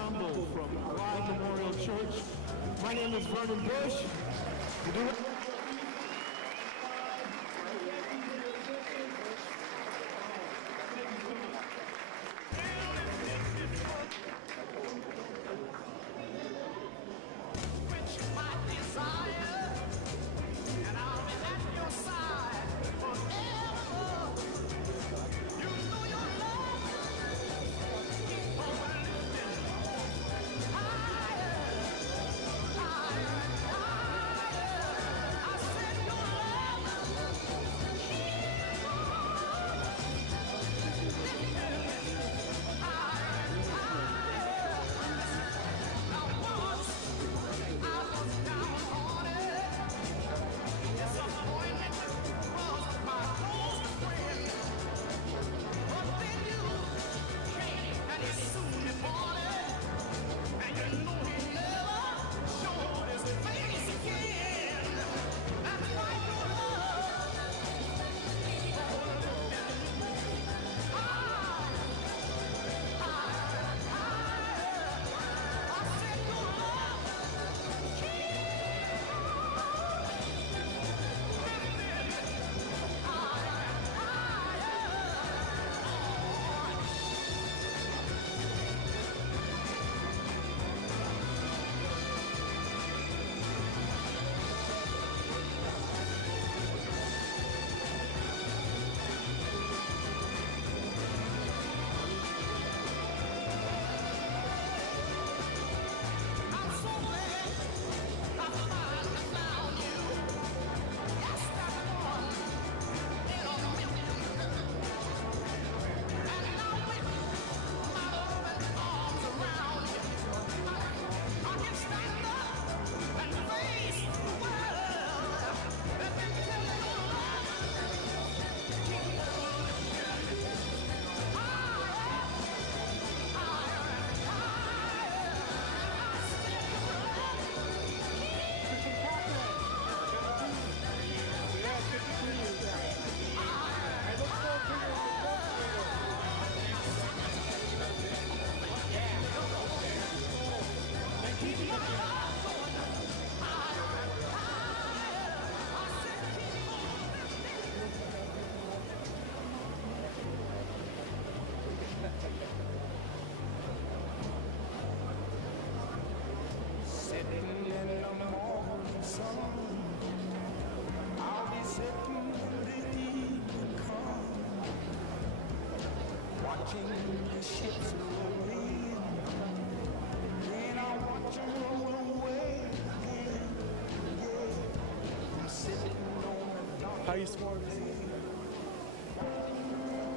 ensemble from Alive Memorial Church. My name is Vernon Bush.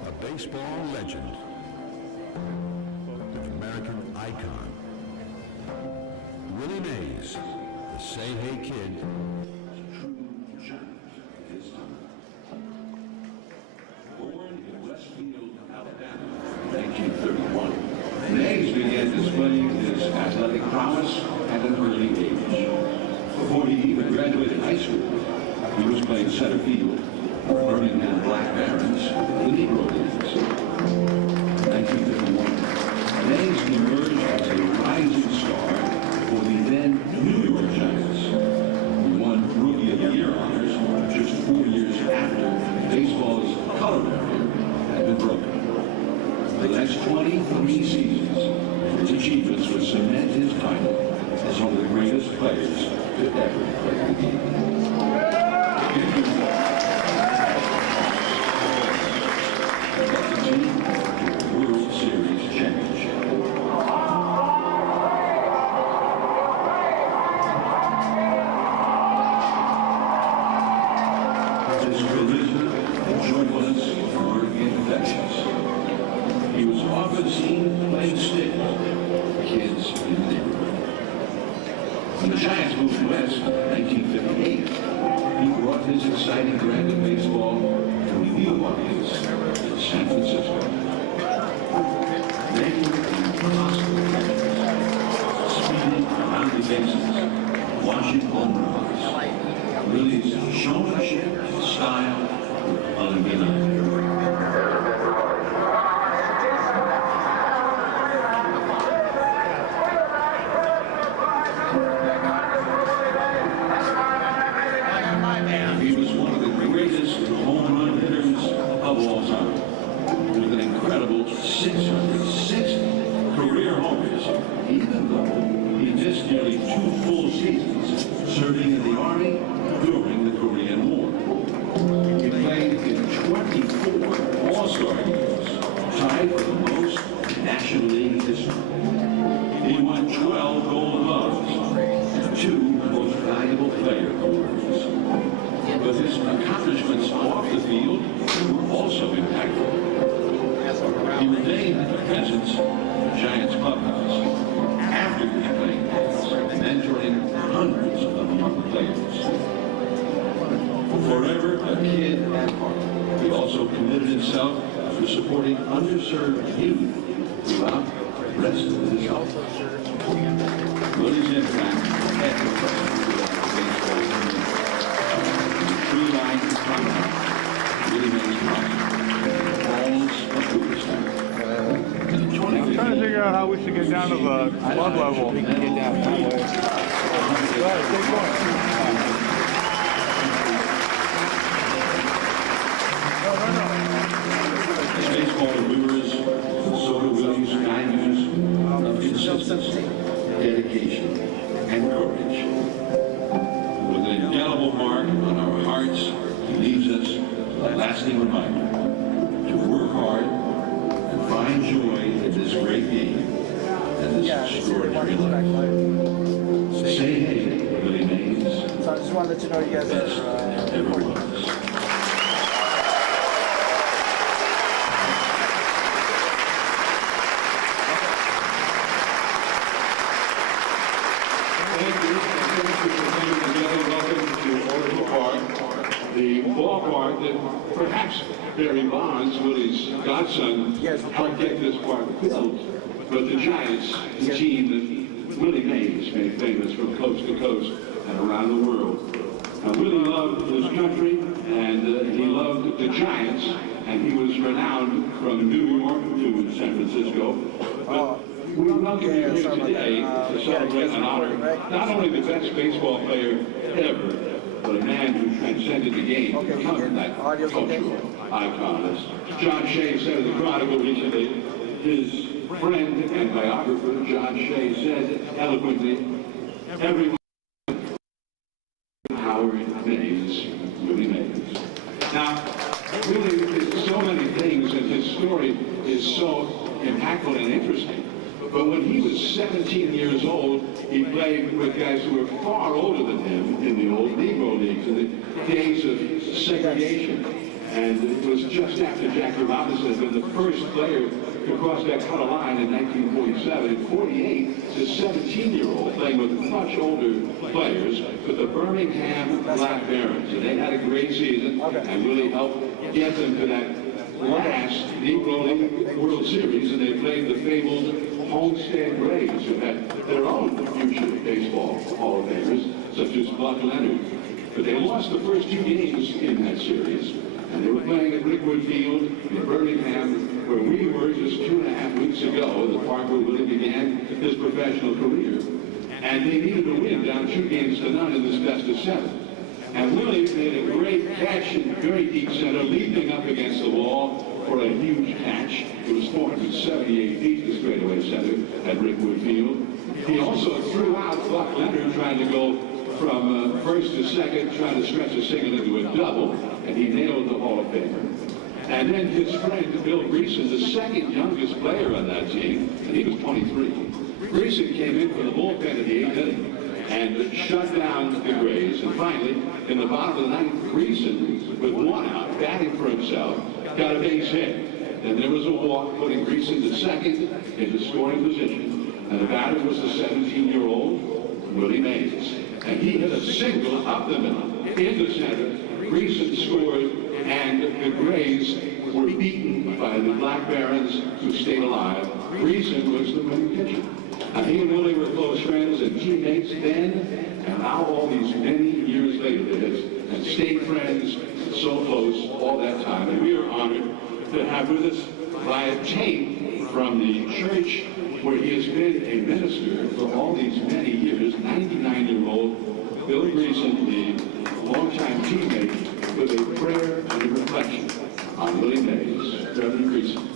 A baseball legend, an American icon, Willie Mays, the Say Hey Kid. Born in Westfield, Alabama, 1931, Mays began displaying his athletic prowess at an early age. Before he even graduated high school, he was playing center field for Birmingham Black Barons, the Negro Leagues. 1951, Mays emerged as a rising star for the then New York Giants. He won Rookie of the Year honors just 4 years after baseball's color barrier had been broken. The next 23 seasons, his achievements would cement his title as one of the greatest players to ever play the game. World Series championship. His charisma and joyfulness were infectious. He was often seen playing stick for kids in the neighborhood. When the Giants moved west in 1958, he brought his exciting brand of baseball to a new audience in San Francisco. Making impossible catches, speeding around the bases, watching home runs. Willie's showmanship and style were undeniable. spent nearly 2 full seasons serving in the Army during the Korean War. He played in 24 All-Star games, tied for the most in National League history. He won 12 Gold Gloves and 2 Most Valuable Player awards. But his accomplishments off the field were also impactful. He remained a presence in the Giants clubhouse after he played games, mentoring hundreds of young players. Forever a kid at heart, he also committed himself to supporting underserved youth throughout the rest of his life. Willie's impact had to present throughout the baseball community. True line to prominent, Willie Mays Halls of Cooperstown. I'm trying to figure out how we should get down to the club level. We can get down that way. Go ahead, stay going. As baseball rumors, so do Willie's values of consistency, dedication, and courage. With an indelible mark on our hearts, he leaves us a lasting reminder to work hard and find joy in this great game and this extraordinary life. Say hey, Willie Mays. So I just wanted to let you know you guys Best are ever was. The ballpark that perhaps Barry Bonds, Willie's godson, helped get this park built, but the Giants, the team that Willie Mays made famous from coast to coast and around the world. Now, Willie loved his country, and he loved the Giants, and he was renowned from New York to San Francisco. But we welcome you here today to celebrate and honor not only the best baseball player ever, but a man who transcended the game to become that cultural icon. As John Shea said in the Chronicle recently, his friend and biographer, John Shea, said eloquently, everyone Howard Mays, Willie Mays. Now, Willie did so many things, and his story is so impactful and interesting. But when he was 17 years old, he played with guys who were far older than him in the old Negro Leagues, in the days of segregation. And it was just after Jackie Robinson had been the first player to cross that color line in 1947. In 48, the 17-year-old playing with much older players with the Birmingham Black Barons. And they had a great season, and really helped get them to that last Negro League World Series, and they played the fabled Homestead Braves, who had their own future baseball Hall of Famers, such as Buck Leonard. But they lost the first 2 games in that series, and they were playing at Rickwood Field in Birmingham, where we were just 2.5 weeks ago, the park where Willie began his professional career. And they needed to win, down 2 games to none in this best of 7. And Willie made a great catch in very deep center, leaping up against the wall for a huge catch. It was 478 feet to straightaway center at Rickwood Field. He also threw out Buck Leonard, trying to go from first to second, trying to stretch a single into a double, and he nailed the Hall of Famer. And then his friend Bill Greason, the second youngest player on that team, and he was 23. Greason came in for the bullpen in the 8th inning and shut down the Grays. And finally, in the bottom of the 9th, Greason, with 1 out, batting for himself, got a base hit. And there was a walk, putting Greason to second into scoring position. And the batter was the 17-year-old Willie Mays. And he hit a single up the middle, into center. Greason scored, and the Grays were beaten by the Black Barons, who stayed alive. Greason was the winning pitcher. Now, he and Willie were close friends and teammates then, and now all these many years later, and stayed friends so close all that time. And we are honored to have with us via tape from the church where he has been a minister for all these many years, 99-year-old Bill Greason, the longtime teammate, with a prayer and a reflection on Willie Mays. Reverend Greason.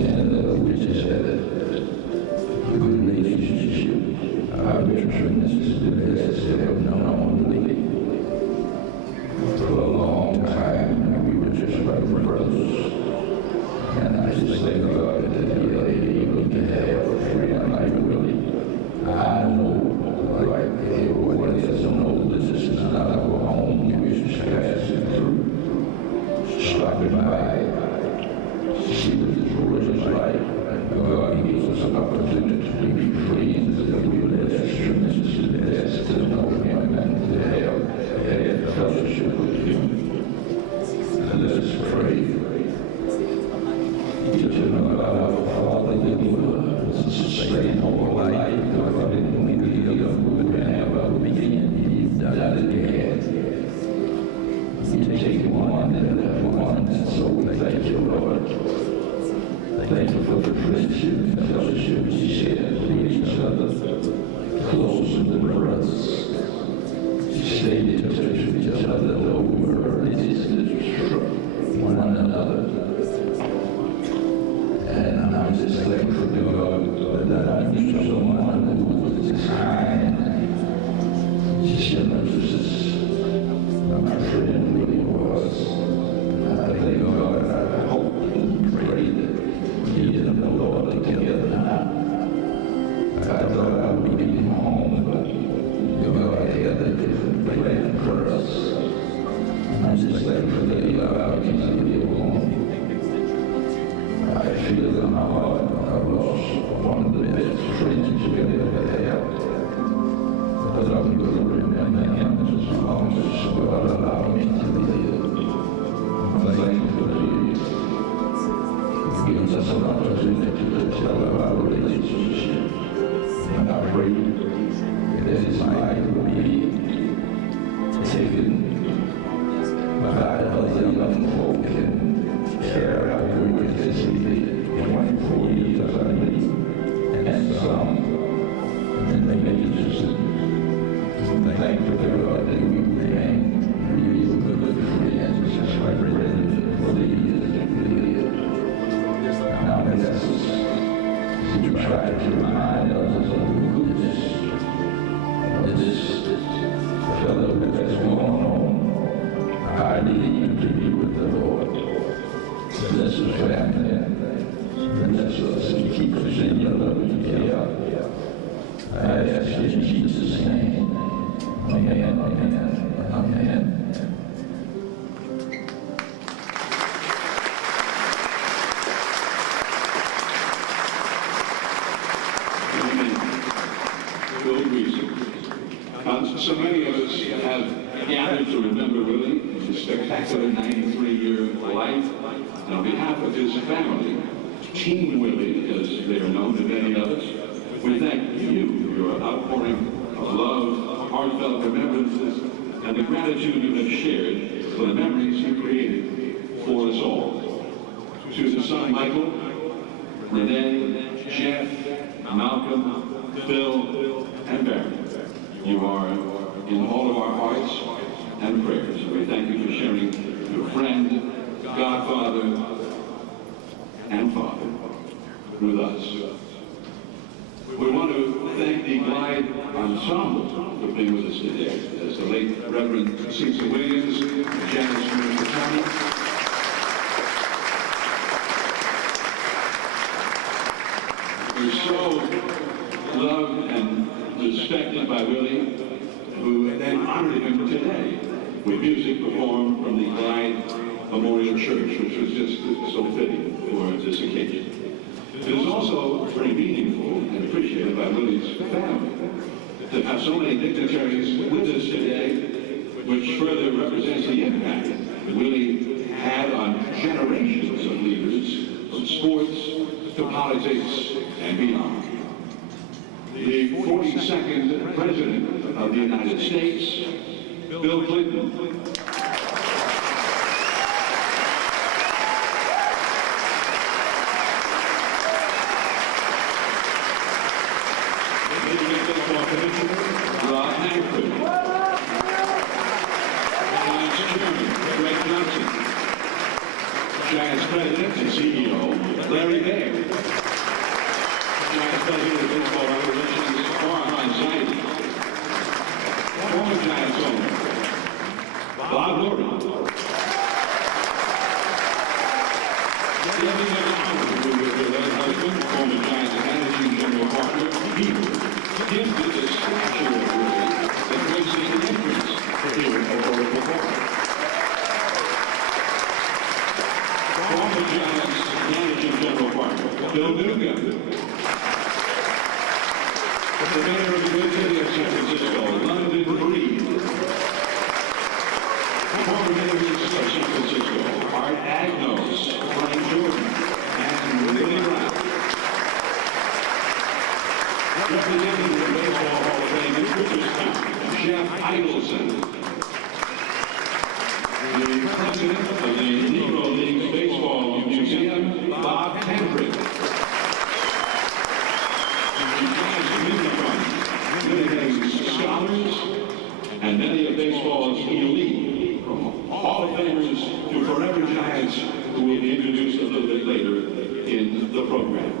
and we just had a good relationship. Our veterans have known Willie for a long time. We were just like brothers. And I just thank God that he was able to have a friend like Willie. I know, like everyone else knows, this is not our home. We just passing through, stopping by, see what this world is like. God gives us an opportunity to be friends, and we will have tremendously blessed to know him and to have fellowship with him. And let us pray. Eternal God, our Father, you are sustain all life. God, in we can have our beginning. You've done it again. You take one and have one. So thank you, Lord. Thank you for the friendship and fellowship we share with each other, closer than brothers. Stay in touch with each other over one another. And I'm just thankful to God that I'm someone who is kind, generous, my friend really was. I thank God, I hope and pray that he and the Lord are together now. I thought I would be home, but God had a different plan for us. I'm just thankful that he allowed me to be home. I feel in my heart I lost one of the best friends you could ever have. But I'm going to remember him as long as God allowed me to live. I'm thankful to you. It gives us an opportunity to tell our relationship. And I pray that his life will be taken by other young folk and care out with his 24 years, I believe, and some, and maybe just thankful to God that we remain real good friends, just like Brendan for the years that we lived. Now let us try to remind us of this fellow that's going on. I need to be with the Lord. Bless his family. Bless us and keep us in your love together. I ask you in Jesus' name. Amen, amen, amen. So many of us have gathered to remember Willie, his spectacular 93-year life. And on behalf of his family, Team Willie, as they are known to many of us, we thank you for your outpouring of love, heartfelt remembrances, and the gratitude you have shared for the memories you created for us all. To the son Michael, Renee, Jeff, Malcolm, Phil, and Baer, you are in all of our hearts and prayers. We thank you for sharing your friend, godfather, and father with us. We want to thank the Glide Ensemble for being with us today, as the late Reverend Cecil Williams and Janice Smith-County. We're so loved and respected by Willie, who then honored him today with music performed from the Glide Memorial Church, which was just so fitting for this occasion. It is also very meaningful and appreciated by Willie's family to have so many dignitaries with us today, which further represents the impact that Willie had on generations of leaders, from sports to politics and beyond. The 42nd President of the United States, Bill Clinton. Baseball Commissioner, Rob Hanford. Giants Chairman, Greg Godson. Giants President and CEO, Larry Baer. Giants president of baseball operations, Juan Marichal. Former Giants owner, Bob Lordy. Debbie McConnell, who was her late husband, former Giants managing general partner, Peter, gifted the statue of Willie that graces the entrance here at Oracle Park. Former Giants managing general partner, Bill Nugent. The mayor of the great city of San Francisco, London Breed. Former mayors of San Francisco, Art Agnos, Frank Jordan, and Willie Brown. Representing the Baseball Hall of Fame in Cooperstown, Jeff Idelson. The president of the Negro League Baseball Museum, Bob Kendrick. Willie Mays scholars and many of baseball's elite, from Hall of Famers to forever Giants, who will be introduced a little bit later in the program.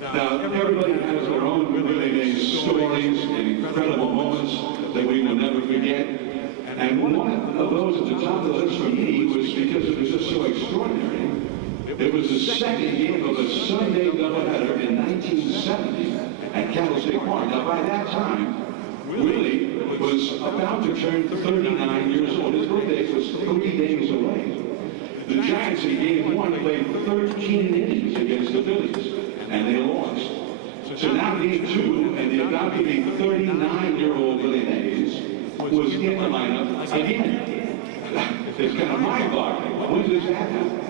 Now, everybody has their own Willie Mays stories and incredible moments that we will never forget. And one of those at the top of the list for me was because it was just so extraordinary. It was the second game of a Sunday doubleheader in 1970 at Candlestick Park. Now, by that time, Willie was about to turn 39 years old. His birthday was 3 days away. The Giants in Game 1 played 13 innings against the Phillies, and they lost. So now Game 2, and the about to be 39-year-old Willie Mays was in the lineup again. It's kind of mind-boggling. When did this happen?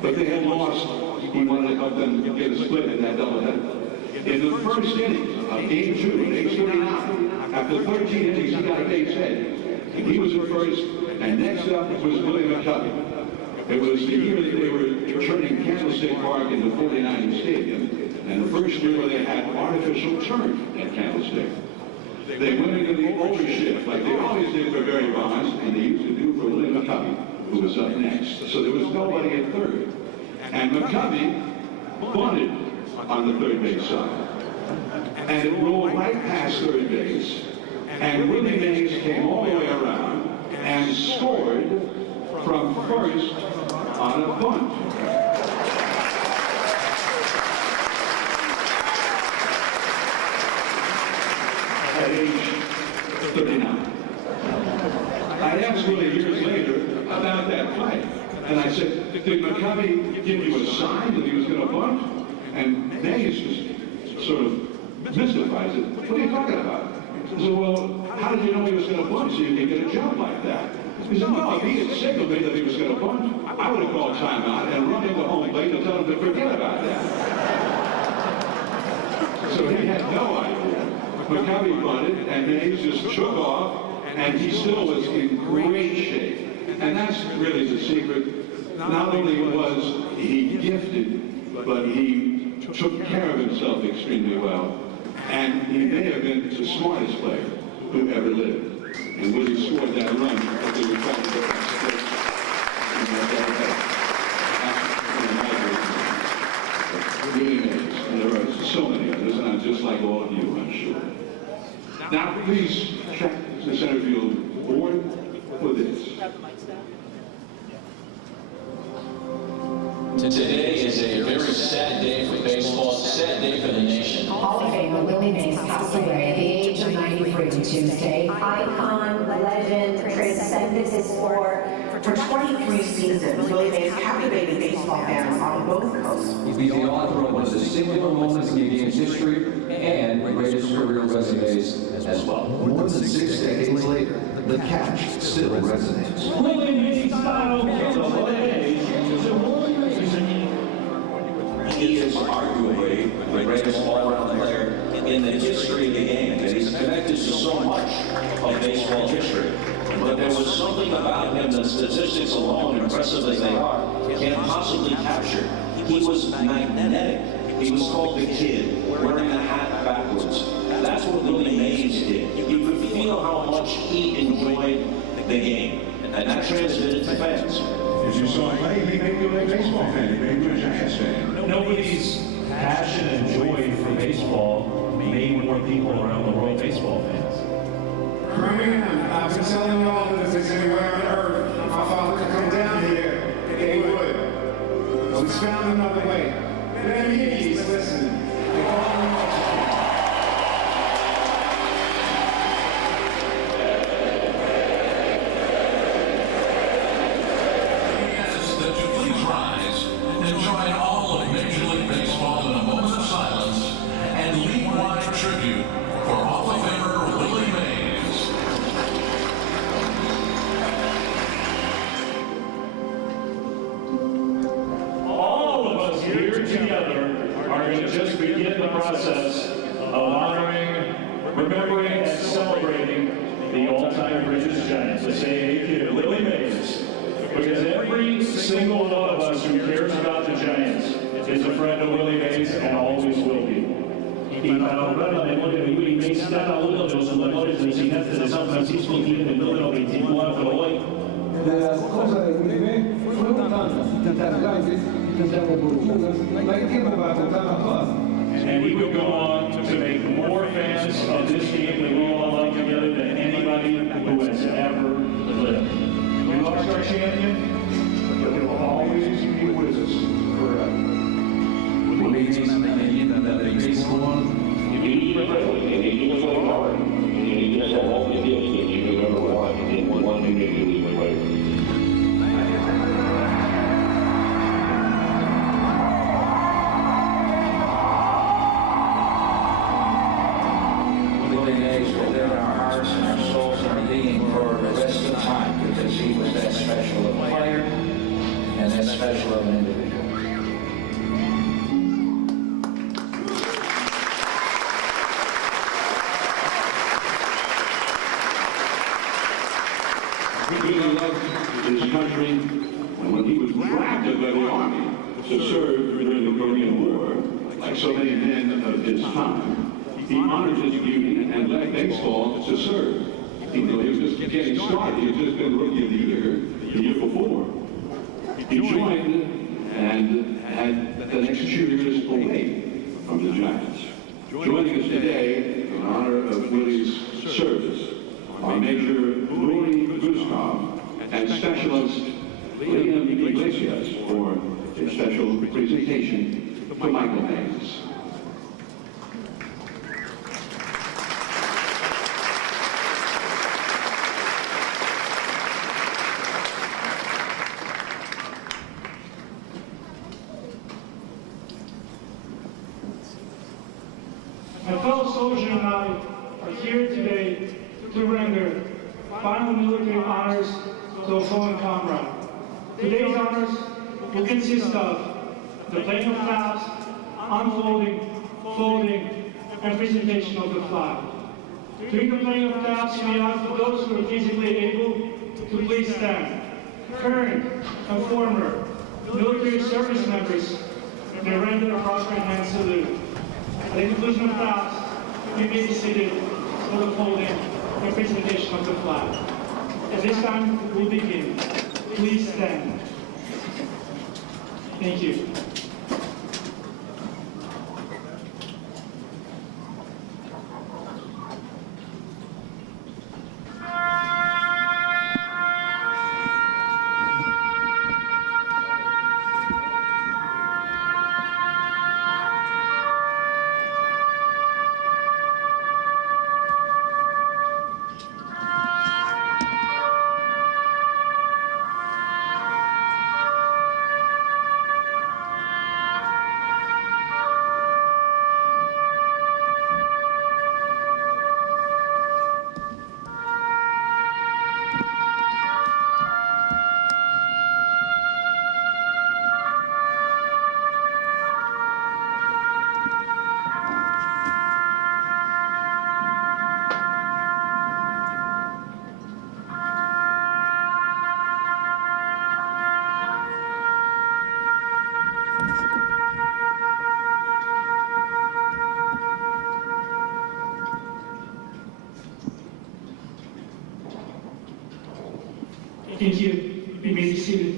But they had lost. He wanted to help them get a split in that doubleheader. In the first inning of Game 2, at age 39, after 13 innings, he got a base hit. And he was at first, and next up was Willie McCovey. It was the year that they were turning Candlestick Park into 49er Stadium, and the first year where they had artificial turf at Candlestick. They went into the overshift like they always did for Barry Bonds, and they used to do for Willie McCovey, who was up next. So there was nobody at third. And McCovey bunted on the third base side. And it rolled right past third base. And Willie Mays came all the way around and scored from first on a bunt. At age 39. I asked Willie years later about that play. And I said, did McCovey give you a sign that he was going to bunt? And Mays just sort of mystifies it. What are you talking about? I said, well, how did you know he was going to bunt so you could get a jump like that? He said, no, if he had signaled me that he was going to bunt, I would have called timeout and run into home plate and tell him to forget about that. So he had no idea. McCovey bunted, and Mays just took off, and he still was in great shape. And that's really the secret. Not only was he gifted, but he took care of himself extremely well. And he may have been the smartest player who ever lived. And Willie scored that run that they were trying to get that split. Willie Mays. And there are so many others, and I'm just like all of you, I'm sure. Now, please check the center field board for this. Today is a very sad day for baseball, a sad day for the nation. Hall of Famer Willie Mays passed away at the age of 93 Tuesday. Icon, legend, transcended his sport. For 23 seasons, Willie Mays captivated baseball fans on both coasts. He's the author of one of the singular moments in the game's history and the greatest career resumes as well. More than 6 decades later, the catch still resonates. Willie Mays style of the Mays is a He is arguably the greatest all-around player in the history of the game, and he's connected to so much of baseball history. But there was something about him that statistics alone, impressive as they are, can't possibly capture. He was magnetic. He was called the Kid, wearing the hat backwards. That's what Willie Mays did. You could feel how much he enjoyed the game, and that transmitted to fans. As you saw him play, he made you a baseball fan. He made you a Giants fan. Nobody's passion and joy for baseball made more people around the world baseball fans. Birmingham, I've been telling y'all that if there's anywhere on earth my father could come down here, he would. But he's found another way. Them Yankees, listen, they call him Join all of Major League Baseball in a moment of silence and league-wide tribute for Hall of Famer Willie Mays. All of us here together are going to just begin the process of honoring, remembering, and celebrating the all-time greatest Giants. I say, hey kid, Willie Mays. Because every single one of us who cares about the Giants is a friend of Willie Mays and always will be. Y para honrar la memoria de Willie Mays, cada uno de los jugadores de Gigantes de San Francisco tiene el número 24 hoy. De las cosas de Willie Mays fueron tantas y tan grandes y tan oportunas, no hay tiempo para contarlas todas. And he would go on to make more fans of this game that we all love together than anybody who has ever lived. We lost our champion, but he will always be with us forever. Willie Mays, una leyenda del béisbol. He was so hard. He just had all the gifts that you could ever want in one Major League player. Willie Mays will live in our hearts and our souls and our being for the rest of time because he was that special of a player and that special of an individual. He loved his country, and when he was drafted by the Army to serve during the Korean War, like so many men of his time, he honored his duty and led baseball to serve. Even though he was just getting started, he had just been Rookie of the year before. He joined and had the next 2 years away from the Giants. Joining us today in honor of Willie's service are Major Louis Gustav and Specialist Liam Iglesias for a special presentation to Michael Mays. My fellow soldier and I are here today to render final military honors to a fallen comrade. Today's honors will consist of the playing of flags, unfolding, folding, and presentation of the flag. During the playing of flags, we ask for those who are physically able to please stand. Current and former military service members may render a proper hand salute. At the conclusion of flags, you may be seated for the folding and presentation of the flag. At this time, we'll begin. Please stand. Thank you. Thank you. You may be seated.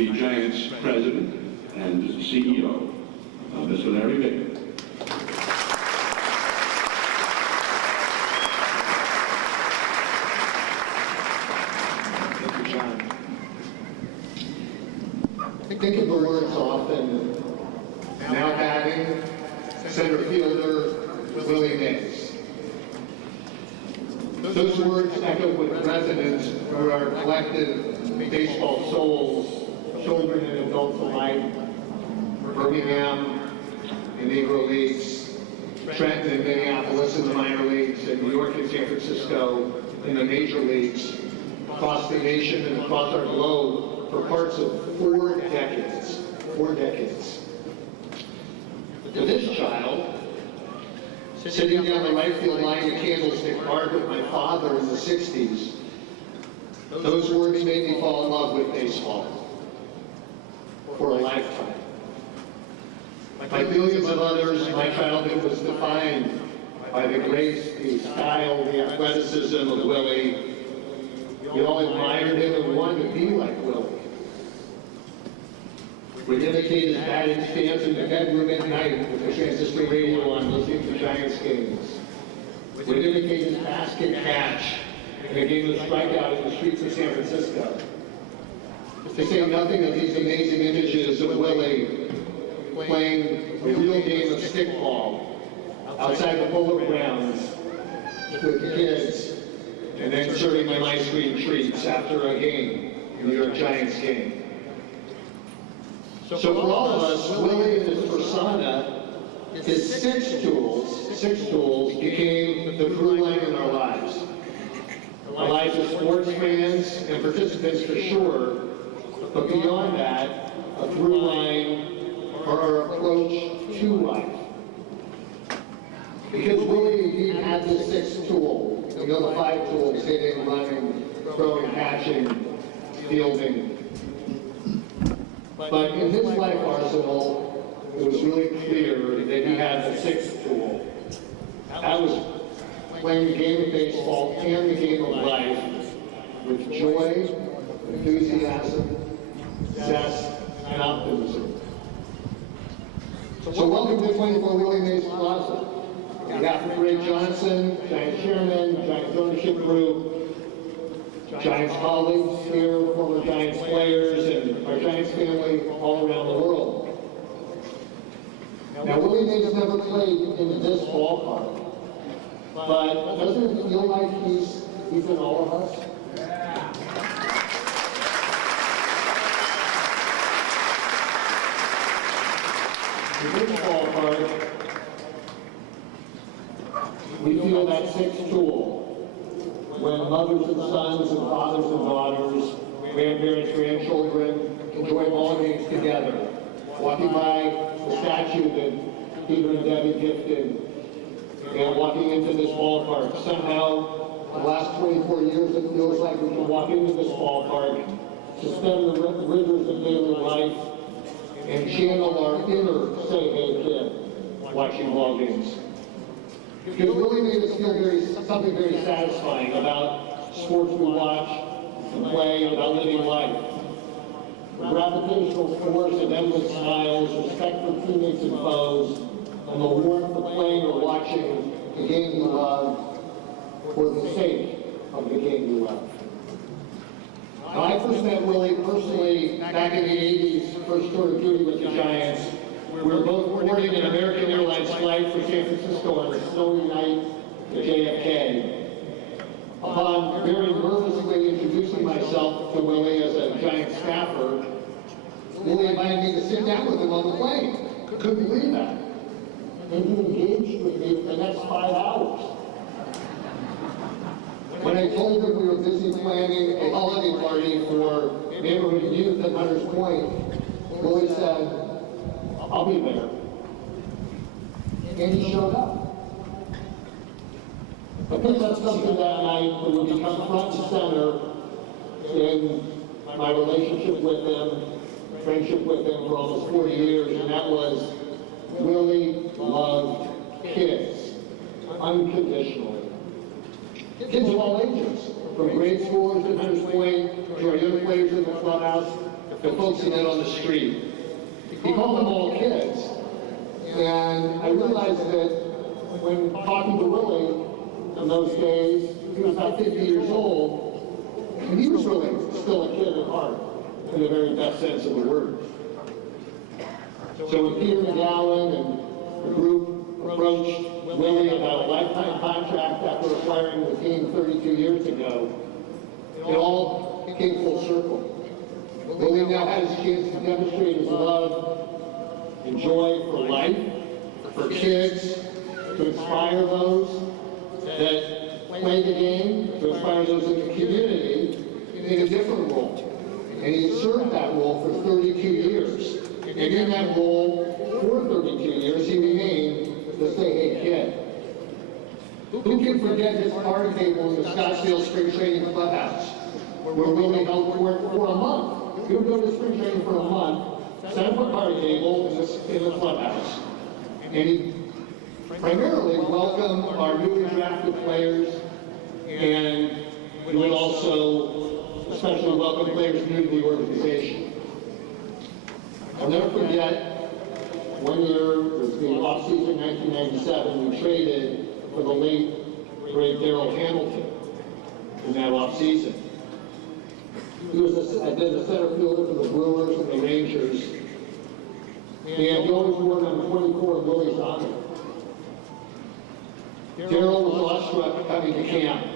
the Giants president and CEO, Mr. Larry Baer. Thank you, John. I think of the words often, now batting, center fielder Willie Mays. Those words echo with resonance through our collective baseball souls, children and adults alike, Birmingham in Negro Leagues, Trenton and Minneapolis in the minor leagues, and New York and San Francisco in the major leagues, across the nation and across our globe for parts of 4 decades. 4 decades. To this child, sitting down the right field line at Candlestick Park with my father in the 60s, those words made me fall in love with baseball for a lifetime. Like billions of others, my childhood was defined by the grace, the style, the athleticism of Willie. We all admired him and wanted to be like Willie. We'd imitate his batting stance in the bedroom at night with the transistor radio on, listening to Giants games. We'd imitate his basket catch in a game of strikeout in the streets of San Francisco. To say nothing of these amazing images of Willie playing a real game of stickball outside the Polo Grounds with the kids, and then serving them ice cream treats after a game, a New York Giants game. So for all of us, Willie and his persona, his six tools became the through line in our lives. Our lives as sports fans and participants for sure, but beyond that, a through line or our approach to life. Because Willie indeed had this sixth tool, you know, the 5 tools: hitting, running, throwing, catching, fielding. But in his life arsenal, it was really clear that he had the 6th tool. That was playing the game of baseball and the game of life with joy, enthusiasm, zest, and optimism. So welcome to 24 Willie Mays Plaza. On behalf of Greg Godson, Giants Chairman, Giants Ownership Group, Giants colleagues here, former Giants players, and our Giants family all around the world. Now, Willie Mays never played in this ballpark, but doesn't it feel like he's in all of us? In this ballpark, we feel that 6th tool. When mothers and sons and fathers and daughters, grandparents, grandchildren enjoy ball games together, walking by the statue that Peter and Debbie gifted, and walking into this ballpark. Somehow, the last 24 years, it feels like we can walk into this ballpark, suspend the rivers of daily life, and channel our inner say hey kid watching ball games. Because Willie made us feel something very satisfying about sports we watch and play, about living life. The gravitational force of endless smiles, respect for teammates and foes, and the warmth of playing or watching the game we love for the sake of the game we love. Now, I first met Willie personally back in the 80s, first tour of duty with the Giants. We were both boarding an American Airlines flight for San Francisco on a snowy night at JFK. Upon very nervously introducing myself to Willie as a Giant staffer, Willie invited me to sit down with him on the plane. Couldn't believe that. And he engaged with me for the next 5 hours. When I told him we were busy planning a holiday party for neighborhood youth at Hunters Point, Willie said, "I'll be there." And he showed up. I think that's something that night that would become front and center in my relationship with him, friendship with him for almost 40 years, and that was Willie loved kids unconditionally. Kids of all ages, from grade schoolers at Hunters Point to our young players in the clubhouse, the folks he met on the street. He called them all kids. And I realized that when talking to Willie in those days, he was about 50 years old, and he was really still a kid at heart, in the very best sense of the word. So when Peter McGowan and the group approached Willie about a lifetime contract after acquiring the team 32 years ago, it all came full circle. Willie now has his chance to demonstrate his love and joy for life, for kids, to inspire those that play the game, to inspire those in the community in a different role. And he has served that role for 32 years. And in that role for 32 years, he remained the Say Hey Kid. Who can forget his party table in the Scottsdale Spring Training Clubhouse, where Willie held court for a month? He would go to spring training for a month, set up a party table in the clubhouse, and he primarily welcomed our newly drafted players, and we would also especially welcome players new to the organization. I'll never forget, one year, it was the off-season 1997, we traded for the late, great Darrell Hamilton in that off-season. He was a center fielder for the Brewers and the Rangers, and he always wore number 24 in Willie's honor. Darrell was awestruck coming to camp.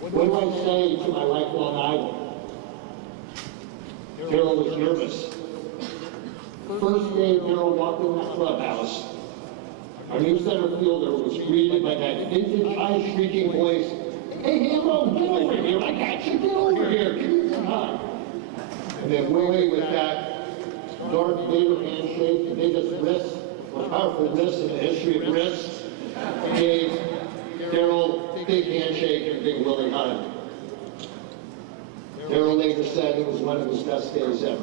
What do I say to my lifelong idol? Darrell was nervous. The first day Darrell walked in that clubhouse, our new center fielder was greeted by that vintage, high-shrieking voice, "Hey, Hambo, get over here, I got you, get over here, give me a hug." And then Willie, with that Darth Vader handshake, the biggest wrist, most powerful wrist in the history of wrists, gave Darrell a big handshake and a big Willie hug. Darrell later said it was one of his best days ever.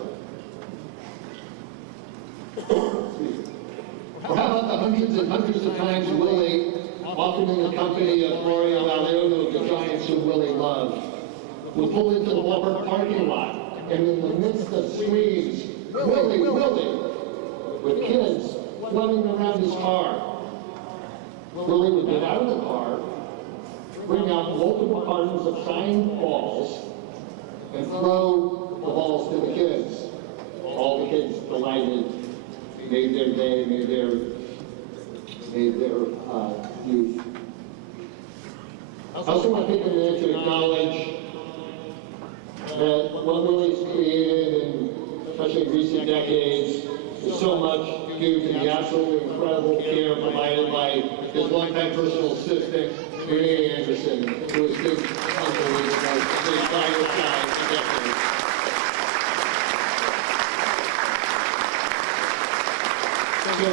Or how about the hundreds and hundreds of times Willie, often in the company of Mario Alou, the Giants who Willie loved, would pull into the Walmart parking lot, and in the midst of screams, "Willie, Willie!" with kids flooding around his car, Willie would get out of the car, bring out multiple cartons of signed balls, and throw the balls to the kids. All the kids delighted, made their day, made their youth. I also want to take a minute to acknowledge that what Willie's created, and especially in recent decades, is so much due to the absolutely incredible care provided by his longtime personal assistant, Renee Anderson, who has been unbelievable, stayed by your side for decades. So,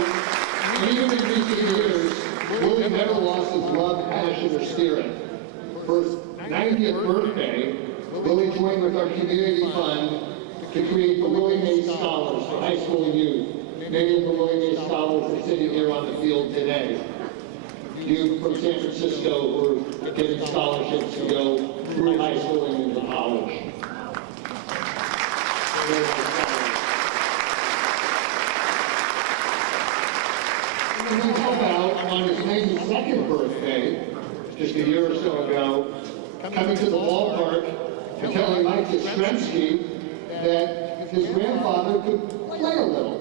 even in recent years, Willie never lost his love, passion, or spirit. For his 90th birthday, Willie joined with our community fund to create the Willie Mays Scholars for high school youth. Many of the Willie Mays Scholars are sitting here on the field today. Youth from San Francisco who are getting scholarships to go through high school and into college. And then how about on his 92nd birthday, just a year or so ago, coming to the ballpark and telling Mike Yastrzemski that his grandfather could play a little.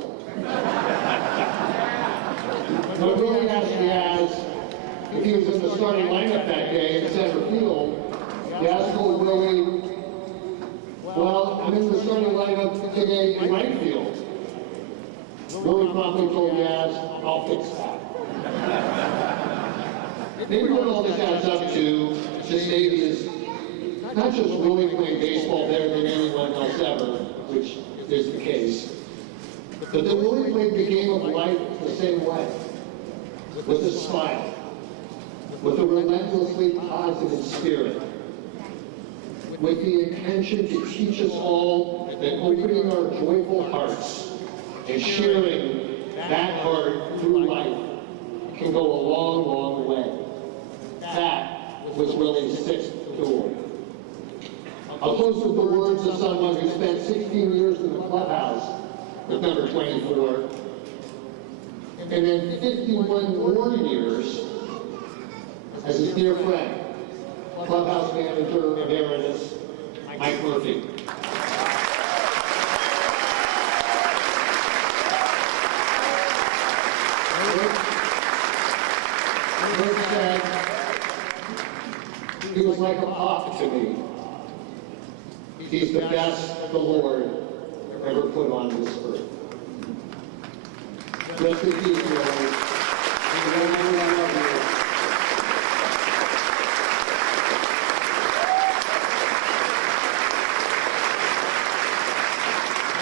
When Willie asked Yaz if he was in the starting lineup that day in center field, Yaz told Willie, "Well, I'm in the starting lineup today in right field." Willie promptly told Yaz, "I'll fix that." Maybe what all this adds up to state is not just Willie playing baseball better than anyone else ever, which is the case, but that Willie played the game of life the same way, with a smile, with a relentlessly positive spirit, with the intention to teach us all that opening our joyful hearts and sharing that heart through life can go a long, long way. That was Willie's sixth tool. I'll close with the words of someone who spent 16 years in the clubhouse with number 24, and then 51 more years as his dear friend, clubhouse manager emeritus, Mike Murphy. Rick said, he was like a pop to me. He's the best the Lord ever put on this earth. Rest in peace, Lord. I love you.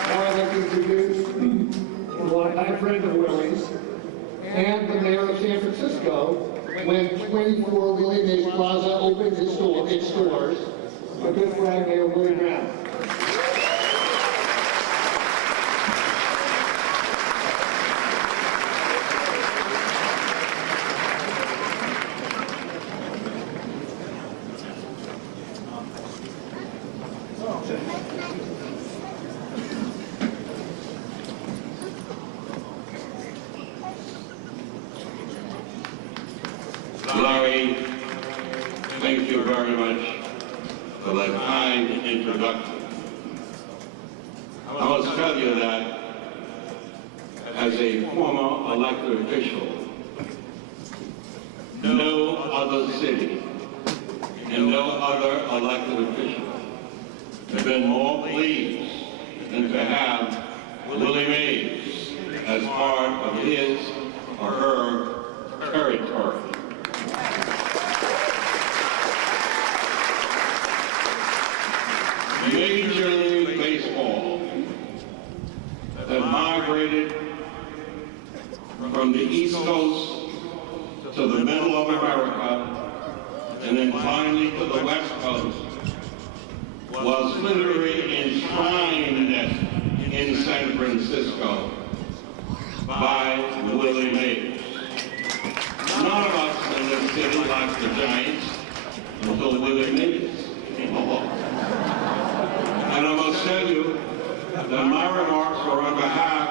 Now I'd like to introduce a longtime friend of Willie's and the mayor of San Francisco when 24 Willie Mays Plaza opened its doors, my good friend Mayor Willie Brown. Larry, thank you very much for that kind introduction. I must tell you that as a former elected official, no other city and no other elected official have been more pleased than to have Willie Mays as part of his or her territory. Major League Baseball that migrated from the East Coast to the middle of America and then finally to the West Coast was literally enshrined in San Francisco by Willie Mays. None of us in this city liked the Giants until Willie Mays came along. And I must tell you that my remarks are on behalf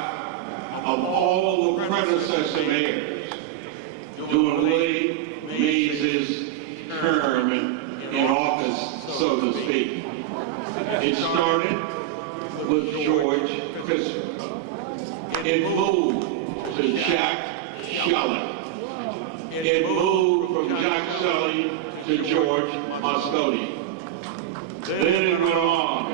of all the predecessor mayors during Willie Mays' term in office, so to speak. It started with George Christopher. It moved to Jack Shelley. It moved from Jack Shelley to George Moscone. Then it went on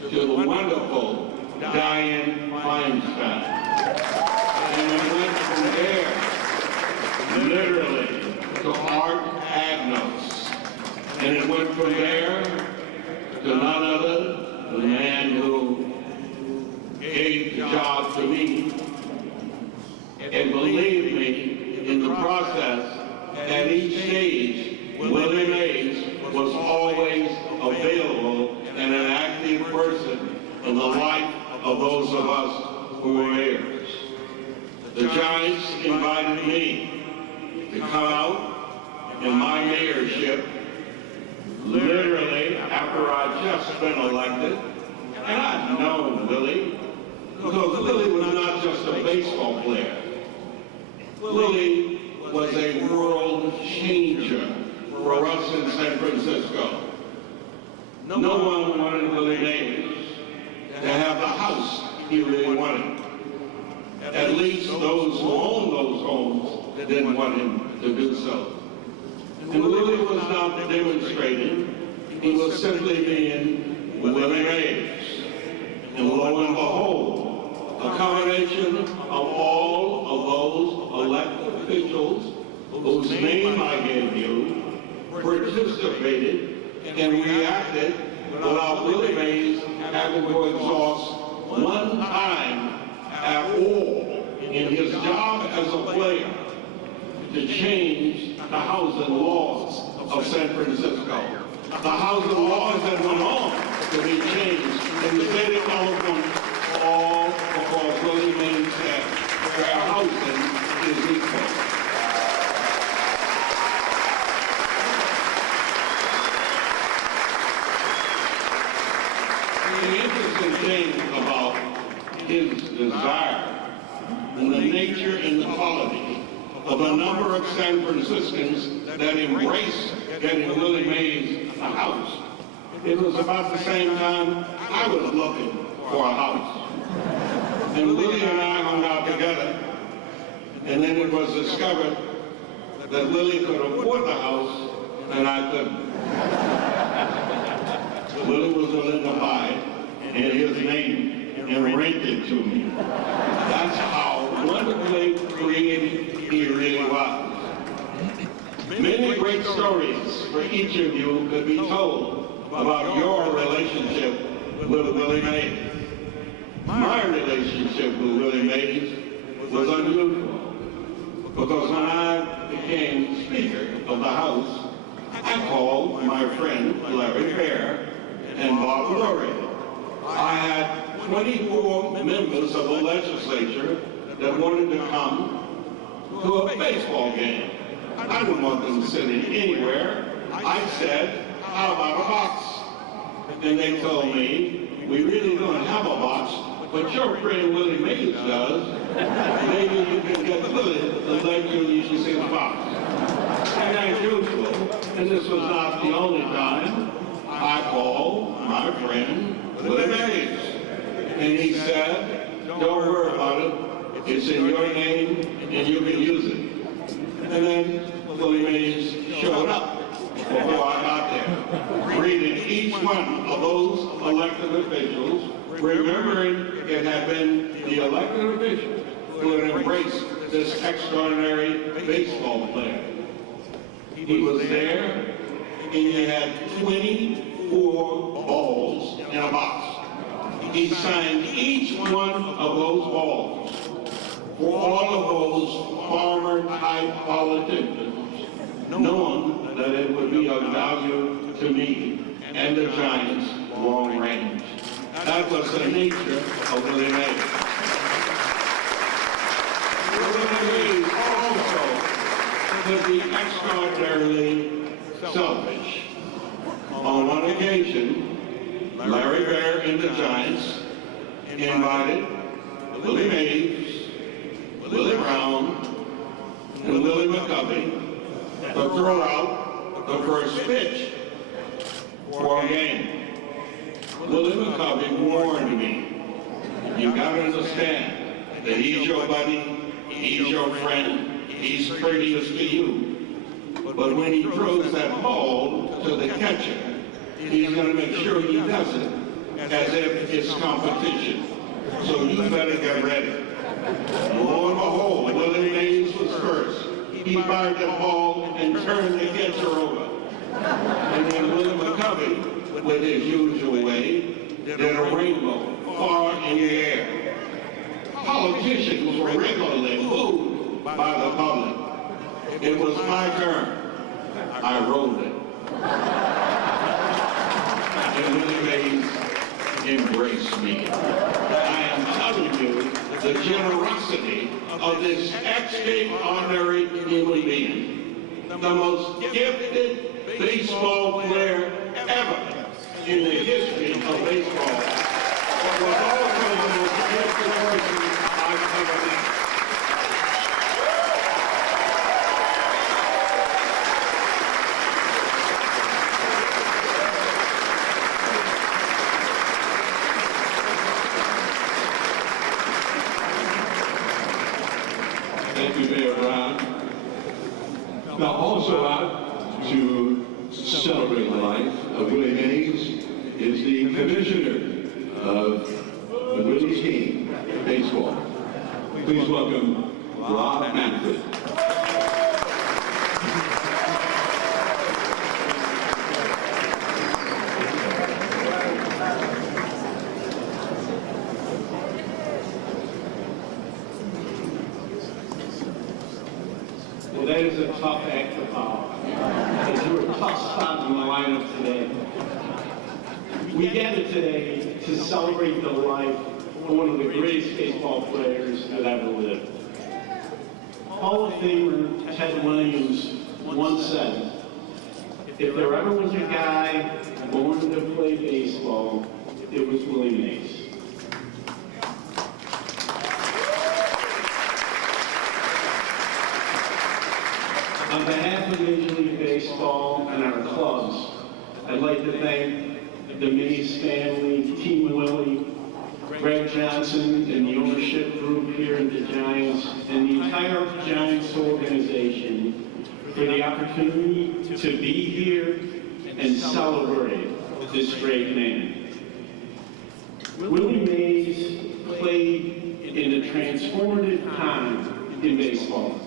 to the wonderful Diane Feinstein. And it went from there, literally, to Art Agnos. And it went from there to none other than the man who gave the job to me. And believe me, in the process, at each stage, Willie Mays was always available and an active person in the life of those of us who were mayors. The Giants invited me to come out in my mayorship, literally after I'd just been elected, and I'd known Willie, because Willie was not just a baseball player. Willie was a world changer for us in San Francisco. No one wanted Willie Mays to have the house he really wanted. At least those who owned those homes didn't want him to do so. And Willie was not demonstrating, he was simply being Willie Mays. And lo and behold, a combination of all of those elected officials whose name I gave you participated and reacted without Willie Mays having to exhaust one time at all in his job as a player to change the housing laws of San Francisco. The housing laws that went on to be changed in the city of California, all because Willie Mays said fair housing is equal. The interesting thing about his desire and the nature and the quality of a number of San Franciscans that embraced getting Willie Mays a house, it was about the same time I was looking for a house. And Willie and I hung out together, and then it was discovered that Willie could afford the house and I couldn't. Willie was willing to buy it in his name and rent it to me. That's how wonderfully creative he really was. Many great stories for each of you could be told about your relationship with Willie Mays. My relationship with Willie Mays was unusual because when I became Speaker of the House, I called my friend Larry Baer and Bob Lurie. I had 24 members of the legislature that wanted to come to a baseball game. I didn't want them sitting anywhere. I said, how about a box? And they told me, we really don't have a box, but your friend Willie Mays does. Maybe you can get Willie to let you use his box. And as usual, and this was not the only time, I called my friend Willie Mays. And he said, don't worry about it. It's in your name and you can use it. And then Willie Mays showed up before I got there, greeting each one of those elected officials, remembering it had been the elected officials who had embraced this extraordinary baseball player. He was there, and he had 24 balls in a box. He signed each one of those balls for all of those farmer-type politicians, knowing that it would be of value to me and the Giants long range. That was the nature of Willie Mays. Willie Mays also could be extraordinarily selfish. On one occasion, Larry Baer and the Giants invited Willie Mays, Willie Brown, and Willie McCovey to throw out the first pitch for a game. Willie McCovey warned me, you gotta understand that he's your buddy, he's your friend, he's courteous to you. But when he throws that ball to the catcher, he's gonna make sure he does it as if it's competition. So you better get ready. Lo and behold, Willie Mays was first. He fired the ball and turned the catcher over. And then Willie McCovey, with his usual way, did a rainbow far in the air. Politicians were regularly booed by the public. It was my turn. I rolled it. And Willie Mays embraced me. I am telling you, the generosity of this extraordinary human being, the most gifted baseball player ever in the history of baseball, was also the most gifted person I've ever met. Thank you, Mayor Brown. Now, also out to celebrate the life of Willie Mays is the commissioner of the Willie's game, baseball. Please welcome Rob Manfred. Well, that is a tough act to follow. Because you were a tough spot in the lineup today. We gathered today to celebrate the life of one of the greatest baseball players that ever lived. Hall of Famer Ted Williams once said, if there ever was a guy born to play baseball, it was Willie Mays. On behalf of Major League Baseball and our clubs, I'd like to thank the Mays family, Team Willie, Greg Johnson, and the ownership group here at the Giants, and the entire Giants organization for the opportunity to be here and celebrate this great man. Willie Mays played in a transformative time in baseball.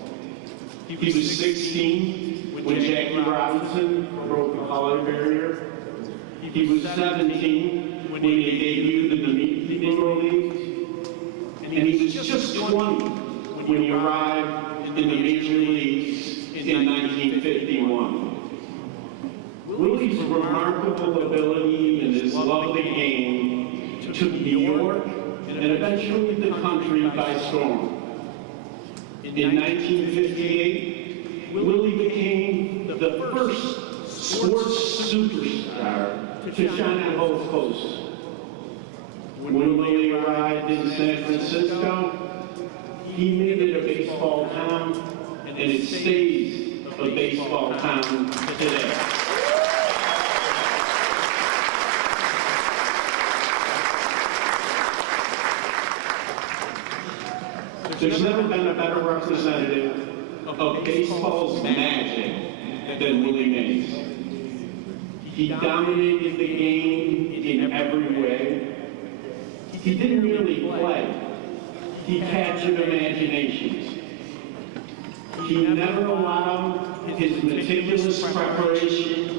He was 16 when Jackie Robinson broke the color barrier. He was 17 when he debuted in the Negro Leagues. And he was just 20 when he arrived in the Major Leagues in 1951. Willie's remarkable ability and his love of the game took New York and eventually the country by storm. In 1958, Willie became the first sports superstar to shine on both coasts. When Willie arrived in San Francisco, he made it a baseball town, and it stays a baseball town today. There's never been a better representative of baseball's magic than Willie Mays. He dominated the game in every way. He didn't merely play. He captured imaginations. He never allowed his meticulous preparation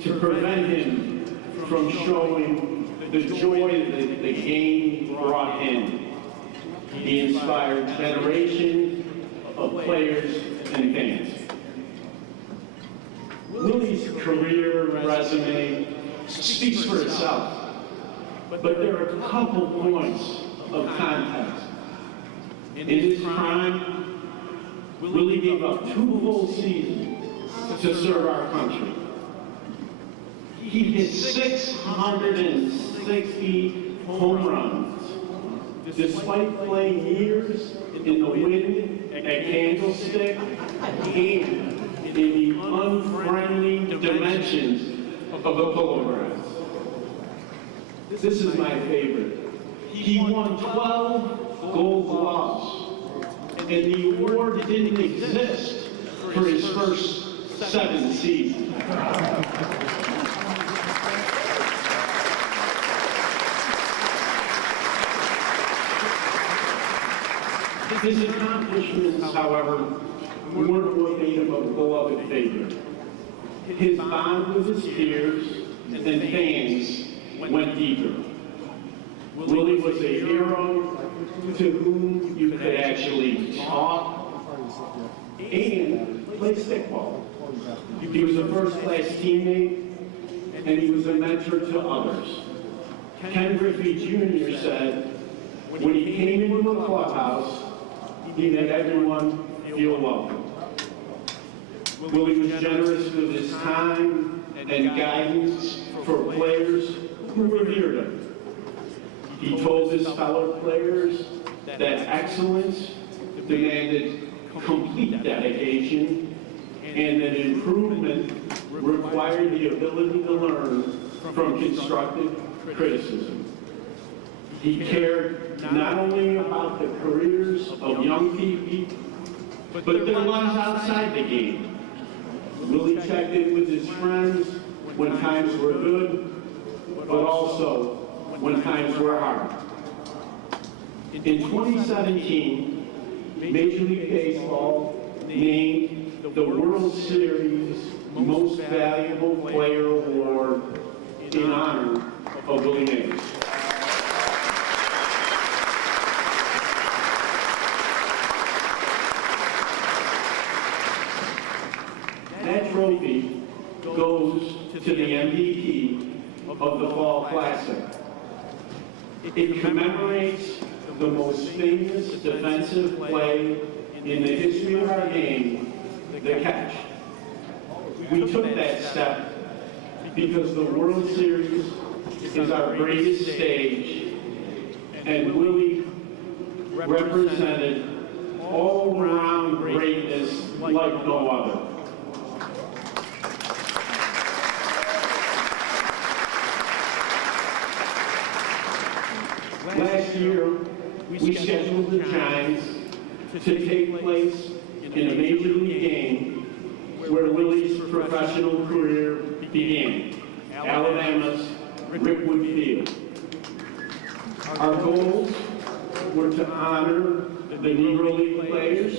to prevent him from showing the joy that the game brought him. He inspired generations of players and fans. Willie's career resume speaks for itself, but there are a couple points of context. In his prime, Willie gave up 2 full seasons to serve our country. He hit 660 home runs, despite playing years in the wind at Candlestick and in the unfriendly dimensions of the polo grounds. This is my favorite. He won 12 Gold Gloves, and the award didn't exist for his first 7 seasons. His accomplishments, however, weren't what made him a beloved figure. His bond with his peers and fans went deeper. Willie was a hero to whom you could actually talk and play stickball. He was a first-class teammate, and he was a mentor to others. Ken Griffey Jr. said, when he came into the clubhouse, he made everyone feel welcome. Willie was generous with his time and guidance for players who revered him. He told his fellow players that excellence demanded complete dedication and that improvement required the ability to learn from constructive criticism. He cared not only about the careers of young people, but their lives outside the game. Willie checked in with his friends when times were good, but also when times were hard. In 2017, Major League Baseball named the World Series Most Valuable Player Award in honor of Willie Mays. That trophy goes to the MVP of the Fall Classic. It commemorates the most famous defensive play in the history of our game, the catch. We took that step because the World Series is our greatest stage, and Willie represented all-around greatness like no other. Last year, we scheduled the Giants to take place in a major league game where Willie's professional career began, Alabama's Rickwood Field. Our goals were to honor the Negro League players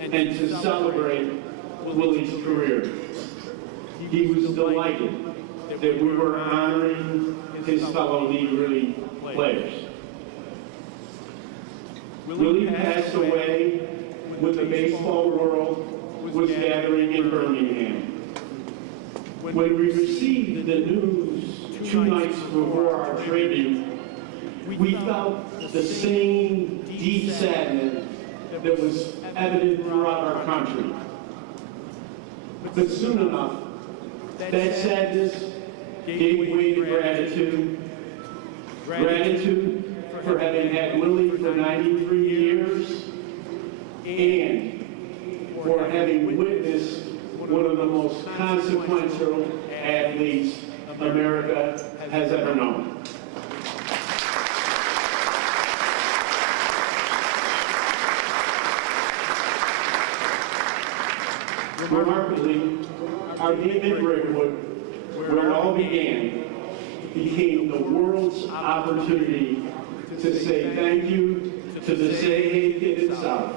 and to celebrate Willie's career. He was delighted that we were honoring his fellow Negro League players. Willie passed away when the baseball world was gathering in Birmingham. When we received the news 2 nights before our tribute, we felt the same deep sadness that was evident throughout our country. But soon enough, that sadness gave way to gratitude. Gratitude for having had Willie for 93 years and for having witnessed one of the most consequential athletes America has ever known. Remarkably, our game at Rickwood, where it all began, became the world's opportunity to say thank you to the Say Hey Kid itself.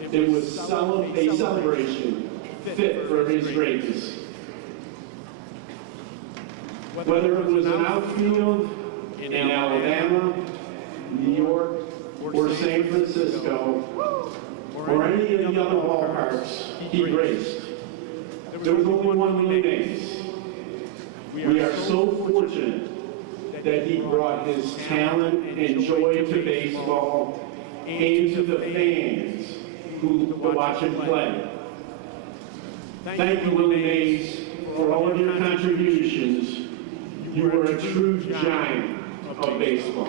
It was a celebration fit for his greatness. Whether it was an outfield in Alabama, New York, or San Francisco, or any of the other ballparks he graced, there was only one Willie Mays. We are so fortunate that he brought his talent and joy to baseball and to the fans who watch him play. Thank you, Willie Mays, for all of your contributions. You were a true giant of baseball.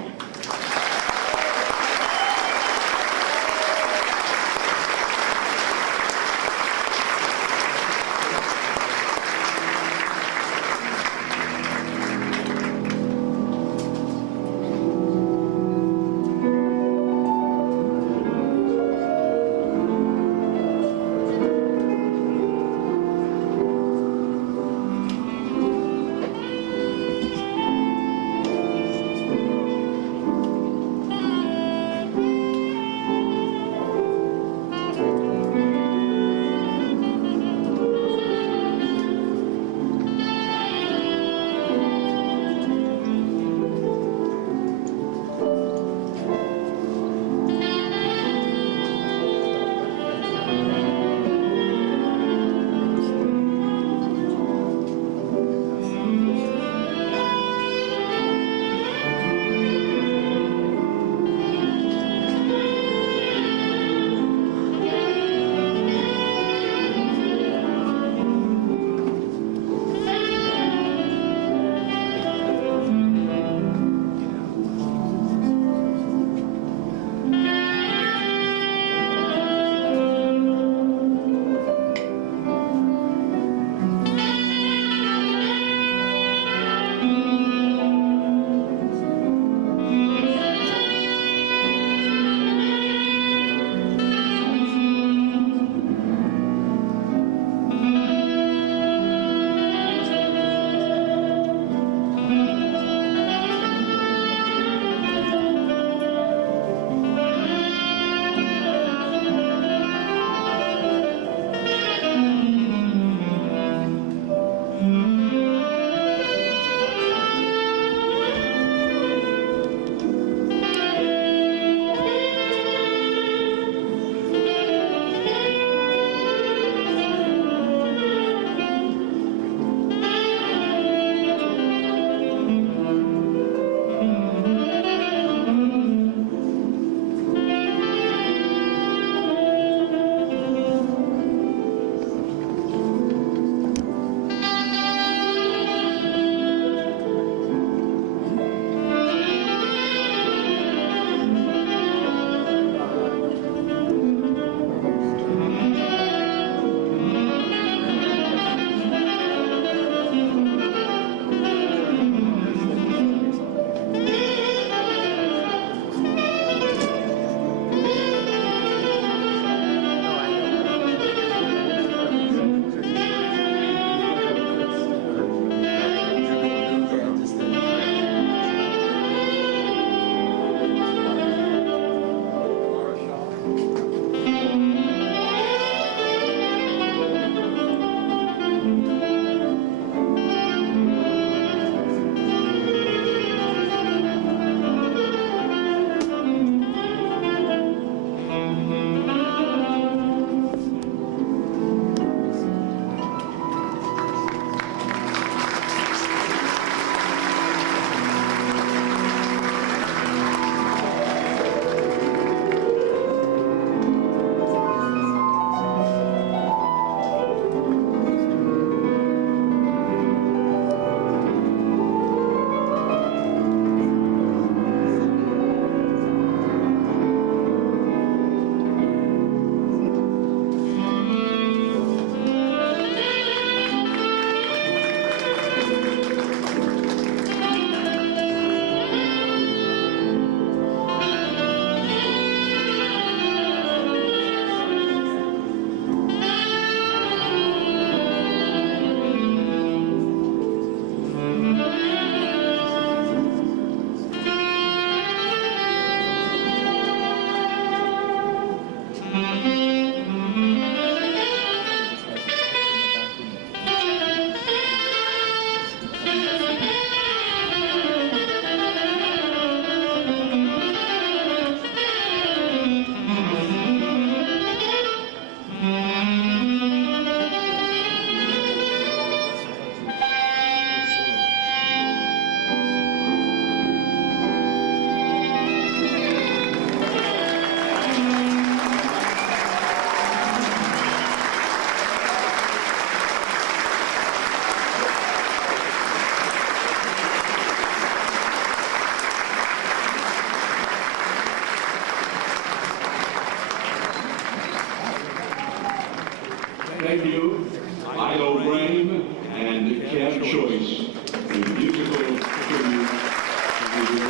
Ladies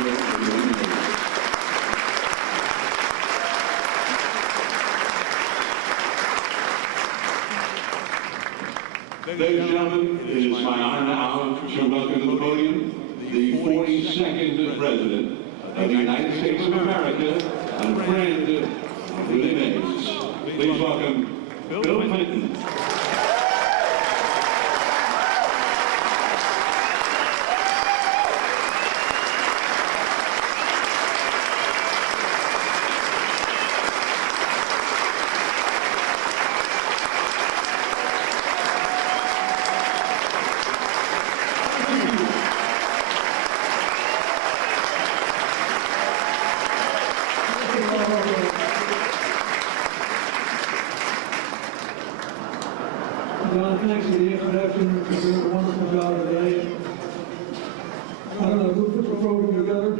and gentlemen, it is my honor now to welcome to the podium the 42nd President of the United States of America and friend of Willie Mays. Please welcome Bill Clinton. John, thanks for the introduction. You're doing a wonderful job today. I don't know who put the program together,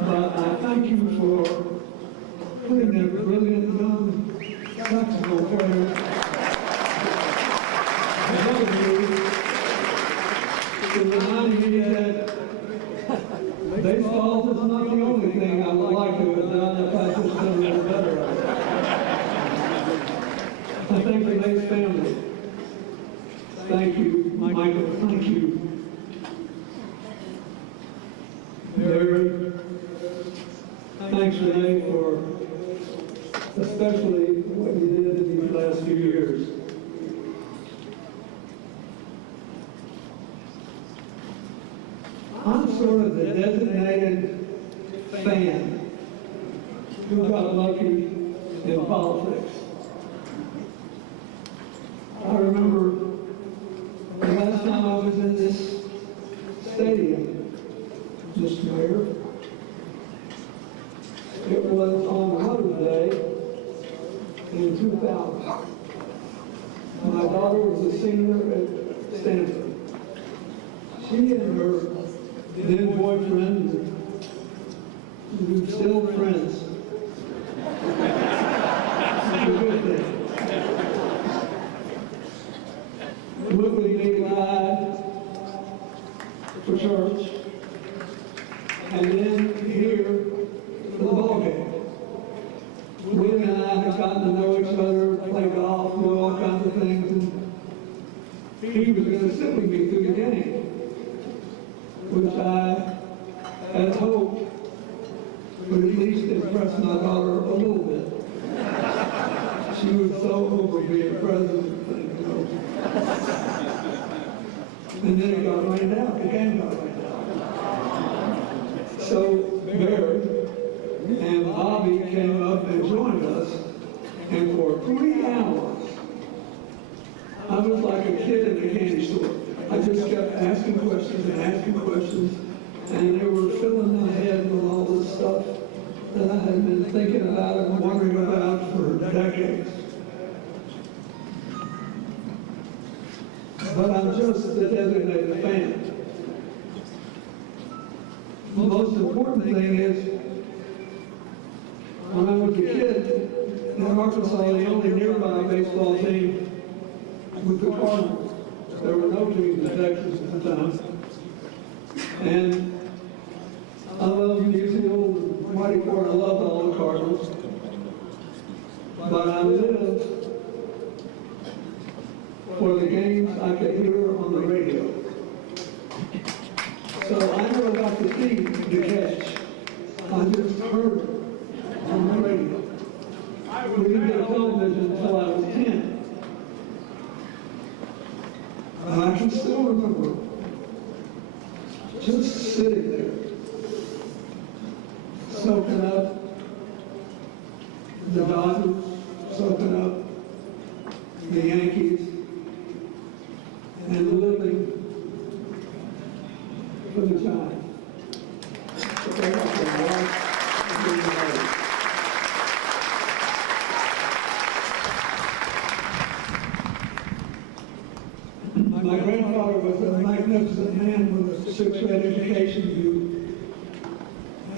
but I thank you for putting that brilliant young saxophone player ahead of me to remind me that baseball is not the only thing I would like to have done if I just done a little better at it. I thank the Mays family. Thank you, Michael. Thank you, Barry. Thanks, Renee, for especially what you did in these last few years. I'm sort of the designated fan who got lucky in politics. I remember the last time I was in this stadium, Mr. Mayor, it was on Mother's Day in 2000. My daughter was a senior at Stanford. She and her then boyfriend, who were still friends, it's a good thing. Looked at me live for church, and then here for the ball game. Willie and I have gotten to know each other, play golf, do all kinds of things, and he was going to sit with me through the game, which I had hoped would at least impress my daughter a little bit. She was so over being president, you know. And then it got rained out, the game got rained out. So Baer and Bobby came up and joined us, and for 3 hours, I was like a kid in a candy store. I just kept asking questions, and they were filling my head with all this stuff that I had been thinking about and wondering about for decades. But I'm just a designated fan. The most important thing is, when I was a kid in Arkansas, the only nearby baseball team was the Cardinals. There were no teams in Texas at the time. And I love musical and Mighty Ford. I loved all the Cardinals. But I lived for the games I could hear on the radio. So I never got to see the catch. I just heard it on the radio. We didn't get television until I was 10. And I can still remember just sitting there, soaking up the Dodgers, soaking up the Yankees, and living for the Giants. My grandfather was a magnificent man with a 6th grade education who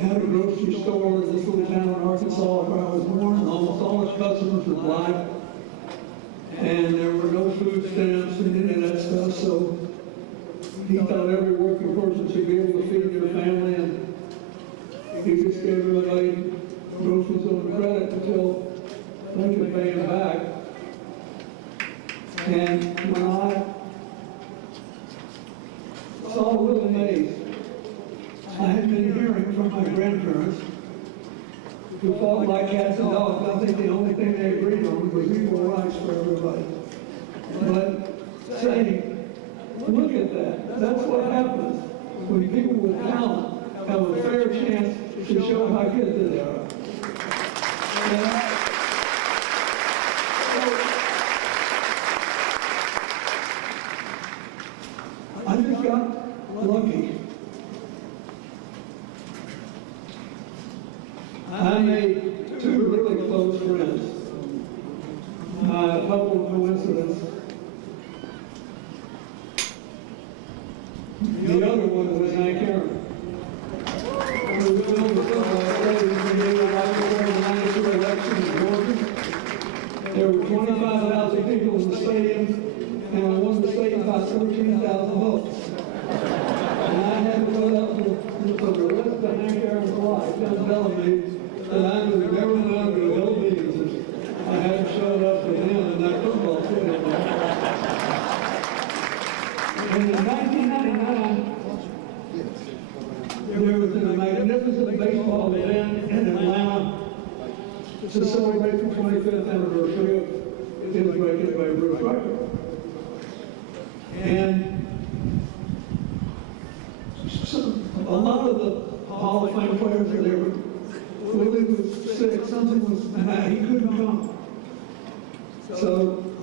had a grocery store in this little town in Arkansas where I was born. Almost all his customers were black, and there were no food stamps and any of that stuff, so he thought every working person should be able to feed their family, and he just gave everybody groceries on credit until they could pay him back. And when I saw Willie Mays, I had been hearing from my grandparents who fought like cats and dogs. I think the only thing they agreed on was equal rights for everybody. But saying, look at that. That's what happens when people with talent have a fair chance to show how good they are. I just got lucky. I made two really close friends. A couple of coincidences. The other one was Hank Aaron. We were filming the football stadium in the right before the 92 election in Georgia. There were 25,000 people in the stadium, and I won the stadium by 13,000 votes. And I had to put up with the rest of Hank Aaron's life, them telling me that I was never known to hell meetings. I hadn't showed up with him in that football stadium. And in 1999, there was a magnificent baseball event in Atlanta to celebrate the 25th anniversary of his breaking Babe Ruth record. And a lot of the Hall of Fame players were there. Willie was sick, something was bad, he couldn't come. So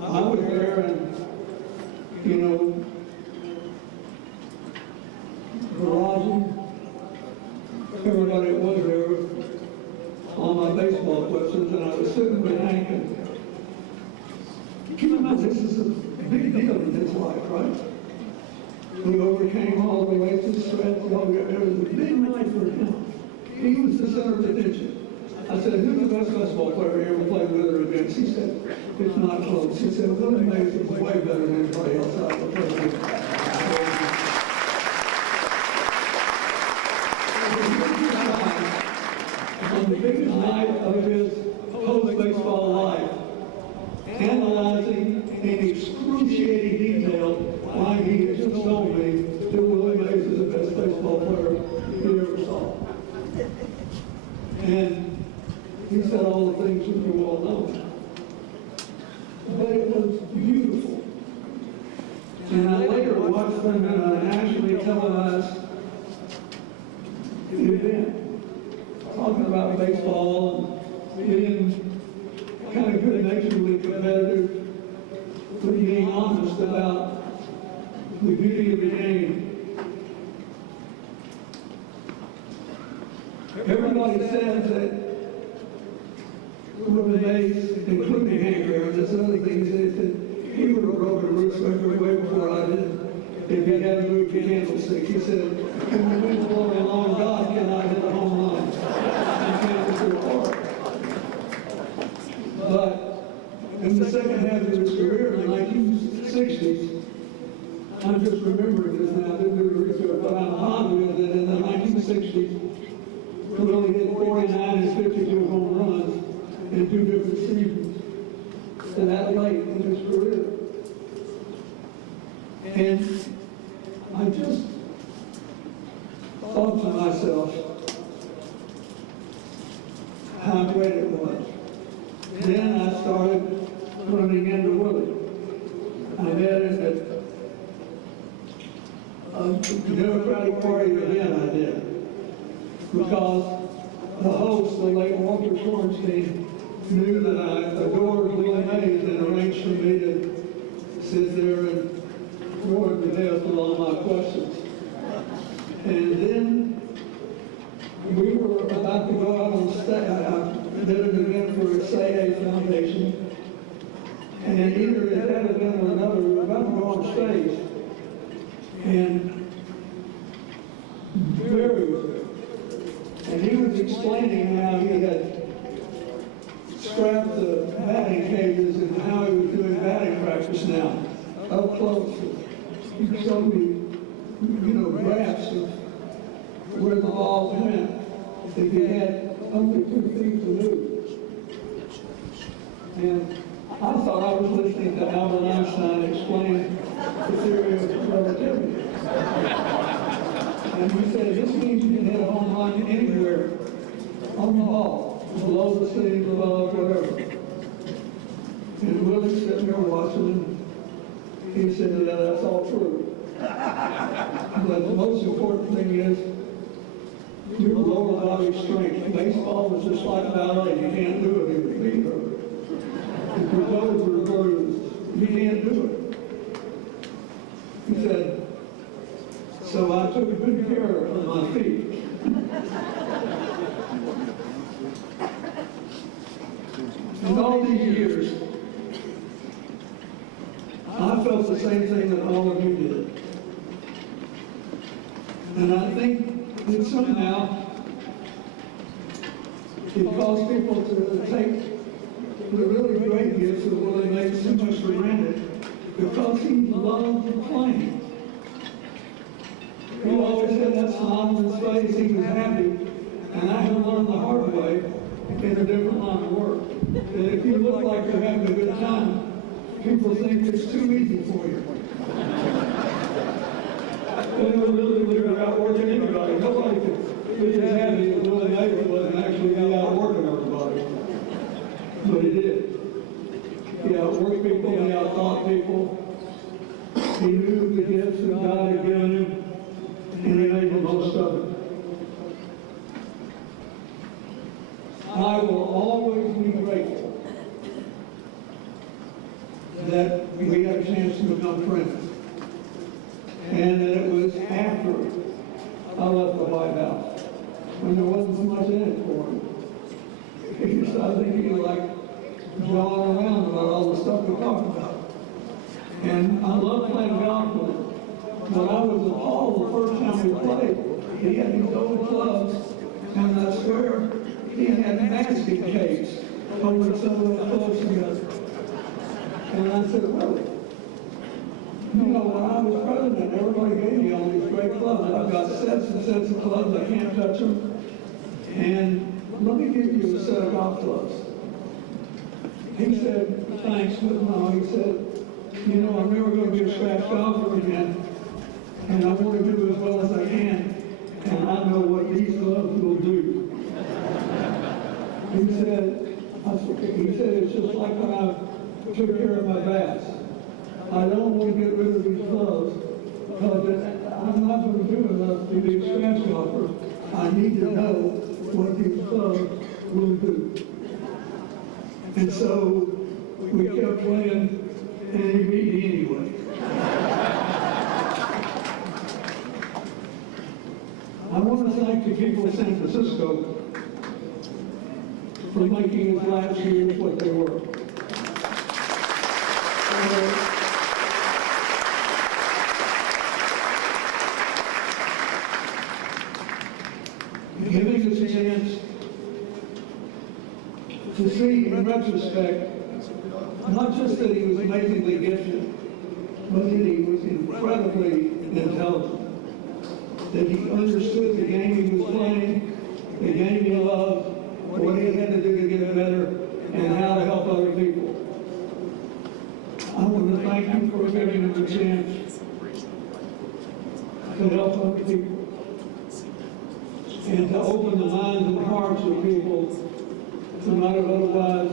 I was there, and, you know, Roger, everybody that was there on my baseball questions, and I was sitting with Hank, and keep in mind, this is a big deal in his life, right? He overcame all the racist threats, it was a big night for him. He was the center of attention. I said, who's the best baseball player you ever played with or against? He said, it's not close. He said, Willie Mays is way better than anybody else I've ever played with. On the biggest night of his post-baseball life, analyzing in excruciating detail why he had just told me that Willie Mays is the best baseball player he ever saw. And he said all the things that you all know. But it was beautiful. And I later watched them in a nationally televised event, talking about baseball and being kind of good-naturedly competitive, but being honest about the beauty of the game. Everybody says that Willie Mays, including Hank Aaron, that's another thing he says, that he would have broken a Roots record way before I did if he hadn't moved the candlestick. He said, when the wind's blowing along, God cannot hit a home run. And candles are hard. But in the second half of his career in the 1960s, I'm just remembering this now, I didn't do the research, but I'm positive that in the 1960s, Willie hit 49 and 52 home runs in 2 different seasons, and that late in his career. And I just thought to myself how great it was. Then I started running into Willie. I met him at a Democratic Party event I did, because the host, the late Walter Schornstein, knew that I adored Willie Mays and arranged for me to sit there and record the death with all my questions. And then we were about to go out on stage. I did an event for a CIA Foundation, and either at that event or another, we were about to go on stage, and Barry was there. And he was explaining how he had scrapped the batting cages and how he was doing batting practice now, up close. He showed me graphs of where the balls went if you had only 2 feet to move. And I thought I was listening to Albert Einstein explain the theory of relativity. And he said, this means you can hit a home run anywhere on the ball, below the city, above, whatever. And Willie's sitting there watching, and he said, yeah, that's all true. But the most important thing is your lower body strength. Baseball is just like ballet. You can't do it if your feet hurt. If your toes are bruised, you can't do it. He said, so I took good care of my feet. In all these years, I felt the same thing that all of you did. And I think that somehow it caused people to take the really great gifts of Willie Mays so much for granted because he loved playing. He always had that smile on his face. He was happy. And I had learned the hard way in a different line of work. And if you look like you're having a good time, people think it's too easy for you. They don't really believe you're outworking anybody. Nobody could be as happy as Willie Mays was and actually be outworking everybody. But he did. He outworked people, he outthought people. He knew the gifts that God had given him, and he made the most of it. I will always be grateful that we had a chance to become friends. And that it was after I left the White House, when there wasn't so much in it for him. I think he was like jawing around about all the stuff we talked about. And I love playing golf with him. When I was at Hall the first time we played, he had these old clubs, and I swear he had masking tapes holding some of those clubs together. And I said, Willie, you know, when I was president, everybody gave me all these great clubs. I've got sets and sets of clubs, I can't touch them. And let me give you a set of golf clubs. He said, thanks, but no. He said, you know, I'm never going to be a scratch golfer again, and I want to do as well as I can, and I know what these gloves will do. He said, it's just like when I took care of my bats. I don't want to get rid of these gloves because I'm not going to do enough to be a scratch golfer. I need to know what these clubs will do. And so we kept playing, and he beat me anyway. I want to thank the people of San Francisco for making his last years what they were. Giving us a chance to see in retrospect, not just that he was amazingly gifted, but that he was incredibly intelligent, that he understood the game he was playing, the game he loved, what he had to do to get better, and how to help other people. I want to thank you for giving him a chance to help other people and to open the minds and hearts of people who might have otherwise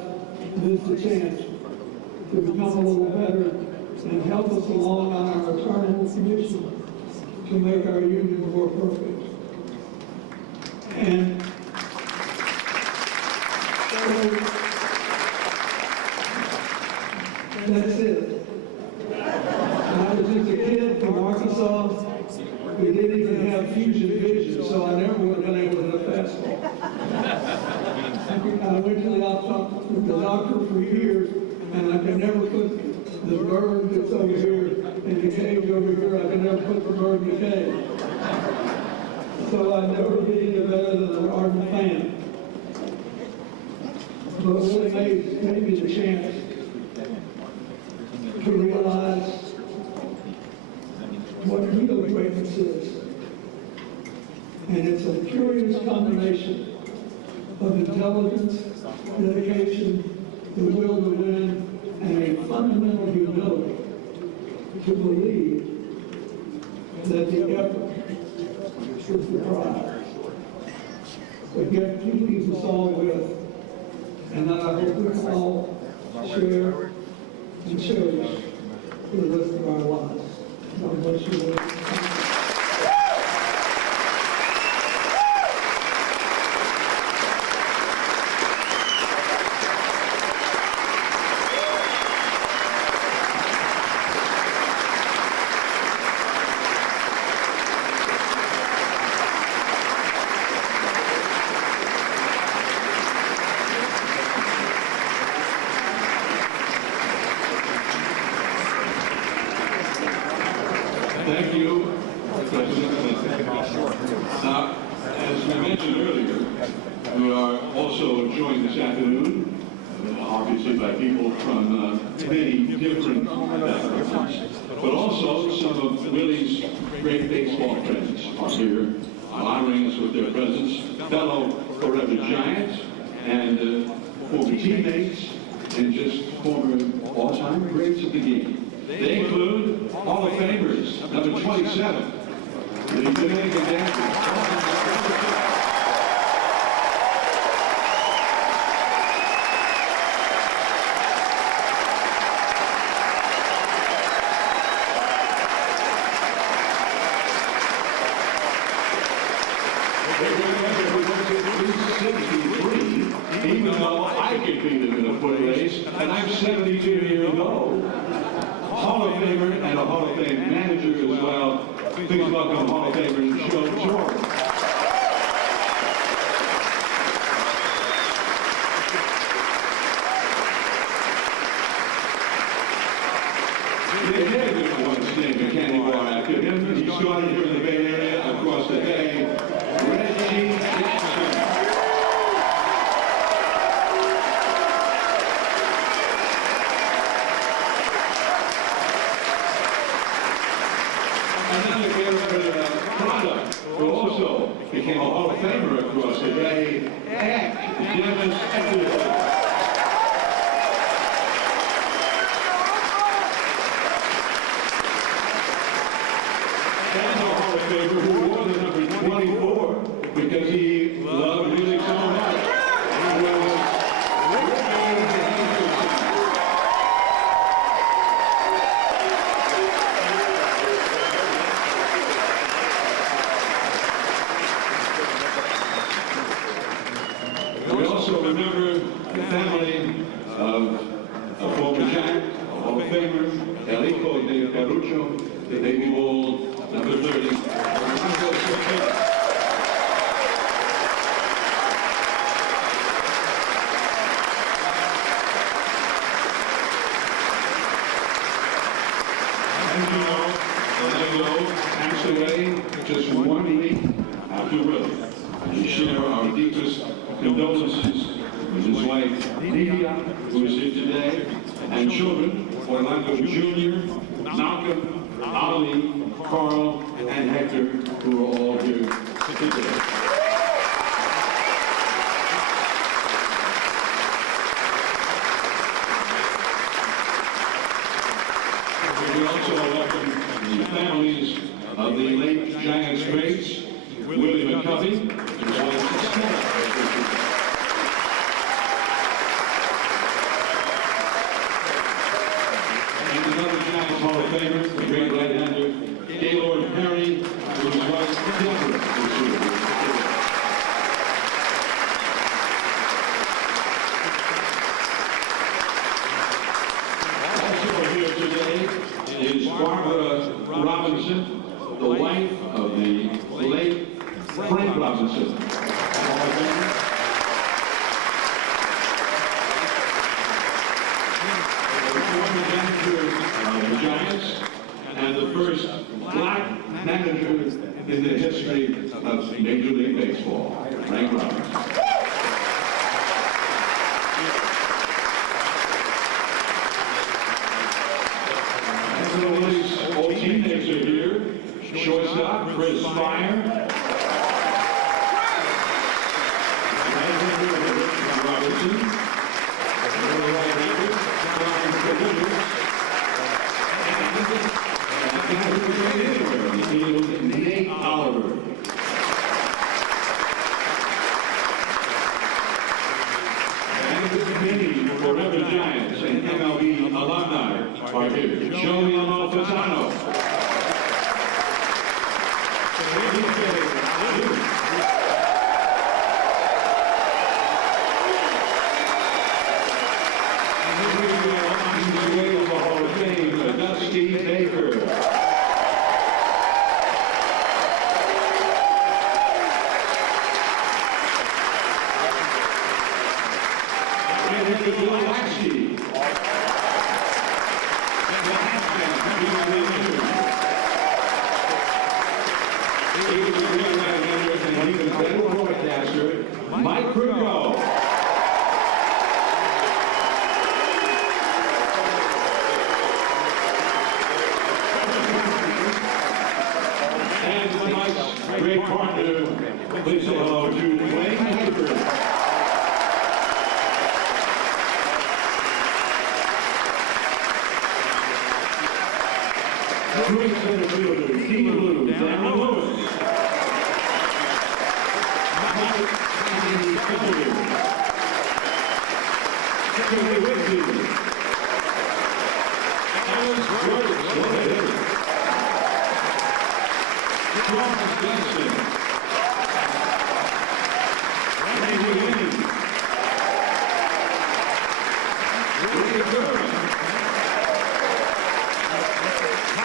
missed a chance to become a little better and help us along on our eternal mission to make our union more perfect. And so that's it. When I was just a kid from Arkansas, we didn't even have fusion vision, so I never would have been able to hit a fastball. I went to the doctor for years, and I could never put the bird that's over here in the cage over here. I could never put the bird in the cage. So I never get any better than an ardent fan. But Willie Mays gave me the chance to realize what real greatness is. And it's a curious combination of intelligence, dedication, the will to win, and a fundamental humility to believe that the effort is the prize. But yet he leaves us all with, and I hope we can all share and cherish for the rest of our lives. God bless you. Thank you, President Clinton. Now, as we mentioned earlier, we are also joined this afternoon, obviously by people from many different backgrounds, but also some of Willie's great baseball friends are here honoring us with their presence, fellow Forever Giants and former teammates and just former all-time greats of the game. They include Hall of Famers, number 27, the Dominican dancer. Even though I could beat him in a foot race, and I'm 72 years old. Hall of Famer and a Hall of Fame manager as well. Please welcome Hall of Famer Joe Jordan. They did once named a candy bar after him. He started here in the Bay Area, across the Bay. Reggie Jackson. Product, who also became a Hall of Famer across the Bay, Dennis Edwards. And a Hall of Famer who wore the number 24 because he loved music so much. We also remember the family of a former Giant, a Hall of Famer, El Hijo de Carucho, the baby bull, number 30. As you know, passed away just 1 week after Willie. We share our deepest condolences with his wife, Lydia, who is here today, and children, Orlando Jr., Malcolm, Ali, Carl, and Hector, who are all here today. We also welcome the families of the late Giants greats, Willie McCovey, as well as Cepeda. And another Giants Hall of Famer, the great right-hander, Gaylord Perry, whose wife, Deborah, is here. Also here today is Barbara Robinson, the wife of the late Frank Robinson. The former manager of the Giants and the first black manager in the history of Major League Baseball, Frank Robinson. And so Willie's old teammates are here. right here, Joey Amalfitano. Great partner, please say hello to Wayne Haber. Great center fielder, Dean Lou, Darren Lewis. Andy Felder. Kimberly Whitfield. Alice Rhodes, go ahead. Godson. Randy Williams. Willie Brown.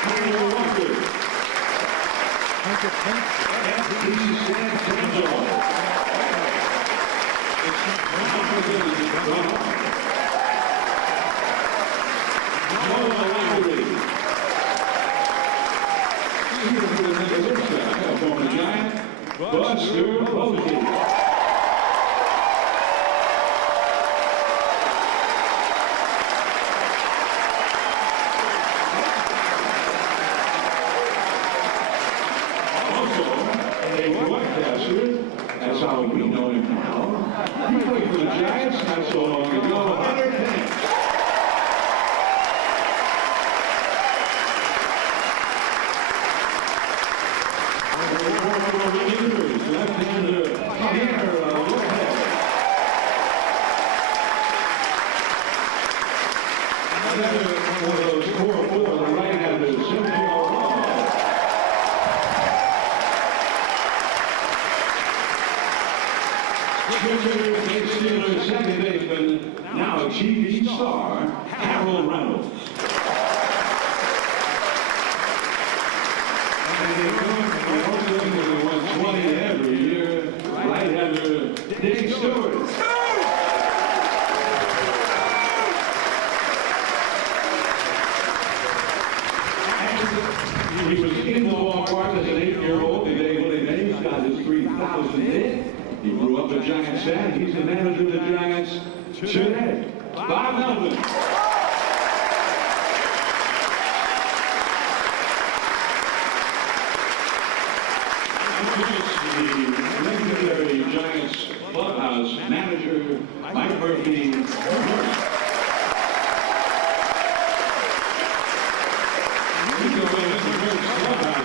Kyle Walker. Anthony Santanzo. Noah Lowry. Former Giant, Buster Posey. Also, a broadcaster, that's how we know him now. He played for the Giants not so long ago, 110. Left-hander, another one of those 4-4, the right-hander, Sergio Ross. Switcher, base stealer, second baseman, now a TV star, Harold Reynolds. And 120 every year, right-hander, Dave Stewart. He was in the ballpark as an 8-year-old. Today, Willie Mays got his 3,000th hit. He grew up a Giants fan. He's the manager of the Giants today. Bob Melvin. The legendary Giants clubhouse manager, Mike Murphy.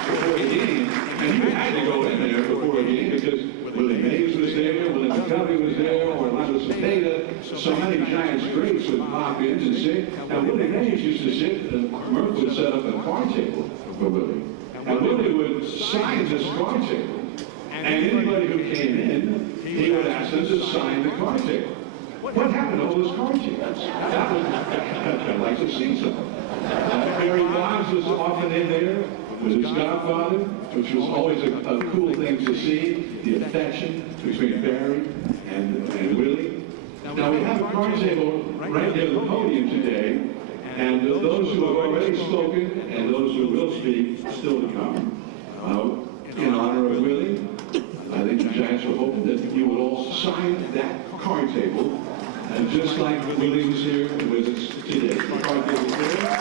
Before a game, and you had to go in there before a game because Willie Mays was there, Willie McCovey was there, Orlando Cepeda. So many Giants greats would pop in and sit. Now Willie Mays used to sit, Murph would set up a card table for Willie. And Willie would sign this card table. And anybody who came in, he would ask them to sign the card table. What happened to all those card tables? I'd like to see some. Barry Bonds was often in there with his godfather, which was always a cool thing to see, the affection between Barry and Willie. Now we have a card table right near the podium today, and those who have already spoken and those who will speak still to come. In honor of Willie, I think the Giants were hoping that you would all sign that card table. And just like Willie was here with us today, the card table is there.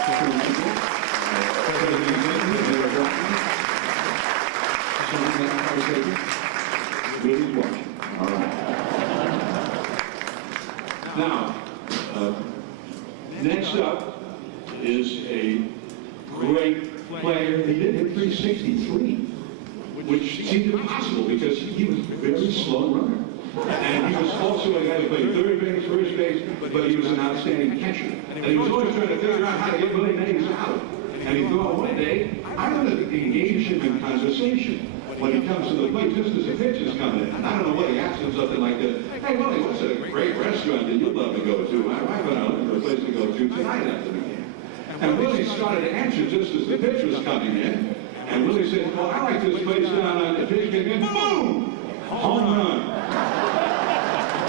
Willie's watching. All right. Now, next up is a great player. He did hit 363, which seemed impossible because he was a very slow runner. And he was also a guy who played third base, first base, but he was an outstanding catcher. And he was always trying to figure out how to get Willie Mays out. And he thought one day, I'm going to engage him in conversation when he comes to the plate, just as the pitch is coming in. And I don't know what, he asked him something like this. Hey, Willie, what's a great restaurant that you'd love to go to? My wife and I are looking for a place to go to tonight after the game. And Willie started to answer just as the pitch was coming in. And Willie said, well, I like this place down on the pitch came in. Boom! Home run.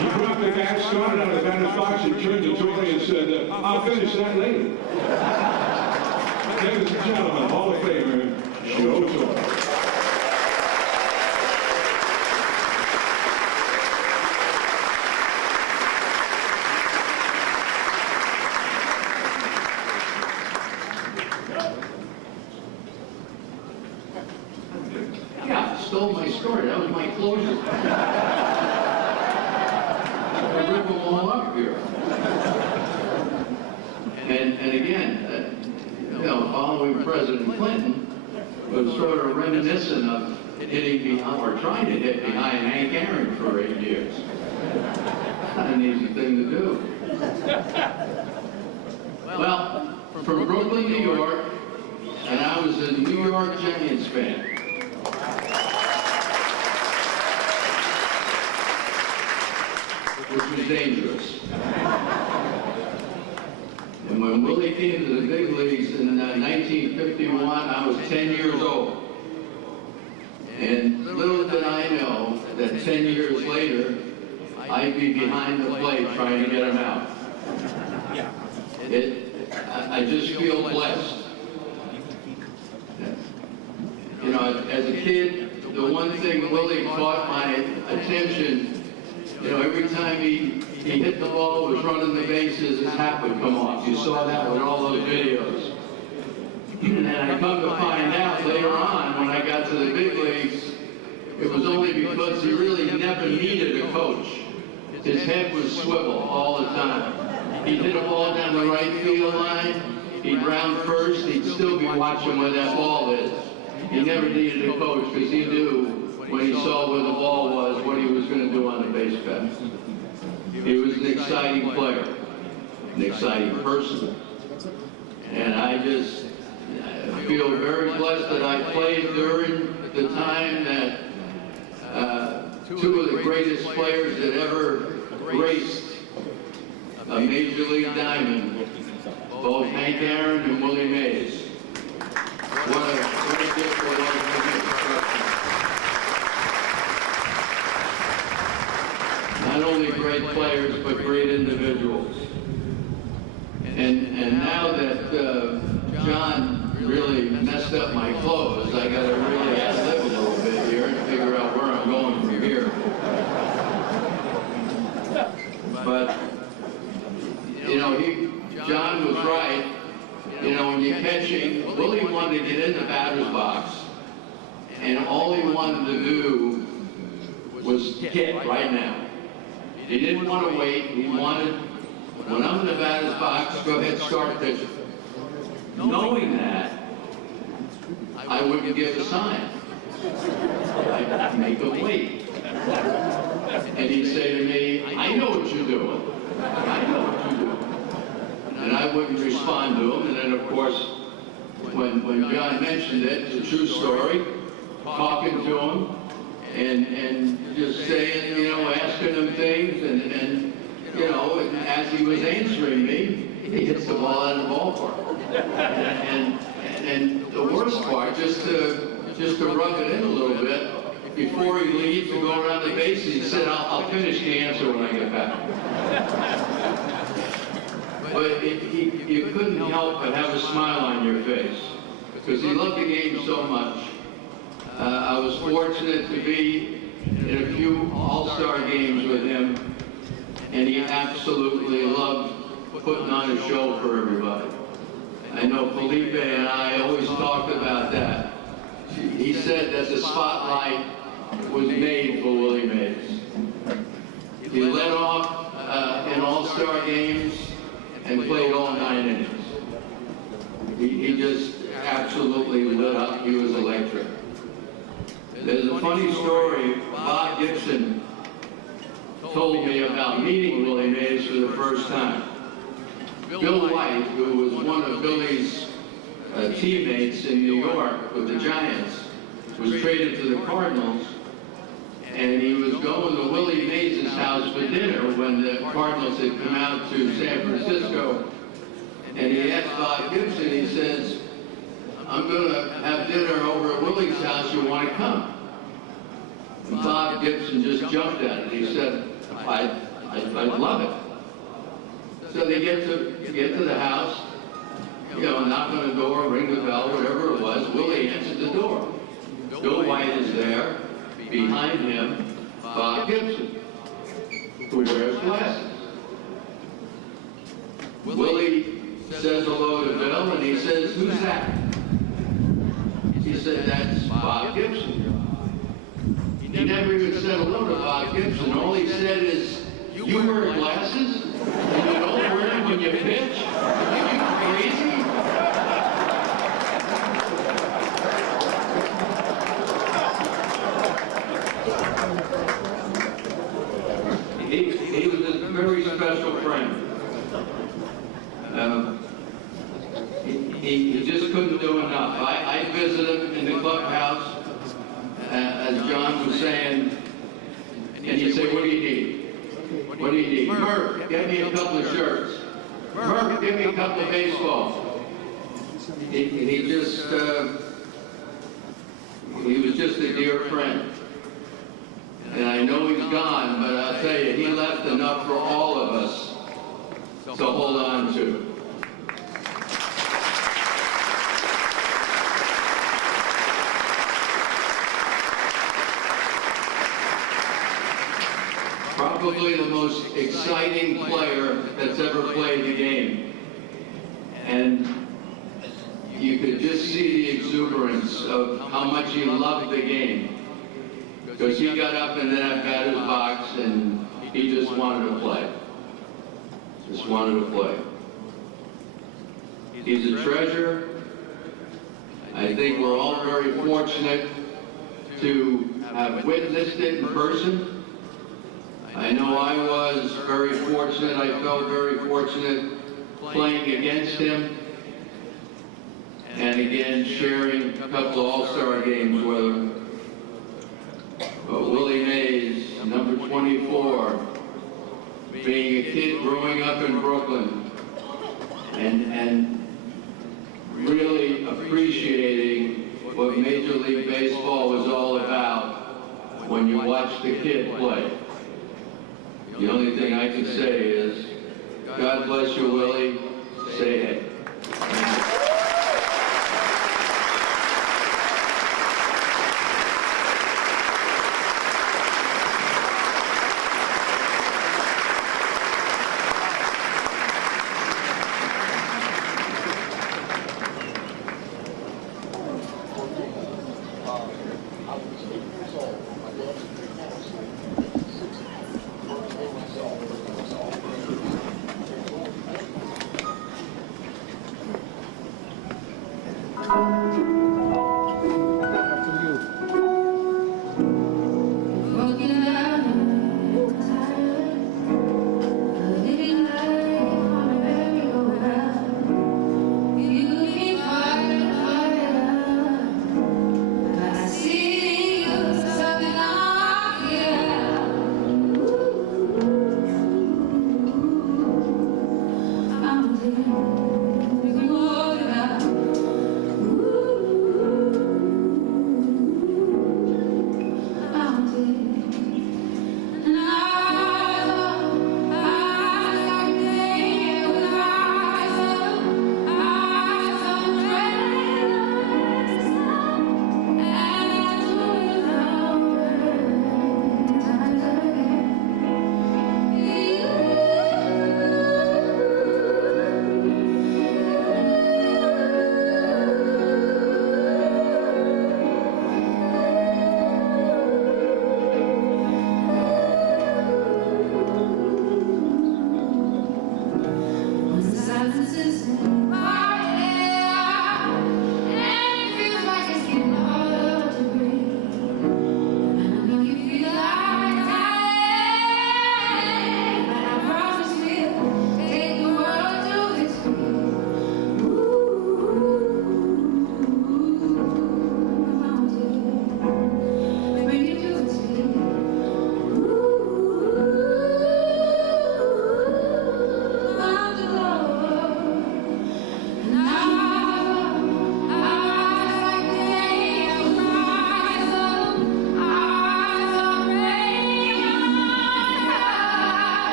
He dropped the bat, started out of the batter's box, and turned to Torrey and said, I'll finish that later. Ladies and gentlemen, Hall of Famer, Joe Torrey. Stole my story. That was my closure. I rip them all up here. And again, you know, following President Clinton was sort of reminiscent of hitting behind, or trying to hit behind Hank Aaron for 8 years. Not an easy thing to do. Well, from Brooklyn, New York, and I was a New York Giants fan. Which was dangerous. And when Willie came to the big leagues in 1951, I was 10 years old. And little did I know that 10 years later, I'd be behind the plate trying to get him out. I just feel blessed. You know, as a kid, the one thing Willie caught my attention, you know, every time he hit the ball, was running the bases, his hat would come off. You saw that with all those videos. And I come to find out later on, when I got to the big leagues, it was only because he really never needed a coach. His head was swivel all the time. He'd hit a ball down the right field line, he'd round first, he'd still be watching where that ball is. He never needed a coach because he knew when he saw where the ball was, what he was going to do on the base path. He was an exciting player, an exciting person. And I just feel very blessed that I played during the time that two of the greatest players that ever graced a Major League diamond, both Hank Aaron and Willie Mays. What a gift it was for me. Not only great players, but great individuals. And now that John really messed up my clothes, I got to really ad-lib a little bit here and figure out where I'm going from here. But, you know, John was right. You know, when you're catching, Willie wanted to get in the batter's box, and all he wanted to do was hit right now. He didn't want to wait. He wanted, when I'm in the batter's box, go ahead, start pitching. Knowing that, I wouldn't give a sign. I'd make him wait. And he'd say to me, I know what you're doing. I know what you're doing. And I wouldn't respond to him. And then, of course, when John mentioned it, it's a true story, talking to him and just saying, you know, asking him things. And you know, as he was answering me, he hits the ball out of the ballpark. And the worst part, just to rub it in a little bit, before he leaves to go around the bases, he said, I'll finish the answer when I get back. But you couldn't help but have a smile on your face, because he loved the game so much. I was fortunate to be in a few all-star games with him, and he absolutely loved putting on a show for everybody. I know Felipe and I always talked about that. He said that the spotlight was made for Willie Mays. He led off in all-star games and played all 9 innings. He just absolutely lit up. He was electric. There's a funny story. Bob Gibson told me about meeting Willie Mays for the first time. Bill White, who was one of Billy's teammates in New York with the Giants, was traded to the Cardinals, and he was going to Willie Mays' house for dinner when the Cardinals had come out to San Francisco, and he asked Bob Gibson, he says, I'm going to have dinner over at Willie's house, you want to come? And Bob Gibson just jumped at it. He said, I'd love it. So they get to the house, you know, knock on the door, ring the bell, whatever it was. Willie answered the door. Bill White is there. Behind him, Bob Gibson, who wears glasses. Willie says hello to Bill, and he says, who's that? He said, that's Bob Gibson. He never even said hello to Bob Gibson. All he said is, you wear glasses? And you don't wear them when you pitch? Are you crazy? He was a very special friend. He just couldn't do enough. I visited him in the clubhouse, as John was saying, and he'd say, what do you need? What do you need? Murph, get me a couple of shirts. Murph, give me a couple of baseballs. He was just a dear friend. And I know he's gone, but I'll tell you, he left enough for all of us to hold on to. Probably the most exciting player that's ever played the game. And you could just see the exuberance of how much he loved the game. Because he got up in that batter's box and he just wanted to play. Just wanted to play. He's a treasure. I think we're all very fortunate to have witnessed it in person. I know I was very fortunate. I felt very fortunate playing against him. And again, sharing a couple of all-star games with him. But Willie Mays, number 24, being a kid growing up in Brooklyn and really appreciating what Major League Baseball was all about when you watch the kid play. The only thing I can say is, God bless you, Willie. Say hey.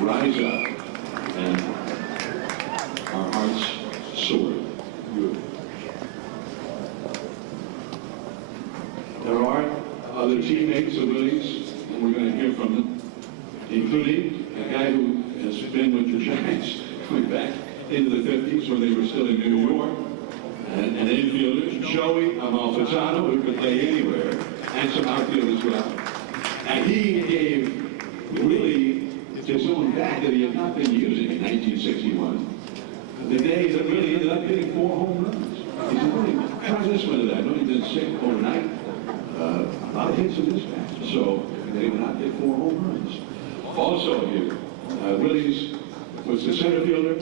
rise up and our hearts soar. Good. There are other teammates of Willie's, and we're going to hear from them, including a guy who has been with the Giants going back into the 50s when they were still in New York, and an infielder, Joey Amalfitano, who could play anywhere, and some outfield as well. And he gave Willie his own bat that he had not been using in 1961, the day that Willie ended up hitting 4 home runs. He said, Willie, try this one today. I know you've been sick overnight. A lot of hits in this bat. So they did not hit 4 home runs. Also here, Willie's was the center fielder,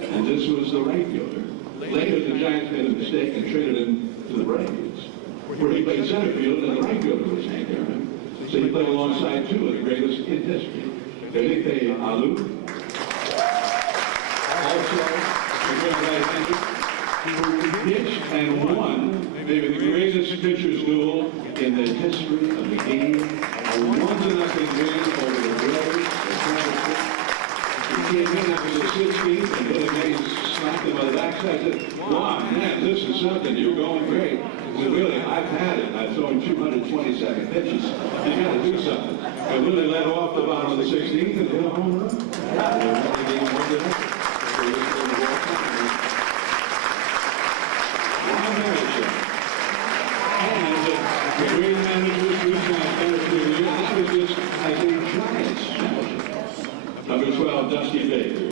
and this was the right fielder. Later, the Giants made a mistake and traded him to the Braves, where he played center field, and the right fielder was Hank Aaron. So he played alongside 2 of the greatest in history, Felipe Alou. Also, the great right-hander, who pitched and won maybe the greatest pitcher's duel in the history of the game. A 1-0 win over the Braves. He came in after the 16th, and Willie Mays slapped him on the backside and said, wow, man, this is something. You're going great. He said, Willie, I've had it. I've thrown 222nd pitches. You got to do something. And Willie led off the bottom of the 16th and hit a home run. Juan Marichal. And the great managers who spent the year, that was just, I think, Giants manager. Number 12, Dusty Baker.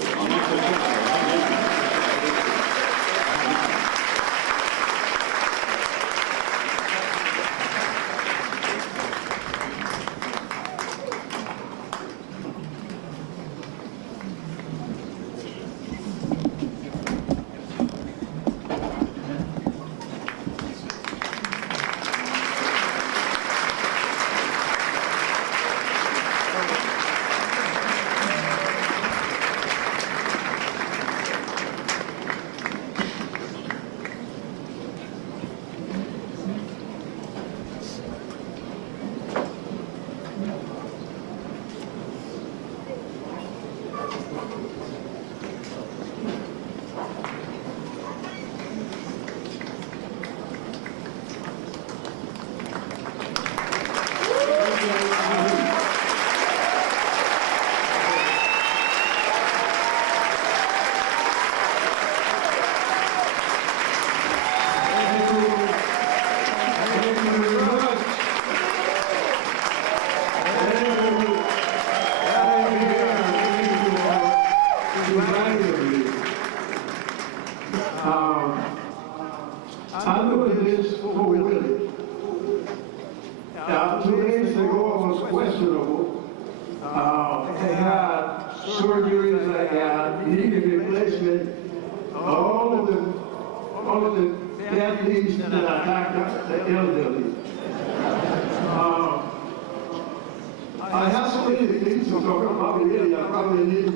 I have so many things to talk about really. I probably need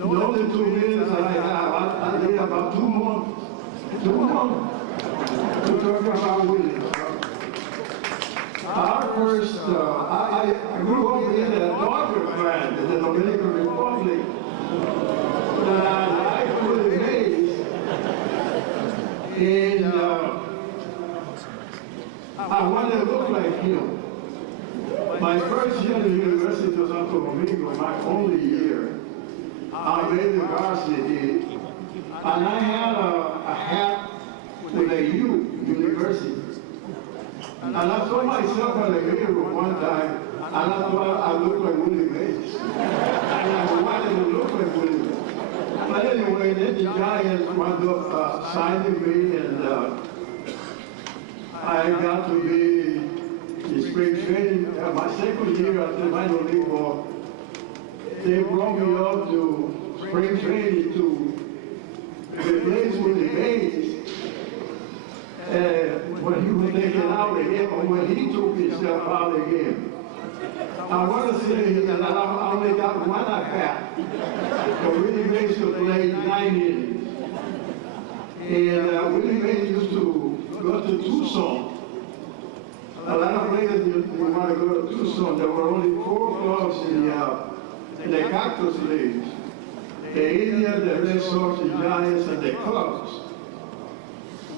more than 2 minutes that I have. I need about 2 more to talk about Willie. First, I grew up in a Dodger fan in the Dominican Republic. And I liked Willie Mays. And I wanted to look like him. My first year at the University of Santo Domingo, my only year, I made the varsity, and I had a hat with a U, university. And I saw myself in the mirror one time, and I thought I looked like Willie Mays. And I wanted to look like Willie Mays. But anyway, then the Giants wound up signing me, and I got to be in spring training. My second year at the minor league ball, they brought me up to spring training to replace Willie Mays when he was taken out again, or when he took himself out again. I want to say that I only got one at bat. But Willie Mays played 9 innings. And Willie Mays used to go to Tucson. A lot of players didn't want to go to Tucson. There were only 4 clubs in the Cactus Leagues, the Indians, the Red Sox, the Giants, and the Cubs.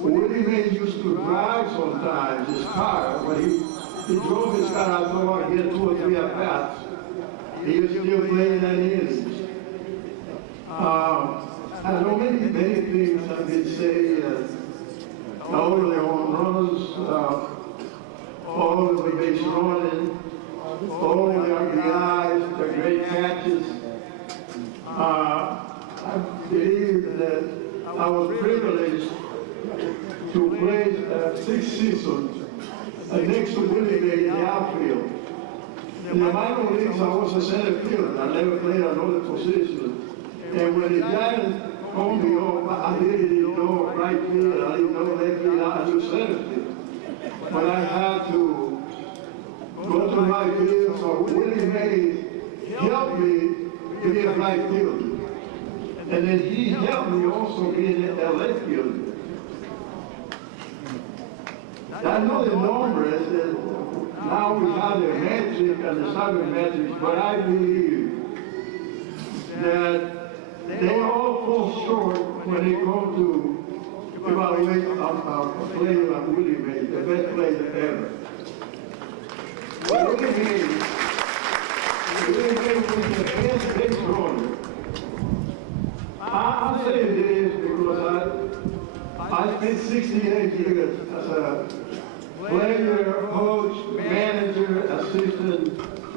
Willie Mays used to drive sometimes his car. When he drove his car out the door, he had 2 or 3 at-bats. He was still playing at the innings. I know many things have been said. All of the home runs, all of the base running, all of the RBIs, the great catches. I believe that I was privileged to play 6 seasons next to Willie Mays in the outfield. In the minor leagues, I was a center fielder. I never played another position. And when the Giants called me up, I really didn't know right field, I didn't know left field, I knew center field. But I had to go to right field, so Willie Mays helped me to be a right fielder. And then he helped me also being a left fielder. I know the numbers, and now we have the metric and the sabermetrics, but I believe that they all fall short when they come to evaluate a player like Willie Mays, the best player ever. Willie Mays was the best base runner. I say this because I spent 68 years as a player, coach, manager, assistant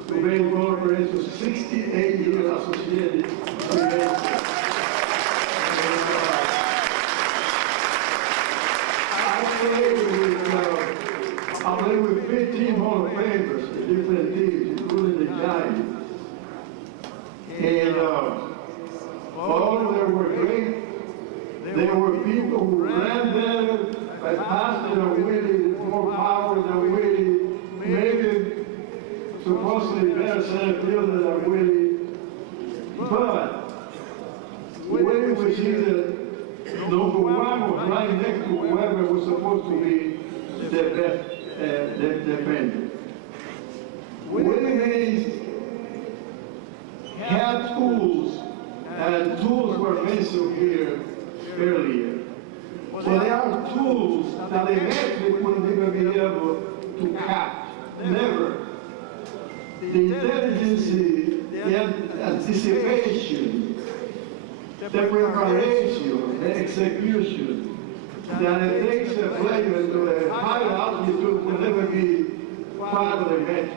to baseball operations, 68 years associated with baseball. I played with 15 Hall of Famers in different teams, including the Giants. And all of them were great. There were people who ran better, faster than Willie, more power than Willie, maybe supposedly better center fielder than Willie. But Willie was either number 1 or right next to whoever was supposed to be the best defender. Willie Mays had tools, and tools were mentioned here earlier. So there are tools that the metric will never be able to catch. Never. The intelligence, the anticipation, the preparation, the execution, that it takes a player to a higher altitude will never be part of the metric.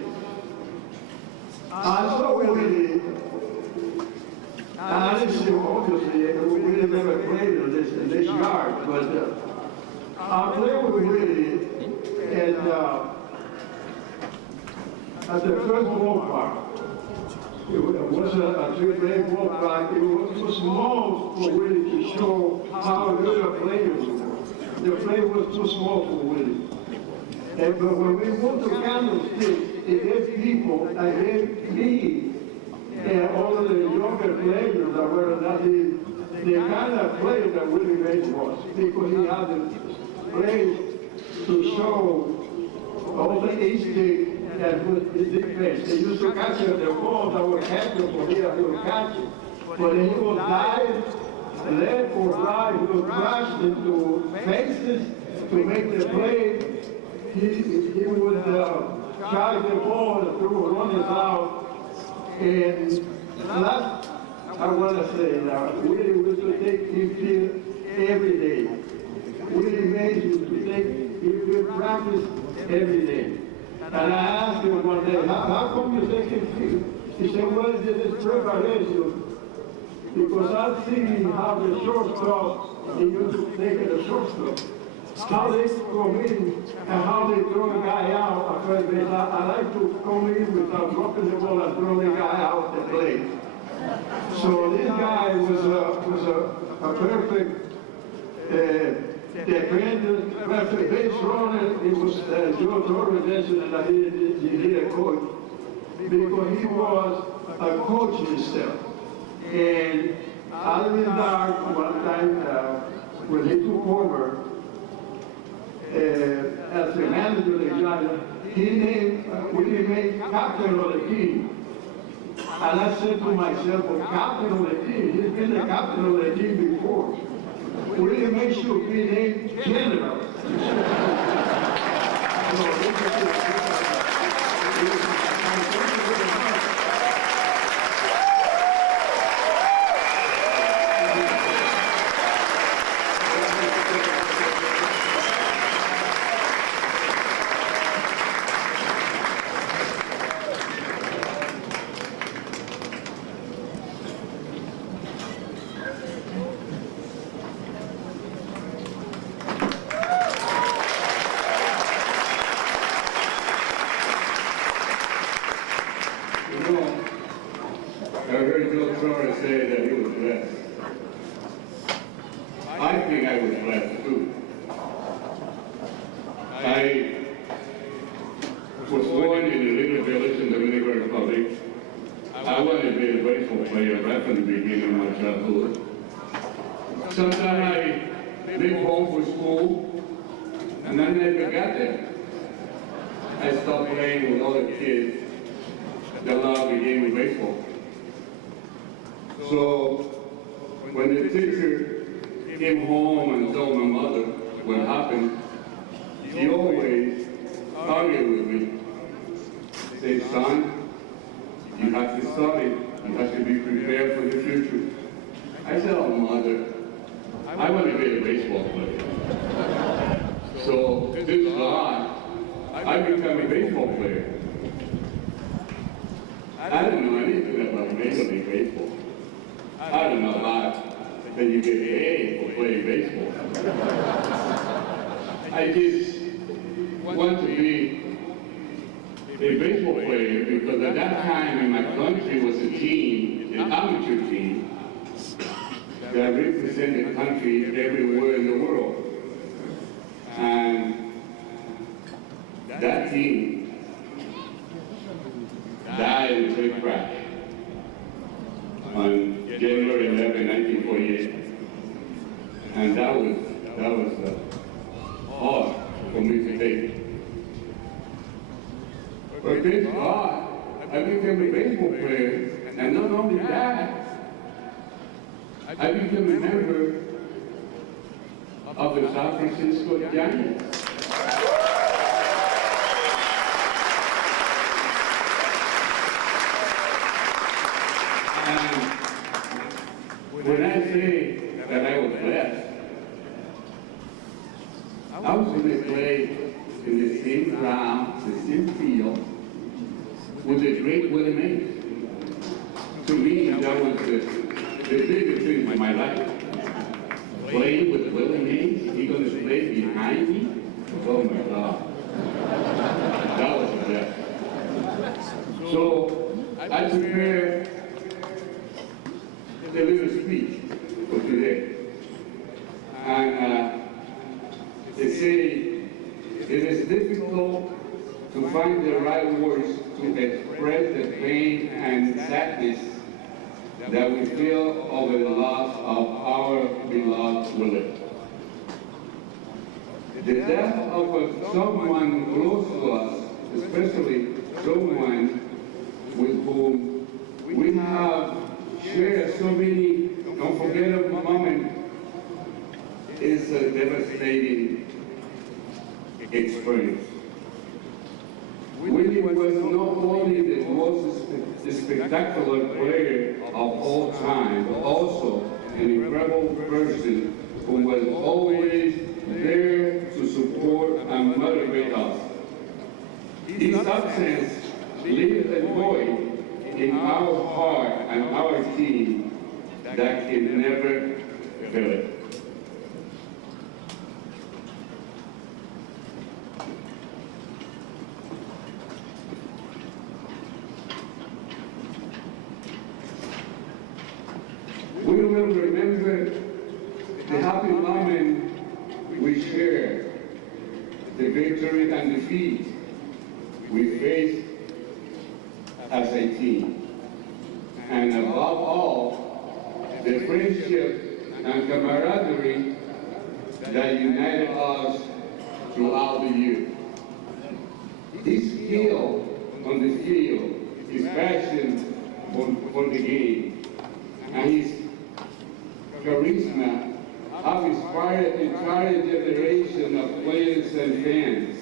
I saw Willie, and I didn't see, obviously, Willie never played in this yard, but I played with Willie at the first ballpark. It was a three-play ballpark. It was too small for Willie to show how good a player he was. The play was too small for Willie. But when we moved to Candlestick, it gave people, I gave me, and all of the younger players that were not the kind of player that Willie Mays was, because he had the play to show all the instinct that was his defense. They used to catch the ball that was catchable here, he would catch it. But then he would dive, left or right, he would crash into faces to make the play. He would charge the ball, the throw runners out. And last, I want to say that Willie used to take him field every day. Willie Mays used to take him field practice every day. And I asked him one day, how come you take him field? He said, well, it's preparation. Because I've seen how the shortstop, he used to take the shortstop, how they come in and how they throw the guy out at first base. I like to come in without dropping the ball and throw the guy out the plate. So this guy was a perfect defender, perfect base runner. It was Joe Torres mentioned that he did a coach because he was a coach himself. And Alvin Dark, one time when he took over as the manager of the Giants, he named Willie Mays captain of the team. And I said to myself, well, captain of the team, he's been the captain of the team before. Willie Mays should be named general. Say that he was blessed. I think I was blessed too. I was born in a little village in the Dominican Republic. I wanted to be a baseball player right from the beginning of my childhood. Sometimes I leave home for school and I never got there. I stopped playing with other kids that loved the game of baseball. So when the teacher came home and told my mother what happened, she always argued with me. Say, son, you have to study. You have to be prepared for the future. I said, oh, mother, I want to be a baseball player. So this July, I became a baseball player. I didn't know anything about Major League Baseball. I don't know about that you get an A for playing baseball. I just want to be a baseball player because at that time in my country was a team, an amateur team, that represented the country everywhere in the world. And that team died in a big crash on January 11, 1948. And that was hard for me to take. But thank God, I became a baseball player, and not only that, I became a member of the San Francisco Giants. When I say that I was blessed, I was going to play in the same ground, the same field, with the great Willie Mays. To me, that was the biggest thing in my life. Playing with Willie Mays, he's going to play behind me? Oh my God. That was the best. So I prepared a little speech for today. And they say it is difficult to find the right words to express the pain and sadness that we feel over the loss of our beloved Willie. The death of someone close to us, especially someone with whom we have shared so many unforgettable moments, is a devastating experience. Willie was not only the most spectacular player of all time, but also an incredible person who was always there to support and motivate us. His absence leaves a void in our heart and our team that can never fill it. We will remember the happy moment we shared, the victory and defeat we faced as a team, and above all, the friendship and camaraderie that united us throughout the year. His skill on the field, his passion for the game, and his charisma have inspired an entire generation of players and fans.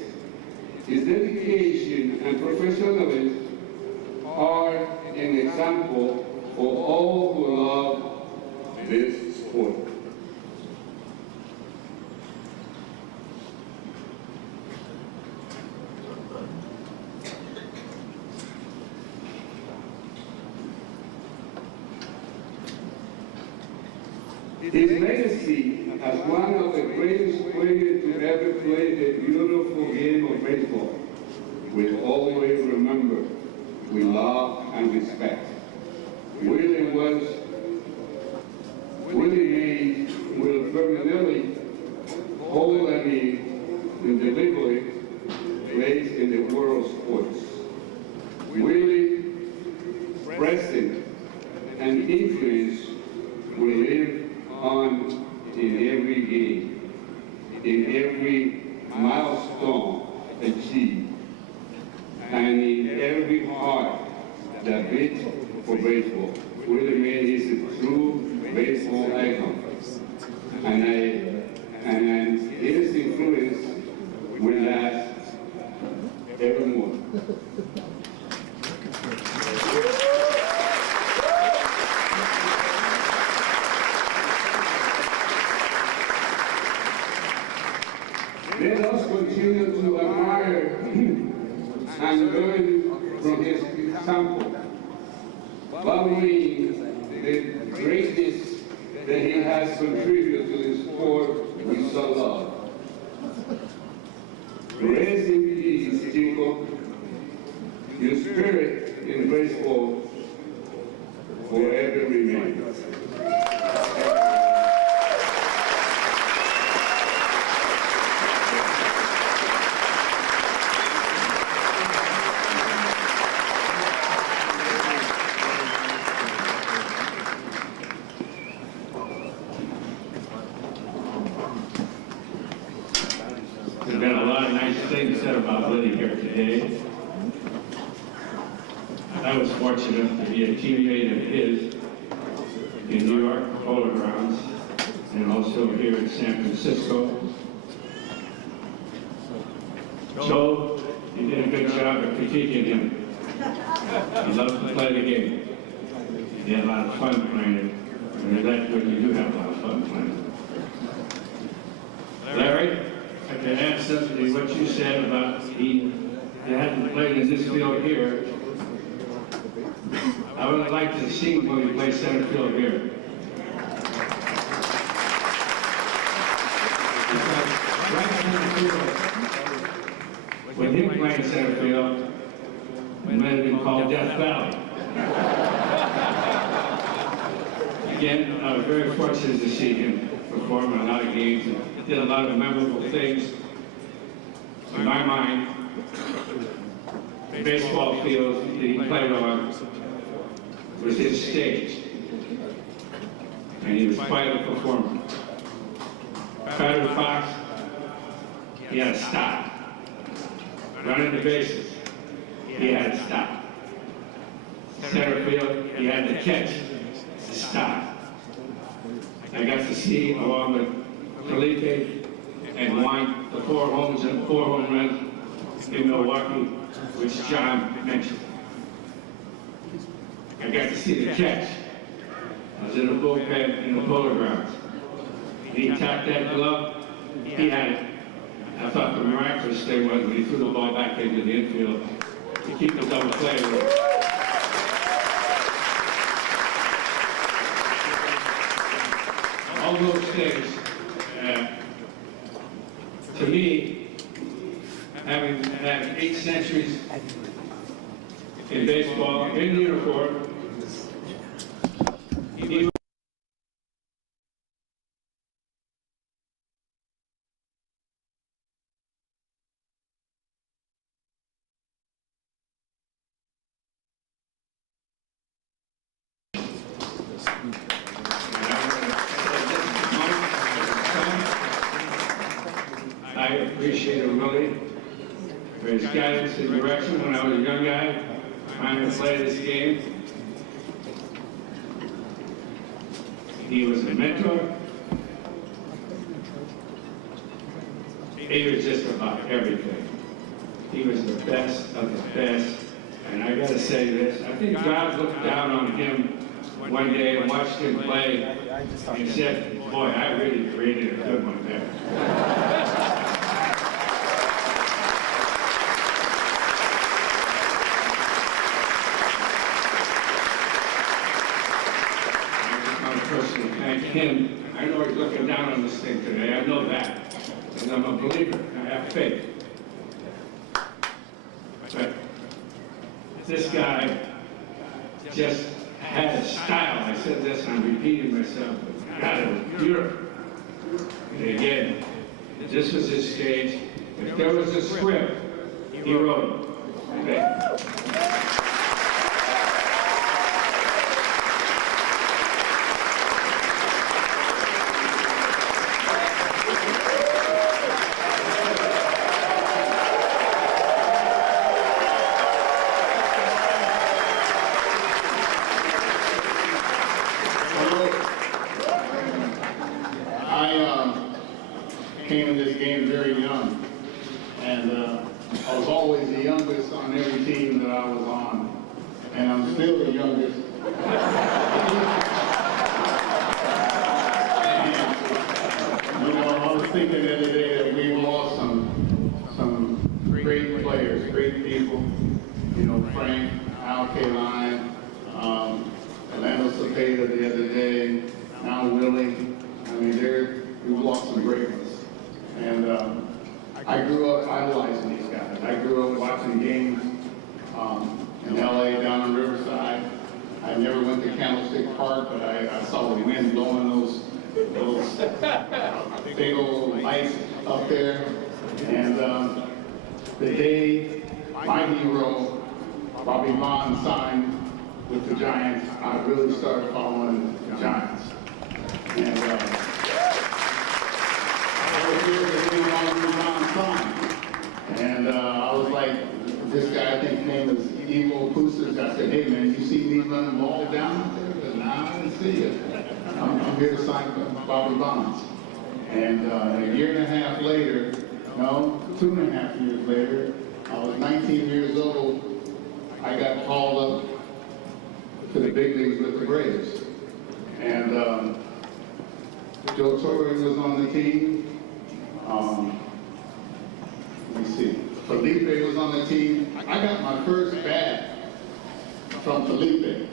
His dedication and professionalism are an example for all who love this sport. His legacy as one of the greatest players to ever play the beautiful game of baseball will always remember with love and respect. Willie Mays will permanently hold an indelible place in the world of sports. Willie's presence and influence will live on in every game, in every milestone achieved, and in every heart that beats for baseball. Willie Mays is a true baseball icon, and his influence will last evermore. Let us continue to admire and learn from his example, valuing the greatness that he has contributed to the sport we so love. Rest in peace, Chico. Your spirit in baseball forever remains. There's been a lot of nice things said about Willie here today. I was fortunate to be a teammate of his in New York Polo Grounds and also here in San Francisco. Joe, you did a good job of critiquing him. He loved to play the game. He had a lot of fun playing it, and that's what you do have a lot of fun playing it. Larry, I can add something to what you said about he hadn't played in this field here. I would like to see when we play center field here. Because right center field, when he played center field, it might have been called Death Valley. Again, I was very fortunate to see him perform in a lot of games and did a lot of memorable things. In my mind, the baseball field that he played on was his stage, and he was quite a performer. Batter's box, he had a stop. Running the bases, he had a stop. Center field, he had to catch, stop. I got to see, along with Felipe and Juan, the four home runs in Milwaukee, which John mentioned. I got to see the catch. I was in the bullpen in the Polo Grounds. He tapped that glove, he had it. I thought the miraculous thing was when he threw the ball back into the infield to keep the double play. All those things, to me, having had 8 centuries in baseball, in uniform, he I appreciate Willie for his guidance and direction when I was a young guy trying to play this game. He was a mentor. He was just about everything. He was the best of the best. And I gotta say this, I think God looked down on him one day and watched him play and said, boy, I really created a good one there. Personally thank him. I know he's looking down on this thing today. I know that. Because I'm a believer. I have faith. But this guy just had a style. I said this, I'm repeating myself. But God, it was beautiful. And again, this was his stage. If there was a script, he wrote it. Okay? Came in this game very young, and I was always the youngest on every team that I was on, and I'm still the youngest. And, you know, I was thinking the other day that we lost some great players, great people. You know, Frank, Al Kaline, Orlando Cepeda the other day, now Willie. I mean, we've lost some great ones. And I grew up idolizing these guys. I grew up watching games in LA, down in Riverside. I never went to Candlestick Park, but I saw the wind blowing those big old lights up there. And the day my hero, Bobby Bond, signed with the Giants, I really started following the Giants. And and I was like, this guy, I think his name is Evo Pusas. I said, hey man, you see me running the ball down there? But nah, I didn't see it. I'm here to sign Bobby Bonds. And a year and a half later, no, 2.5 years later, I was 19 years old. I got called up to the big leagues with the Braves. And Joe Torre was on the team. Let me see. Felipe was on the team. I got my first bat from Felipe.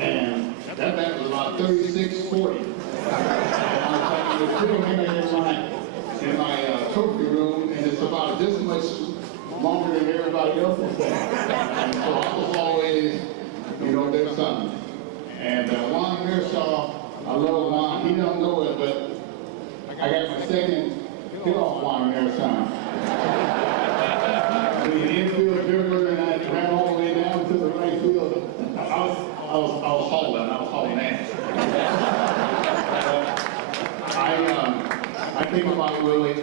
And that bat was about 36-40. And I was still hanging in my trophy room, and it's about this much longer than everybody else's bat. And so I was always, you know, their son. And Juan Marichal, I love Juan. He don't know it, but I got my second hit off Juan Marichal. The infield dribbler, and I ran all the way down to the right field. I was hauling ass. I think about Willie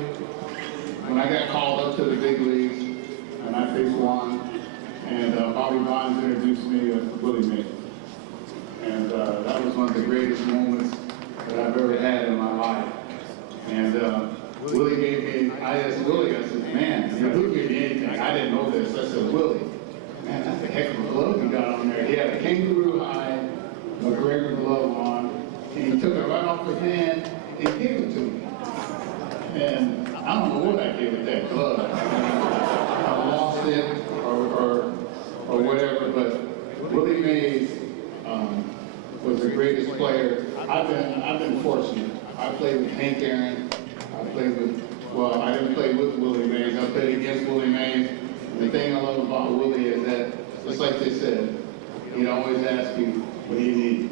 when I got called up to the big leagues, and I faced Juan, and Bobby Bonds introduced me to Willie Mays. And that was one of the greatest moments that I've ever had in my life. And Willie gave me, I asked Willie, I said, man, who gave me anything? I didn't know this. I said, Willie, man, that's a heck of a glove you got on there. He had a kangaroo hide, McGregor glove on, and he took it right off his hand and gave it to me. And I don't know what I did with that glove. I lost it or whatever, but Willie Mays was the greatest player. I've been fortunate. I played with Hank Aaron. I played with, well, I didn't play with Willie Mays. I played against Willie Mays. And the thing I love about Willie is that, just like they said, he'd always ask you, what do you need?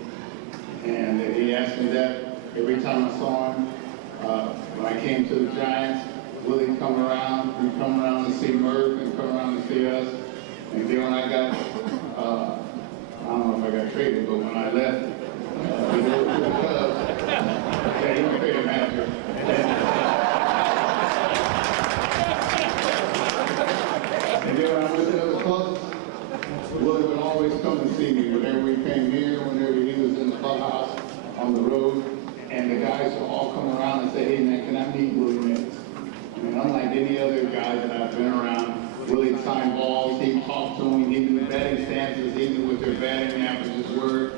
And he asked me that every time I saw him. When I came to the Giants, Willie would come around. He'd come around to see Murph and come around to see us. And then when I got, I don't know if I got traded, but when I left, to go to the Cubs, yeah, he was a manager. And then when I went to the clubs, Willie would always come and see me whenever we came here, whenever he was in the clubhouse, on the and the guys will all come around and say, hey man, can I meet Willie Mays? And unlike any other guy that I've been around, Willie signed balls, he talked to them, he knew the batting stances, he knew what their batting averages were.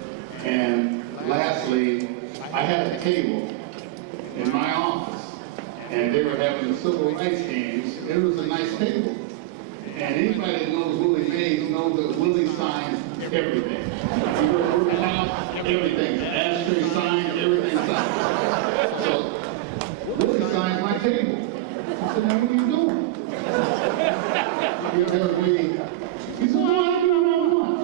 And lastly, I had a table in my office, and they were having the civil rights games. It was a nice table. And anybody that knows Willie Mays knows that Willie signs everything. You go to work out, everything. The ashtray signed, everything signed. So Willie signed my table. I said, man, what are you doing? He said, well, I do what I want.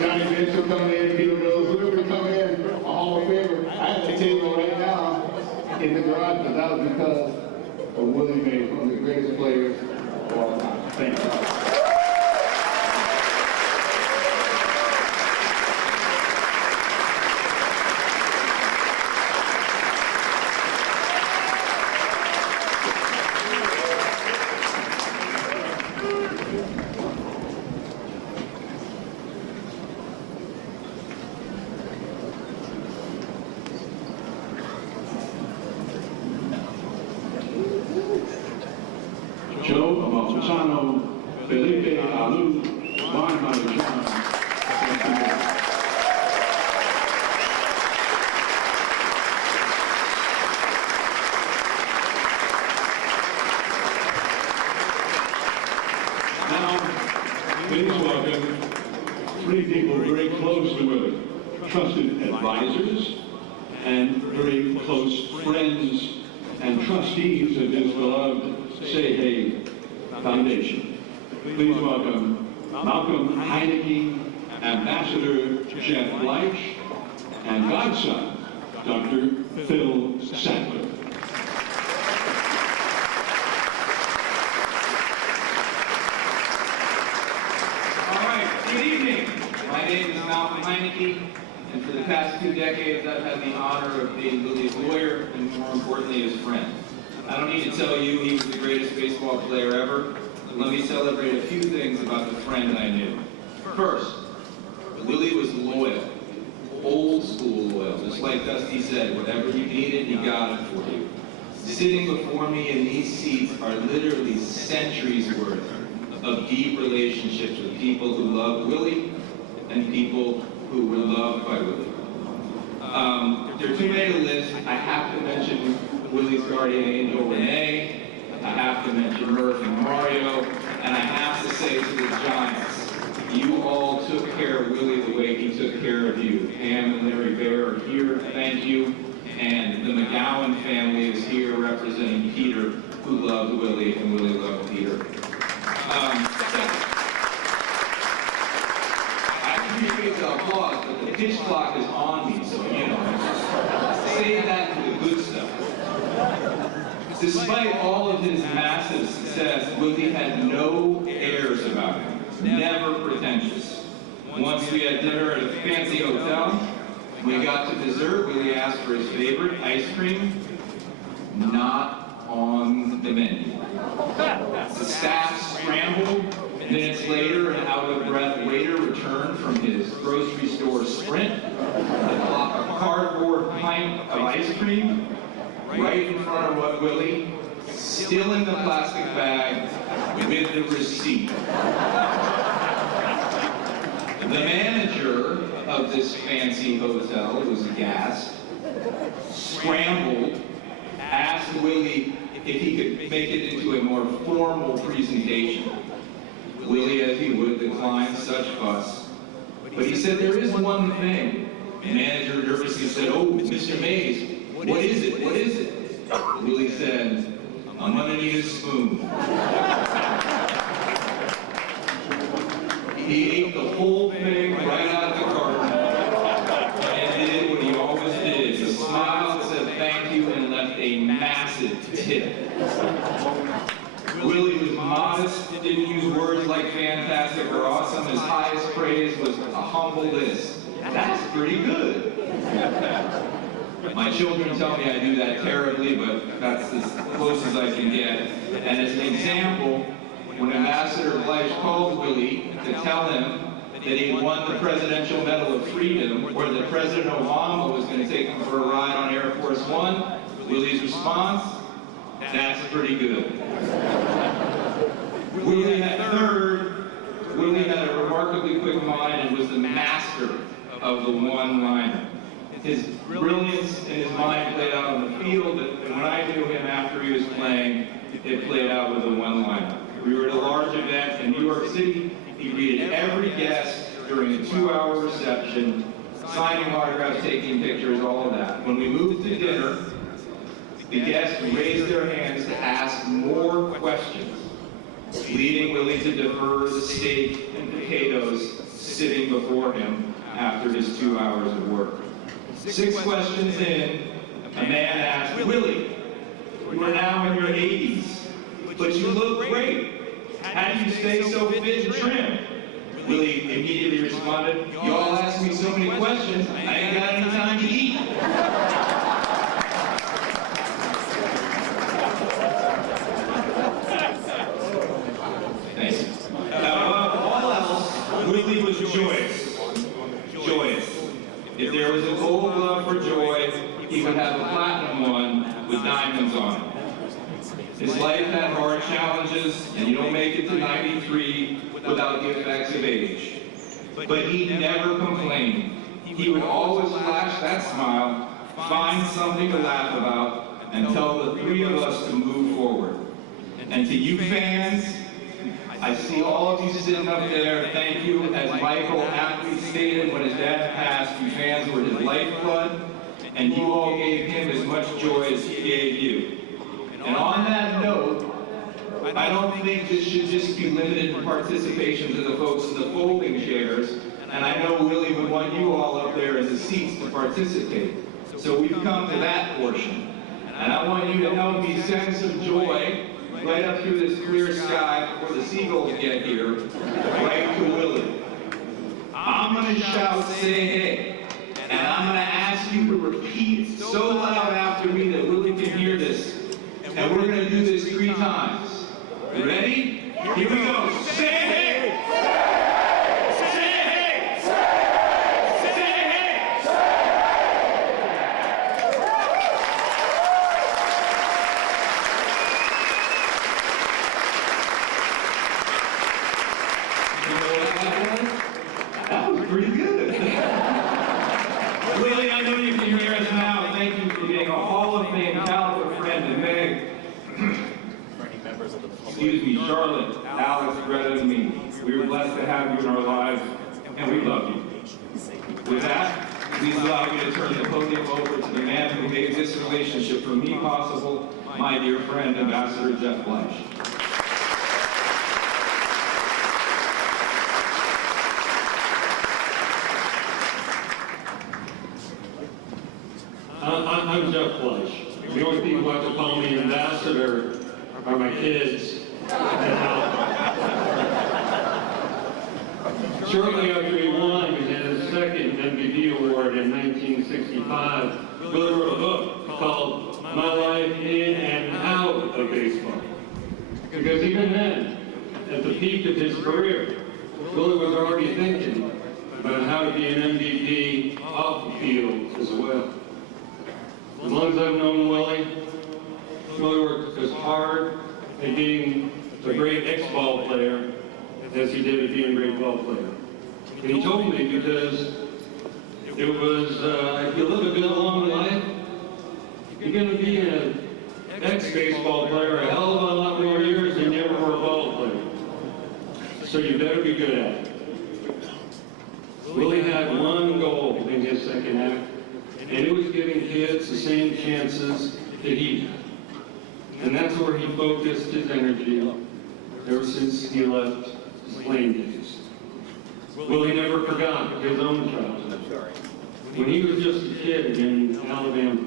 Johnny Mitchell come in, Peter Rose, whoever come in, a Hall of Famer. I have a table right now in the garage, but that was because of Willie Mays, one of the greatest players of all time. Thank you. Felipe Alou, Juan Marichal. Now, please welcome three people very close to Willie, trusted advisors and very close friends and trustees of his beloved Say Hey Foundation. Please welcome Malcolm Heineke, Ambassador Jeff Bleich, and Godson, Dr. Phil Sackler. All right, good evening. My name is Malcolm Heineke, and for the past 2 decades I've had the honor of being Willie's lawyer and, more importantly, his friend. I don't need to tell you he was the greatest baseball player ever. Let me celebrate a few things about the friend I knew. First, Willie was loyal, old school loyal. Just like Dusty said, whatever you needed, he got it for you. Sitting before me in these seats are literally centuries worth of deep relationships with people who loved Willie and people who were loved by Willie. There are too many to list. I have to mention Willie's guardian angel, Renee. I have to mention Murph and Mario, and I have to say to the Giants, you all took care of Willie the way he took care of you. Pam and Larry Baer are here, thank you. And the McGowan family is here representing Peter, who loved Willie, and Willie loved Peter. I appreciate the applause, but the pitch clock is on me, so you know, save that for the good stuff. Despite all of his massive success, Willie had no airs about him, never pretentious. Once we had dinner at a fancy hotel, when we got to dessert, Willie asked for his favorite ice cream, not on the menu. The staff scrambled. Minutes later, an out-of-breath waiter returned from his grocery store sprint, a cardboard pint of ice cream, right in front of Willie, still in the plastic bag with the receipt. The manager of this fancy hotel was aghast, scrambled, asked Willie if he could make it into a more formal presentation. Willie, as he would, declined such fuss. But he said, there is one thing. The manager nervously said, oh, Mr. Mays, what is it? What is it? Willie said, I'm gonna need a spoon. He ate the whole thing right out of the carton and did what he always did. He smiled, said thank you, and left a massive tip. Willie was modest, didn't use words like fantastic or awesome. His highest praise was a humble this. That's pretty good. My children tell me I do that terribly, but that's as close as I can get. And as an example, when Ambassador Bleich called Willie to tell him that he had won the Presidential Medal of Freedom, or that President Obama was going to take him for a ride on Air Force One, Willie's response, that's pretty good. Willie had a remarkably quick mind and was the master of the one-liner. His brilliance and his mind played out on the field, and when I knew him after he was playing, it played out with a one-liner. We were at a large event in New York City. He greeted every guest during a 2-hour reception, signing autographs, taking pictures, all of that. When we moved to dinner, the guests raised their hands to ask more questions, leading Willie to defer the steak and potatoes sitting before him after his 2 hours of work. 6 questions in, a man asked, "Willie, you are now in your 80s, but you look great. How do you stay so fit and trim?" Willie immediately responded, "Y'all ask me so many questions, I ain't got any time to eat." Thanks. Above all else, Willie was joyous. Joyous. If there was a gold glove for joy, he would have a platinum one with diamonds on it. His life had hard challenges, and you don't make it to 93 without the effects of age. But he never complained. He would always flash that smile, find something to laugh about, and tell the 3 of us to move forward. And to you fans, I see all of you sitting up there. Thank you. As Michael aptly stated, when his dad passed, you fans were his lifeblood, and you all gave him as much joy as he gave you. And on that note, I don't think this should just be limited in participation to the folks in the folding chairs, and I know Willie would want you all up there in the seats to participate. So we've come to that portion. And I want you to help me send some joy right up through this clear sky before the seagulls get here, right to Willie. I'm going to shout, "Say hey," and I'm going to ask you to repeat so loud after me that Willie can hear this. And we're going to do this 3 times. You ready? Here we go. Say hey! Say hey! Say hey! That was pretty good. Willie, I know you can hear us now. Thank you for being a Hall of Fame caliber friend to Meg. Excuse me, Charlotte, Alex, Greta, and me. We are blessed to have you in our lives, and we love you. With that, please allow me to turn the podium over to the man who made this relationship for me possible, my dear friend, Ambassador Jeff Fleisch. I'm Jeff Fleisch. The only people who have to call me ambassador are my kids. Shortly after he won his second MVP award in 1965, Willie wrote a book called My Life in and Out of Baseball. Because even then, at the peak of his career, Willie was already thinking about how to be an MVP off the field as well. As long as I've known Willie worked as hard at being a great X-ball player as he did at being a great ball player. And he told me because it was, if you live a good long life, you're going to be an ex-baseball player a hell of a lot more years than you ever were a ball player. So you better be good at it. Willie had one goal in his second act, and it was giving kids the same chances that he had. And that's where he focused his energy ever since he left his playing days. Willie never forgot his own childhood. When he was just a kid in Alabama,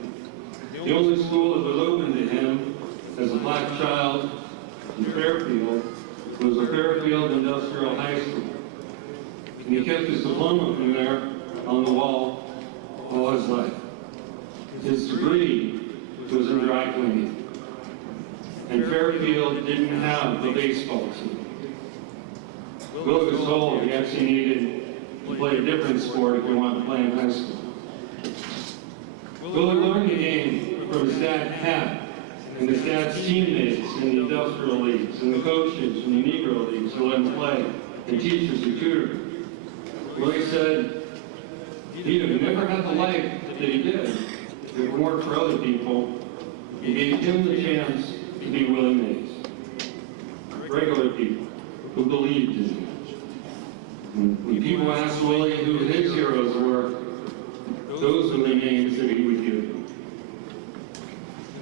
the only school that was open to him as a black child in Fairfield was the Fairfield Industrial High School. And he kept his diploma from there on the wall all his life. His degree was in dry cleaning. And Fairfield didn't have the baseball team. Willie was told he actually needed to play a different sport if you want to play in high school. Willie learned the game from his dad's hat, and his dad's teammates in the industrial leagues, and the coaches in the Negro leagues who let him play, and teachers who tutored him. Willie said he'd have never had the life that he did if it weren't for other people. He gave him the chance to be Willie Mays. Regular people who believed in him. When people asked Willie who his heroes were, those were the names that he would give them.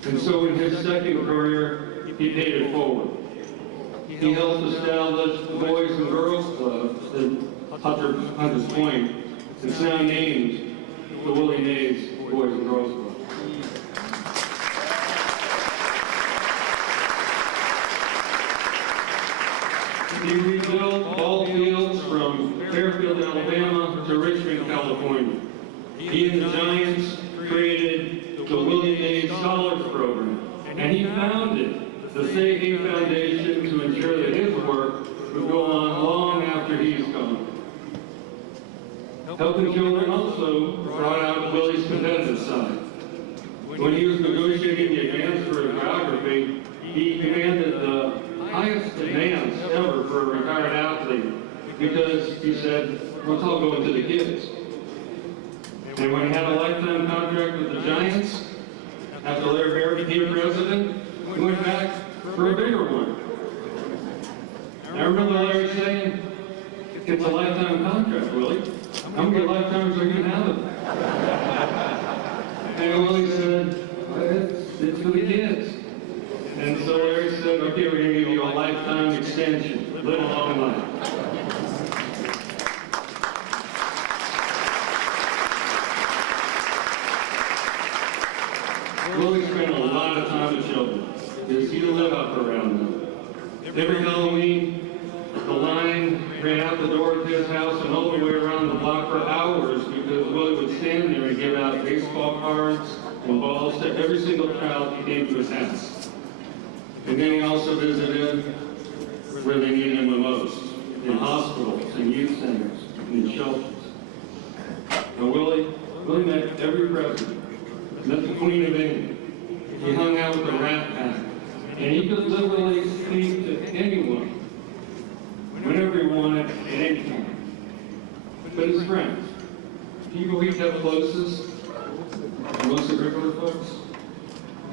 And so in his second career, he paid it forward. He helped establish the Boys and Girls Club at Hunters Point. It's now named the Willie Mays Boys and Girls Club. He rebuilt ball fields from Fairfield, Alabama to Richmond, California. He and the Giants created the Willie Mays Scholars Program, and he founded the Say Foundation to ensure that his work would go on long after he's gone. Helping children also brought out Willie's competitive side. When he was negotiating the advance for his biography, he commanded the highest demands ever for a retired athlete because he said, let's all go into the kids. And when he had a lifetime contract with the Giants, after Larry Baer became president, he went back for a bigger one. I remember Larry saying, it's a lifetime contract, Willie. How many lifetimes are you going to have it? And Willie said, it's for the kids. And so Larry said, okay, we're going to give you a lifetime extension. Live a long life. Willie spent a lot of time with children because he lived up around them. Every Halloween, the line ran out the door to his house and all the way around the block for hours because Willie would stand there and give out baseball cards and balls to every single child who came to his house. And then he also visited where they needed him the most, in hospitals, in youth centers, and in shelters. And Willie met every president, met the Queen of England. He hung out with the Rat Pack, and he could literally speak to anyone, whenever he wanted, at any time. But his friends, people he kept closest, most of the regular folks,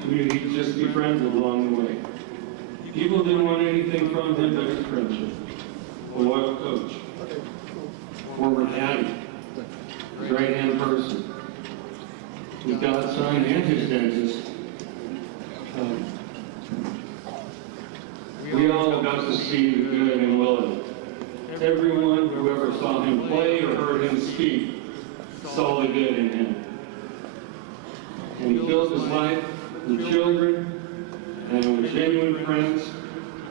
he'd just be friends along the way. People didn't want anything from him but his friendship. A loyal coach, former caddy, his right-hand person, his godson and his dentist. We all got to see the good in Willie. Everyone who ever saw him play or heard him speak saw the good in him. And he filled his life with children and with genuine friends.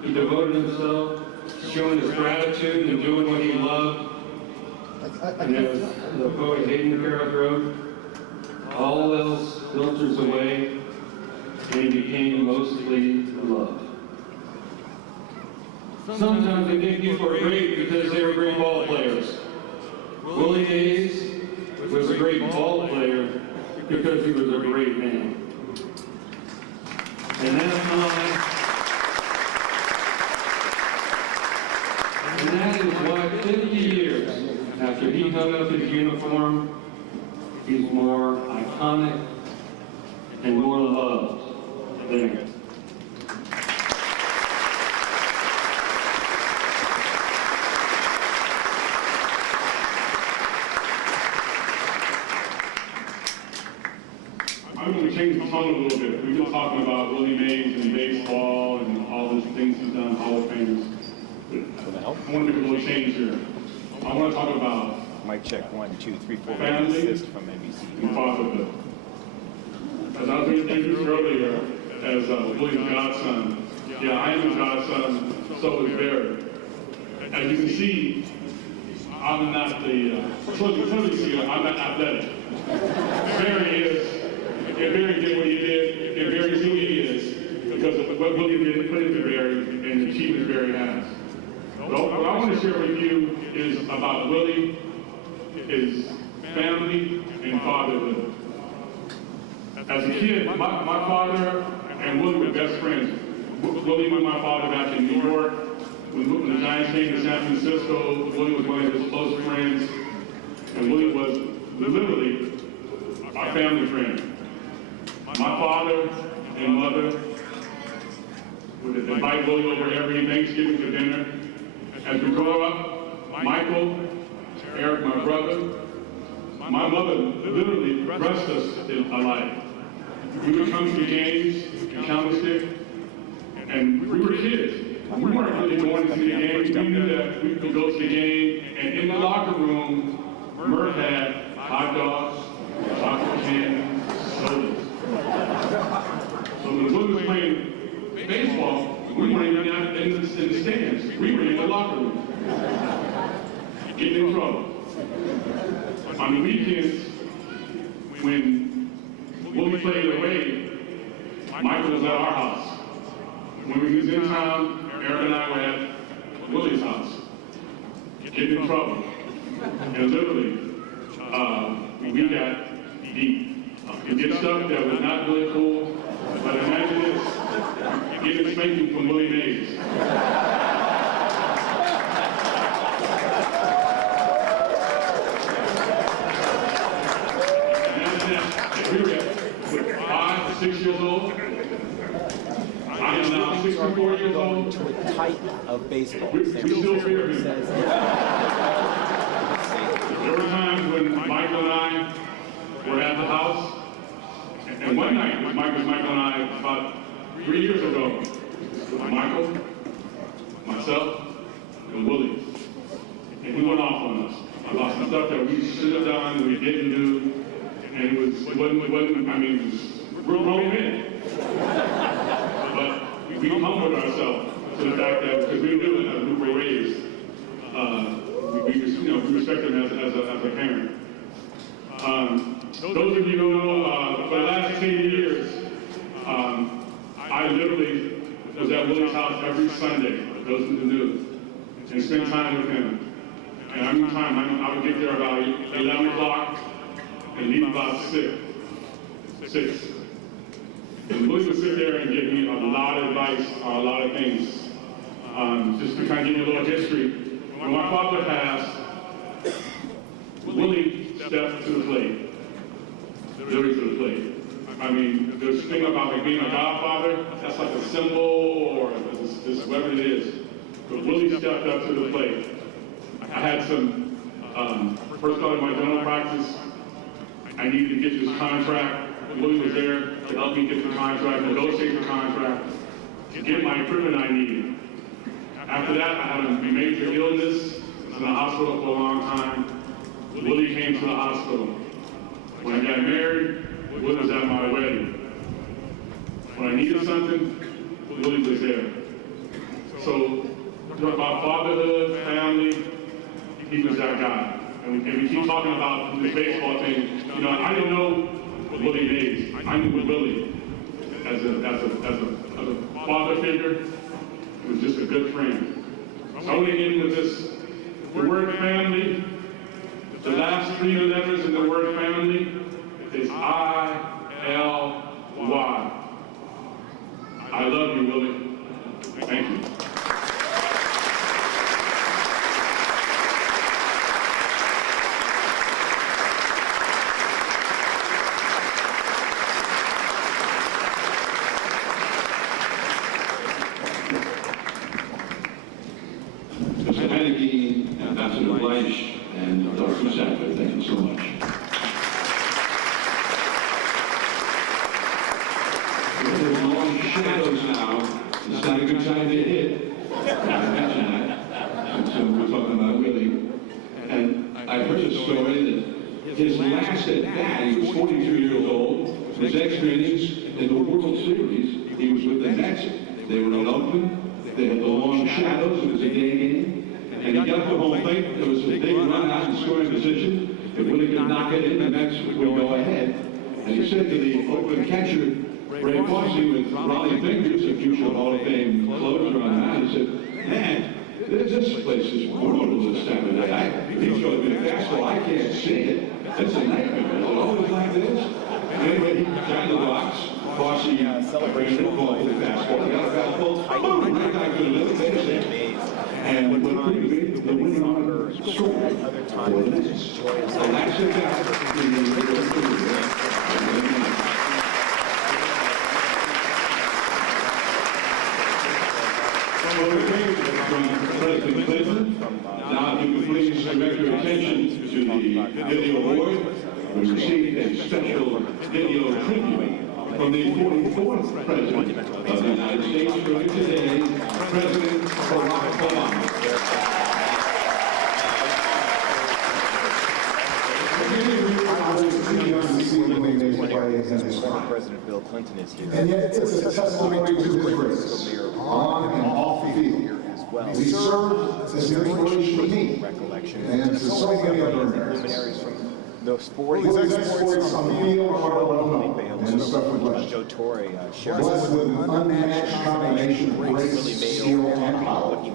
He devoted himself to showing his gratitude and doing what he loved. And as the poet Hayden Carruth wrote, all else filters away, and he became mostly love. Sometimes I think people are great because they were great ball players. Willie Mays was a great ball player because he was a great man. And that is why 50 years after he hung up his uniform, he's more iconic and more loved than ever. I'm going to change the tone a little bit. We've been talking about Willie Mays and baseball and all the things he's done, Hall of Famers. I want to make a little change here. I want to talk about mic check 1, 2, 3, 4. Family From NBC. and fatherhood. As I was introduced earlier as Willie's godson, yeah, I am his godson, so is Baer. As you can see, I'm not the, I'm not athletic. Barry is. If Barry did what he did, if Barry is who he is, because of what Willie did put into Barry and the achievements Barry has. What I want to share with you is about Willie is family and fatherhood. As a kid, my father and Willie were best friends. Willie met my father back in New York. When the Giants came to San Francisco, Willie was one of his close friends, and Willie was literally our family friend. My father and mother would invite Willie over every Thanksgiving for dinner. As we grow up, Michael, Eric, my brother, my mother literally dressed us in a life. We would come to the games in Candlestick, and we were kids. We weren't really going to the game. We knew that we could go to the game, and in the locker room, Murph had hot dogs, chocolate candy, sodas. So when Willie was playing baseball, we weren't even out in the stands. We were in the locker room, getting in trouble. On the weekends, when Willie played away, Michael was at our house. When he was in town, Eric and I were at Willie's house, getting in trouble. And literally, we got deep. We did stuff that was not really cool, but imagine this, getting a spanking from Willie Mays. We were at 5, 6 years old. I am now 64 years old. To a type of baseball. We still fear him. There were times when Michael and I were at the house, and one night was Michael and I about 3 years ago. Michael, myself, and Willie. And he went off on us about some stuff that we should have done, we didn't do. And it wasn't, I mean, we're grown men. But we humbled ourselves to the fact that, because we knew that we were raised, we respect him as a parent. Those of you who know, for the last 10 years, I literally was at Willie's house every Sunday, for those who knew, and spent time with him. And every time, I would get there about 11 o'clock, and leave about 6. And Willie would sit there and give me a lot of advice on a lot of things. Just to kind of give you a little history. When my father passed, Willie stepped to the plate. Literally to the plate. I mean, there's a thing about like being a godfather, that's like a symbol or this whatever it is. But Willie stepped up to the plate. I had some, first started my dental practice. I needed to get this contract. Willie was there to help me get the contract, negotiate the contract, to get my equipment I needed. After that, I had a major illness. I was in the hospital for a long time. Willie came to the hospital. When I got married, Willie was at my wedding. When I needed something, Willie was there. So, about fatherhood, family, he was that guy. And we keep talking about this baseball thing. You know, I didn't know Willie Mays. I knew Willie as a father figure. He was just a good friend. So I want to get into this. The word family, the last 3 letters in the word family is I-L-Y. I love you, Willie. Thank you. Ambassador Bleish, and Dr. Sackler, thank you so much. There's long shadows now. It's not a good time to hit. I mentioned that. And so we're talking about Willie. And I heard a story that his last at bat, he was 42 years old, his extra innings in the World Series, he was with the Mets. They were in Oakland. They had the long shadows. It was a day game. And he got the whole thing. There was a big run out in scoring position. If Willie could knock it in, the Mets would go ahead. And he said to the Oakland catcher, Ray Fossey, with Raleigh Fingers, a future Hall of Fame closer on that, he said, man, this place is brutal. this time of day. If he's going to be a fastball, I can't see it. That's a nightmare. It's always like this. Anyway, he got in the box. Fossey celebration called for the fastball. He got a fastball. Boom! Right back to the little base hit. And with the winning score for the Mets. So that's it. From President Clinton. Now, if you could please direct your attention to the video award. We received a special video tribute from the 44th President of the United States for today, President Barack Obama. President Bill Clinton is here. And yet it's a testimony to his grace, on and off the field. He served as an inspiration to me and to so many other Americans. His exploits on the field are well known and suffered legend. Blessed with an unmatched combination of grace, skill, and power, he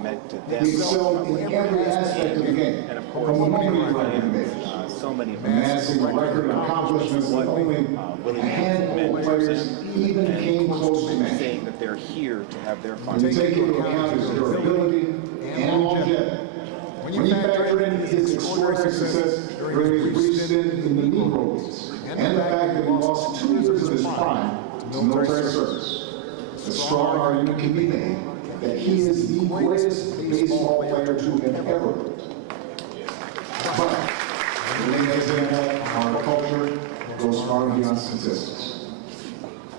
excelled in every aspect of the game, from the moment he arrived in amassing a record of accomplishments that only a handful of players even came close to matching. They're here to have their fun. When you take into account his durability and longevity, when you factor in his extraordinary success during his brief stint in the Negro Leagues, and the fact that he lost 2 years of his prime to military service, a strong argument can be made that he is the greatest baseball player to have ever lived. But Willie Mays and our culture goes far beyond statistics.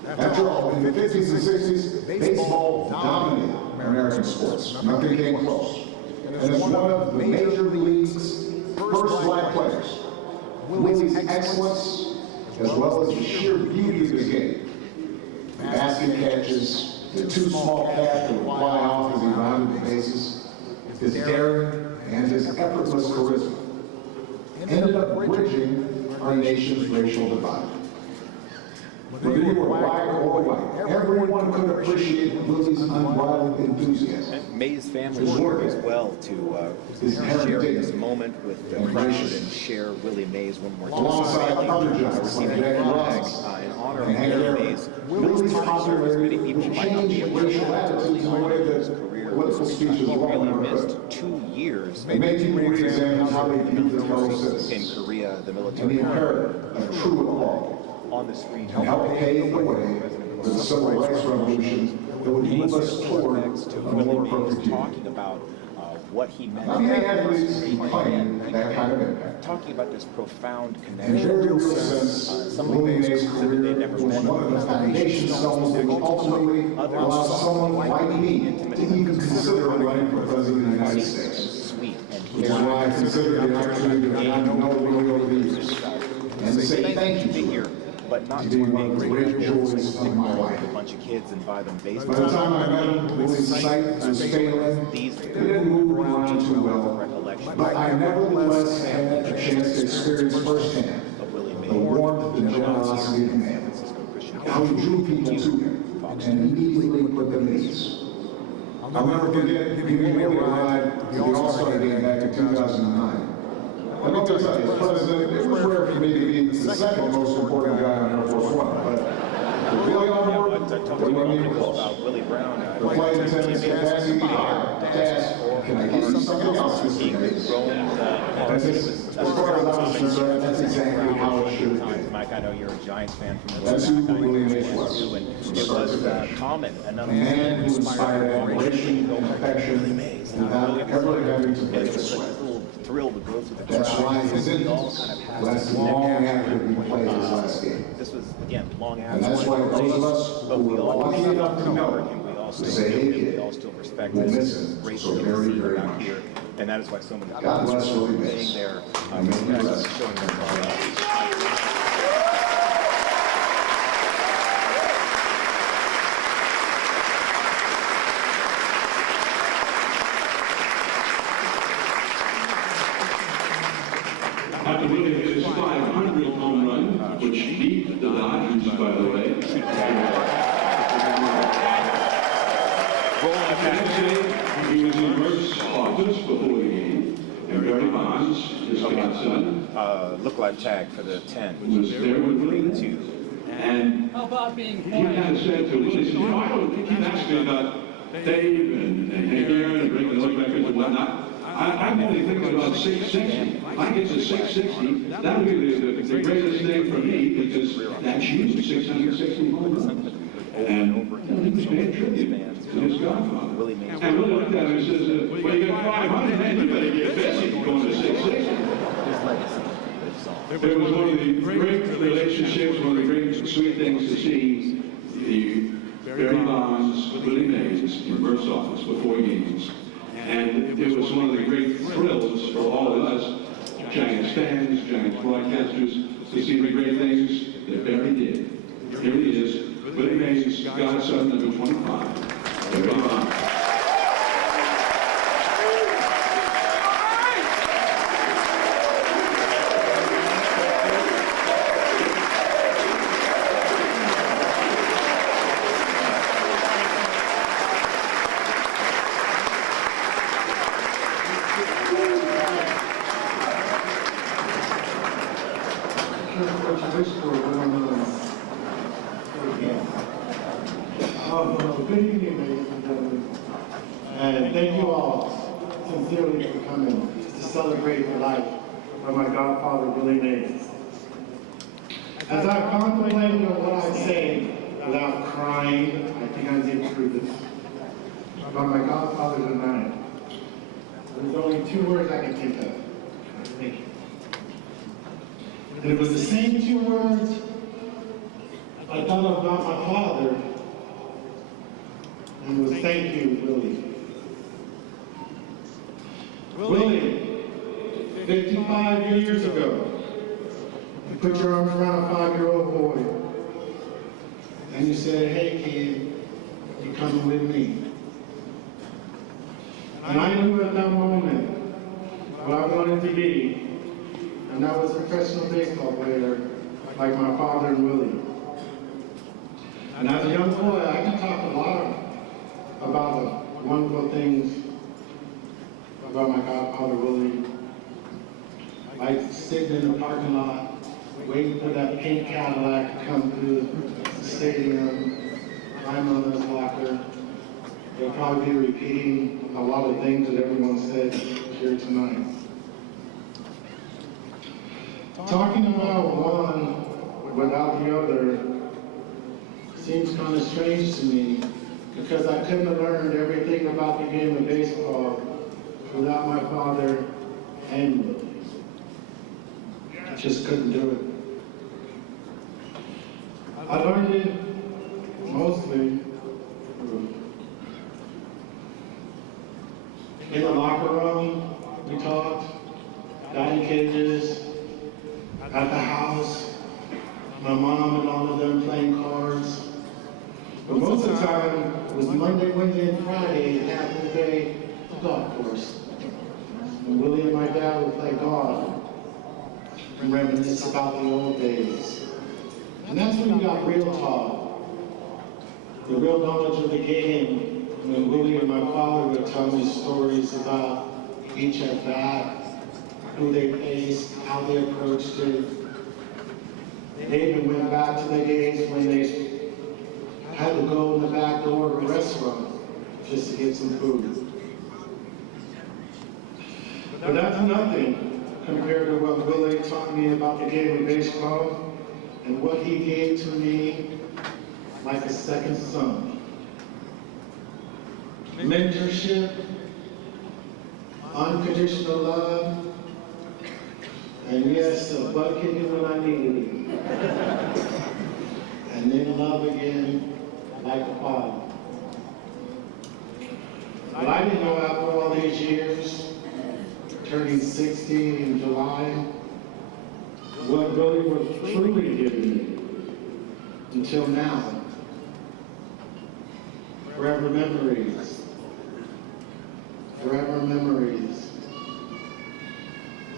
After all, in the 50s and 60s, baseball dominated American sports. Nothing came close. And as one of the major league's first black players, Willie's excellence, as well as the sheer beauty of the game, the basket catches, the too small cap that would fly off as he rounded the bases, his daring and his effortless charisma, ended up bridging our nation's racial divide. Whether you were black or white, everyone could appreciate Willie's unbridled enthusiasm. Mays family shared as well to share this moment with the crowd and share Willie Mays one more time. Alongside other giants like Jackie Robinson in honor of and Hank Willie Aaron, Mays. Willie's popularity changed racial attitudes in a way that political speeches long never could. 2 years. They made people re-examine how they viewed their fellow citizens in Korea, the and military the imperative of true equality, on the screen and helped pave the way for the civil rights revolution that would move us toward a more perfect union. Talking about what he meant. Not many athletes claim that kind of impact. Talking about this profound In a connection. very real sense, Willie Mays' career was one of the foundation stones that would ultimately allow someone like me to even consider running for president of the United States. Which is why I consider the opportunity to get to know Willie over the years and to say thank you but not to to be be one of the great joys of my life. a bunch of kids and buy them baseball. By the time I met him, Willie's sight was failing. It didn't move around too well, but I nevertheless had a chance to experience firsthand the warmth and generosity of the man, how he drew people to him and immediately put them at ease. I'll never forget giving Willie a ride to the All-Star game back in 2009. And let me tell you, as president, it was rare for me to be the second most important guy on Air Force One, but with Willie on board, there wasn't even close. Willie Brown. The flight attendants kept asking me hard to ask, can I give you something else, Mr. Mays? As far as I was concerned, that's exactly how it should have been. Mike, I know you're a Giants fan from That's who Willie Mays was. and it was common. A man who inspired admiration and affection without ever having to break a sweat. Thrill to go through the That's why his innings lasted long after he played his last game. This was, again, long after. And that's why those of us who were lucky enough to know him, to say, hey kid, we all still respect we'll this miss him great so very, very out much. here. And that is why so many God bless Willie staying Mays. there, And may he rest. showing their love. After Willie hit his 500th home run, which beat the Dodgers, by the way. The next day, he was in Merck's office before the game, and look-like tag for the 10. Was there with Willie. And How about being he kind of said to Willie, you know, I don't keep asking about Dave and Aaron and breaking those records and whatnot. I'm only thinking about 660. If I get to 660, that'll be the greatest thing for me because that's you, 660 home runs. And he was paying tribute to his godfather. And Willie looked at him and says, well, you got 500, man, you better get busy going to 660. It was one of the great relationships, one of the great sweet things to see the Barry Bonds, Willie Mays in Bert's office before games. And it was one of the great thrills for all of us, Giants fans, Giants broadcasters, to see the great things that Barry did. Here he is, Willie Mays, Godson, number 25, Barry Bonds. Good evening, ladies and gentlemen. And thank you all sincerely for coming to celebrate the life of my godfather, Willie Mays. As I contemplated on what I say without crying, I think I get through this, about my godfather tonight, there's only two words I can think of. Thank you. And it was the same two words I thought about my father, and it was thank you, Willie. Willie, 55 years ago, you put your arms around a 5-year-old boy, and you said, hey kid, you're coming with me. And I knew at that moment what I wanted to be, and that was a professional baseball player like my father and Willie. And as a young boy, I can talk a lot about the wonderful things about my godfather Willie. Like sitting in the parking lot, waiting for that pink Cadillac to come through the stadium, climbing on this locker. They'll probably be repeating a lot of things that everyone said here tonight. Talking about one without the other seems kind of strange to me because I couldn't have learned everything about the game of baseball without my father and Willie. I just couldn't do it. I learned it mostly in the locker room. We talked, batting cages, at the house, my mom and all of them playing cards. But most of the time, it was Monday, Wednesday, and Friday, and half the day, golf course. And Willie and my dad would play golf and reminisce about the old days. And that's when you got real talk, the real knowledge of the game, when Willie and my father would tell me stories about each at bat, who they faced, how they approached it. They even went back to the days when they had to go in the back door of a restaurant just to get some food. But that's nothing compared to what Willie taught me about the game of baseball and what he gave to me like a second son. Mentorship, unconditional love, and yes, a butt kicking when I needed it. And then love again, like a father. But I didn't know after all these years, turning 60 in July, what Willie was truly giving me until now. Forever memories. Forever memories.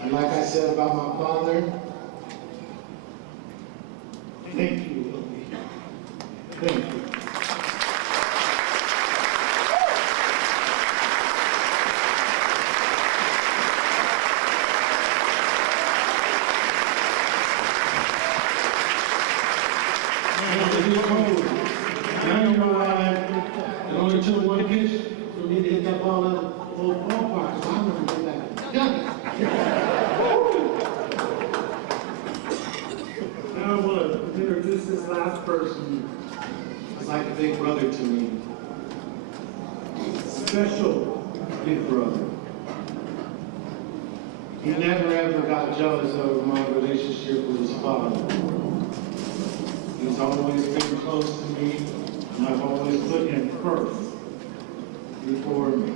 And like I said about my father, thank you, Willie. Thank you. get cold. Now you know why it only took one pitch for me to hit that ball out of the old ballpark, so I'm gonna get that. Now I want to introduce this last person. It's like a big brother to me. Special Big brother. He never ever got jealous of my relationship with his father. He's always been close to me, and I've always put him first before me.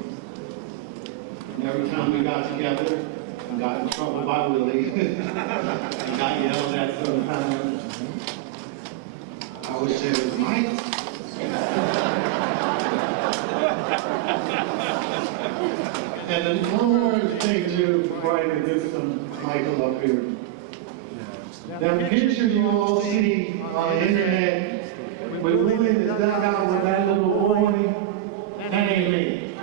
And every time we got together, I got in trouble by Willie. I got yelled at sometimes. I would say, Mike. And then one more thing too, before I introduce Michael up here. That picture you all see on the internet with Willie in the dugout with that little boy, that ain't me.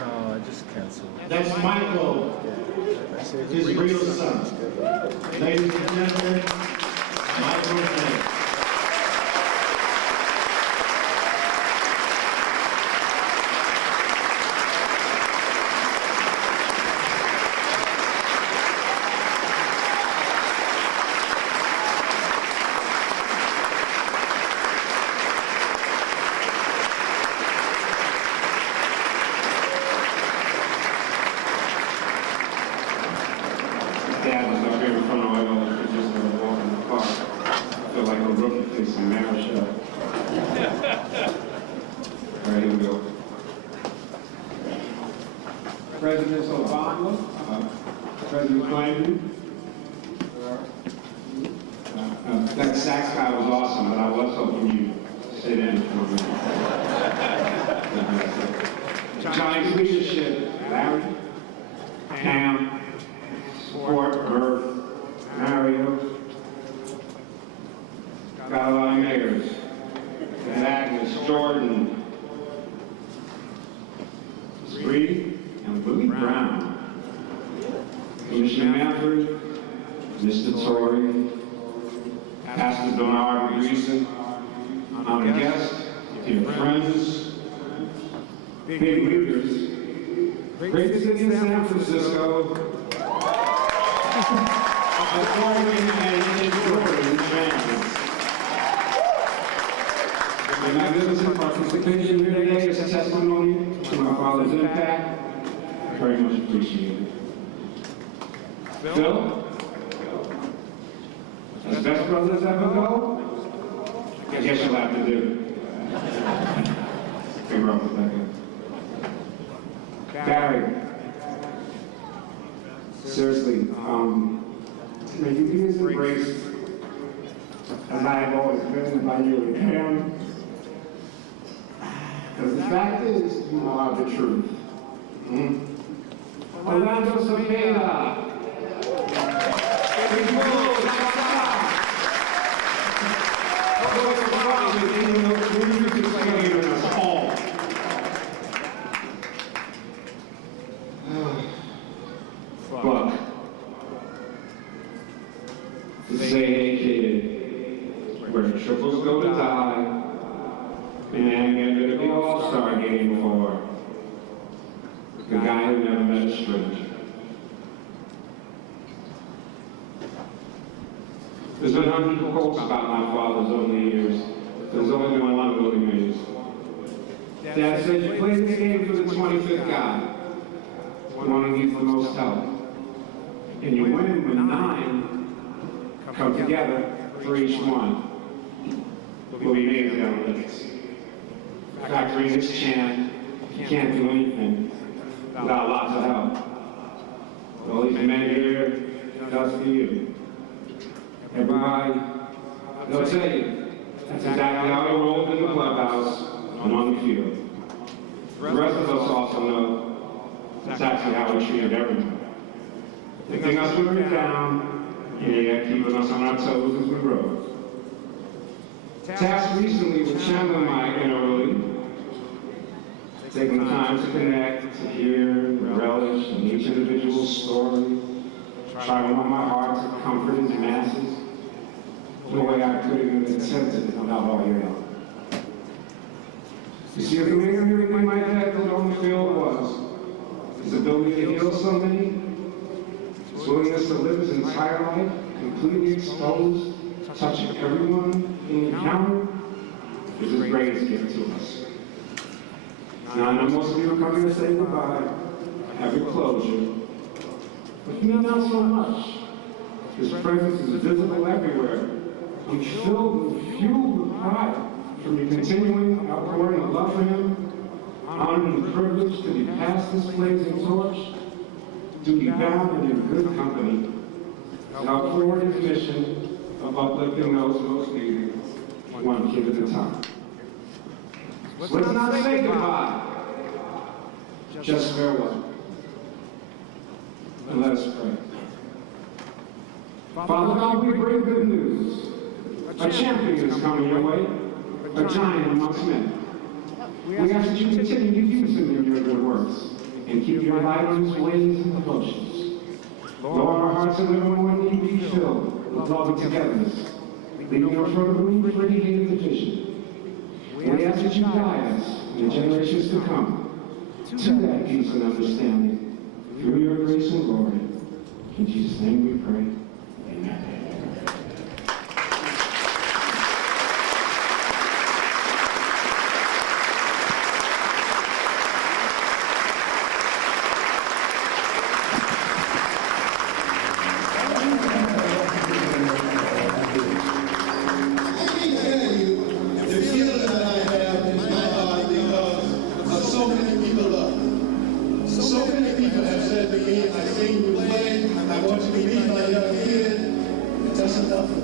No, I just canceled. That's Michael, his real son. Ladies and gentlemen, Michael Mays. Dad was up here in front of all those pictures that were walking in the park. I feel like a rookie facing Marichal. All right, here we go. President Obama, President Clinton. That sax guy was awesome, but I was hoping you'd sit in for me. Johnny's leadership, Larry, Pam, Sport, Earth, Mario, got a lot of mayors, and Agnes, Jordan, Reed, and Willie Brown, Commissioner Manfred, Mr. Torrey, Pastor Bernard Greason, honored guests, dear friends, big leaders, great city in San Francisco, auditorium and enduring fans. My magnificent participation here today is a testimony to my father's impact. I very much appreciate it. Phil, as best brothers ever go, I guess you'll have to do it. Big round of applause. Barry, seriously, may you be as embraced as I have always been by you and him. Because the fact is, you are the truth. Orlando Cepeda. Buck. To say, hey kid, where the triples go to die, and I'm going to be all-star game for the guy who never met a stranger. There's been hundreds of quotes about my father's over the years. There's only been one Willie Mays. Dad said, you played this game for the 25th guy, one who needs the most help. And you win when 9 come together for each one. Willie Mays analytics. Factoring his chant, you can't do anything without lots of help. All these men here, just for you. Everybody, they'll tell you, that's exactly how it rolled in the clubhouse and on the field. The rest of us also know that's actually how we treated everyone. Picking us when we're down, and yet keeping us on our toes as we rose. Tasked recently with channeling my inner Willie, taking the time to connect, to hear, relish in each individual's story, try to warm my heart to comfort his masses. the way I could have even said it about all your help. You see, the main thing my dad was on the field was his ability to heal somebody, his willingness to live his entire life completely exposed, touching everyone he encountered, is his greatest gift to us. Now, I know most of you are coming to say goodbye, have your closure, but you not so much. His presence is visible everywhere. I'm filled and fueled with pride from your continuing outpouring of love for him, honored and privileged to be past this blazing torch, to be bound and in good company, to help forward his mission of uplifting those most needy, one kid at a time. So let's not say goodbye, just farewell. And let us pray. Father God, we bring good news. A champion is coming your way, a giant amongst men. We ask that you continue to use him in your good works and keep your light on his ways and devotions. Lord, our hearts and evermore need to be filled with love and togetherness, leaving no further room for any hate and division. We ask that you guide us in the generations to come to that peace and understanding through your grace and glory. In Jesus' name we pray. Amen. Enough.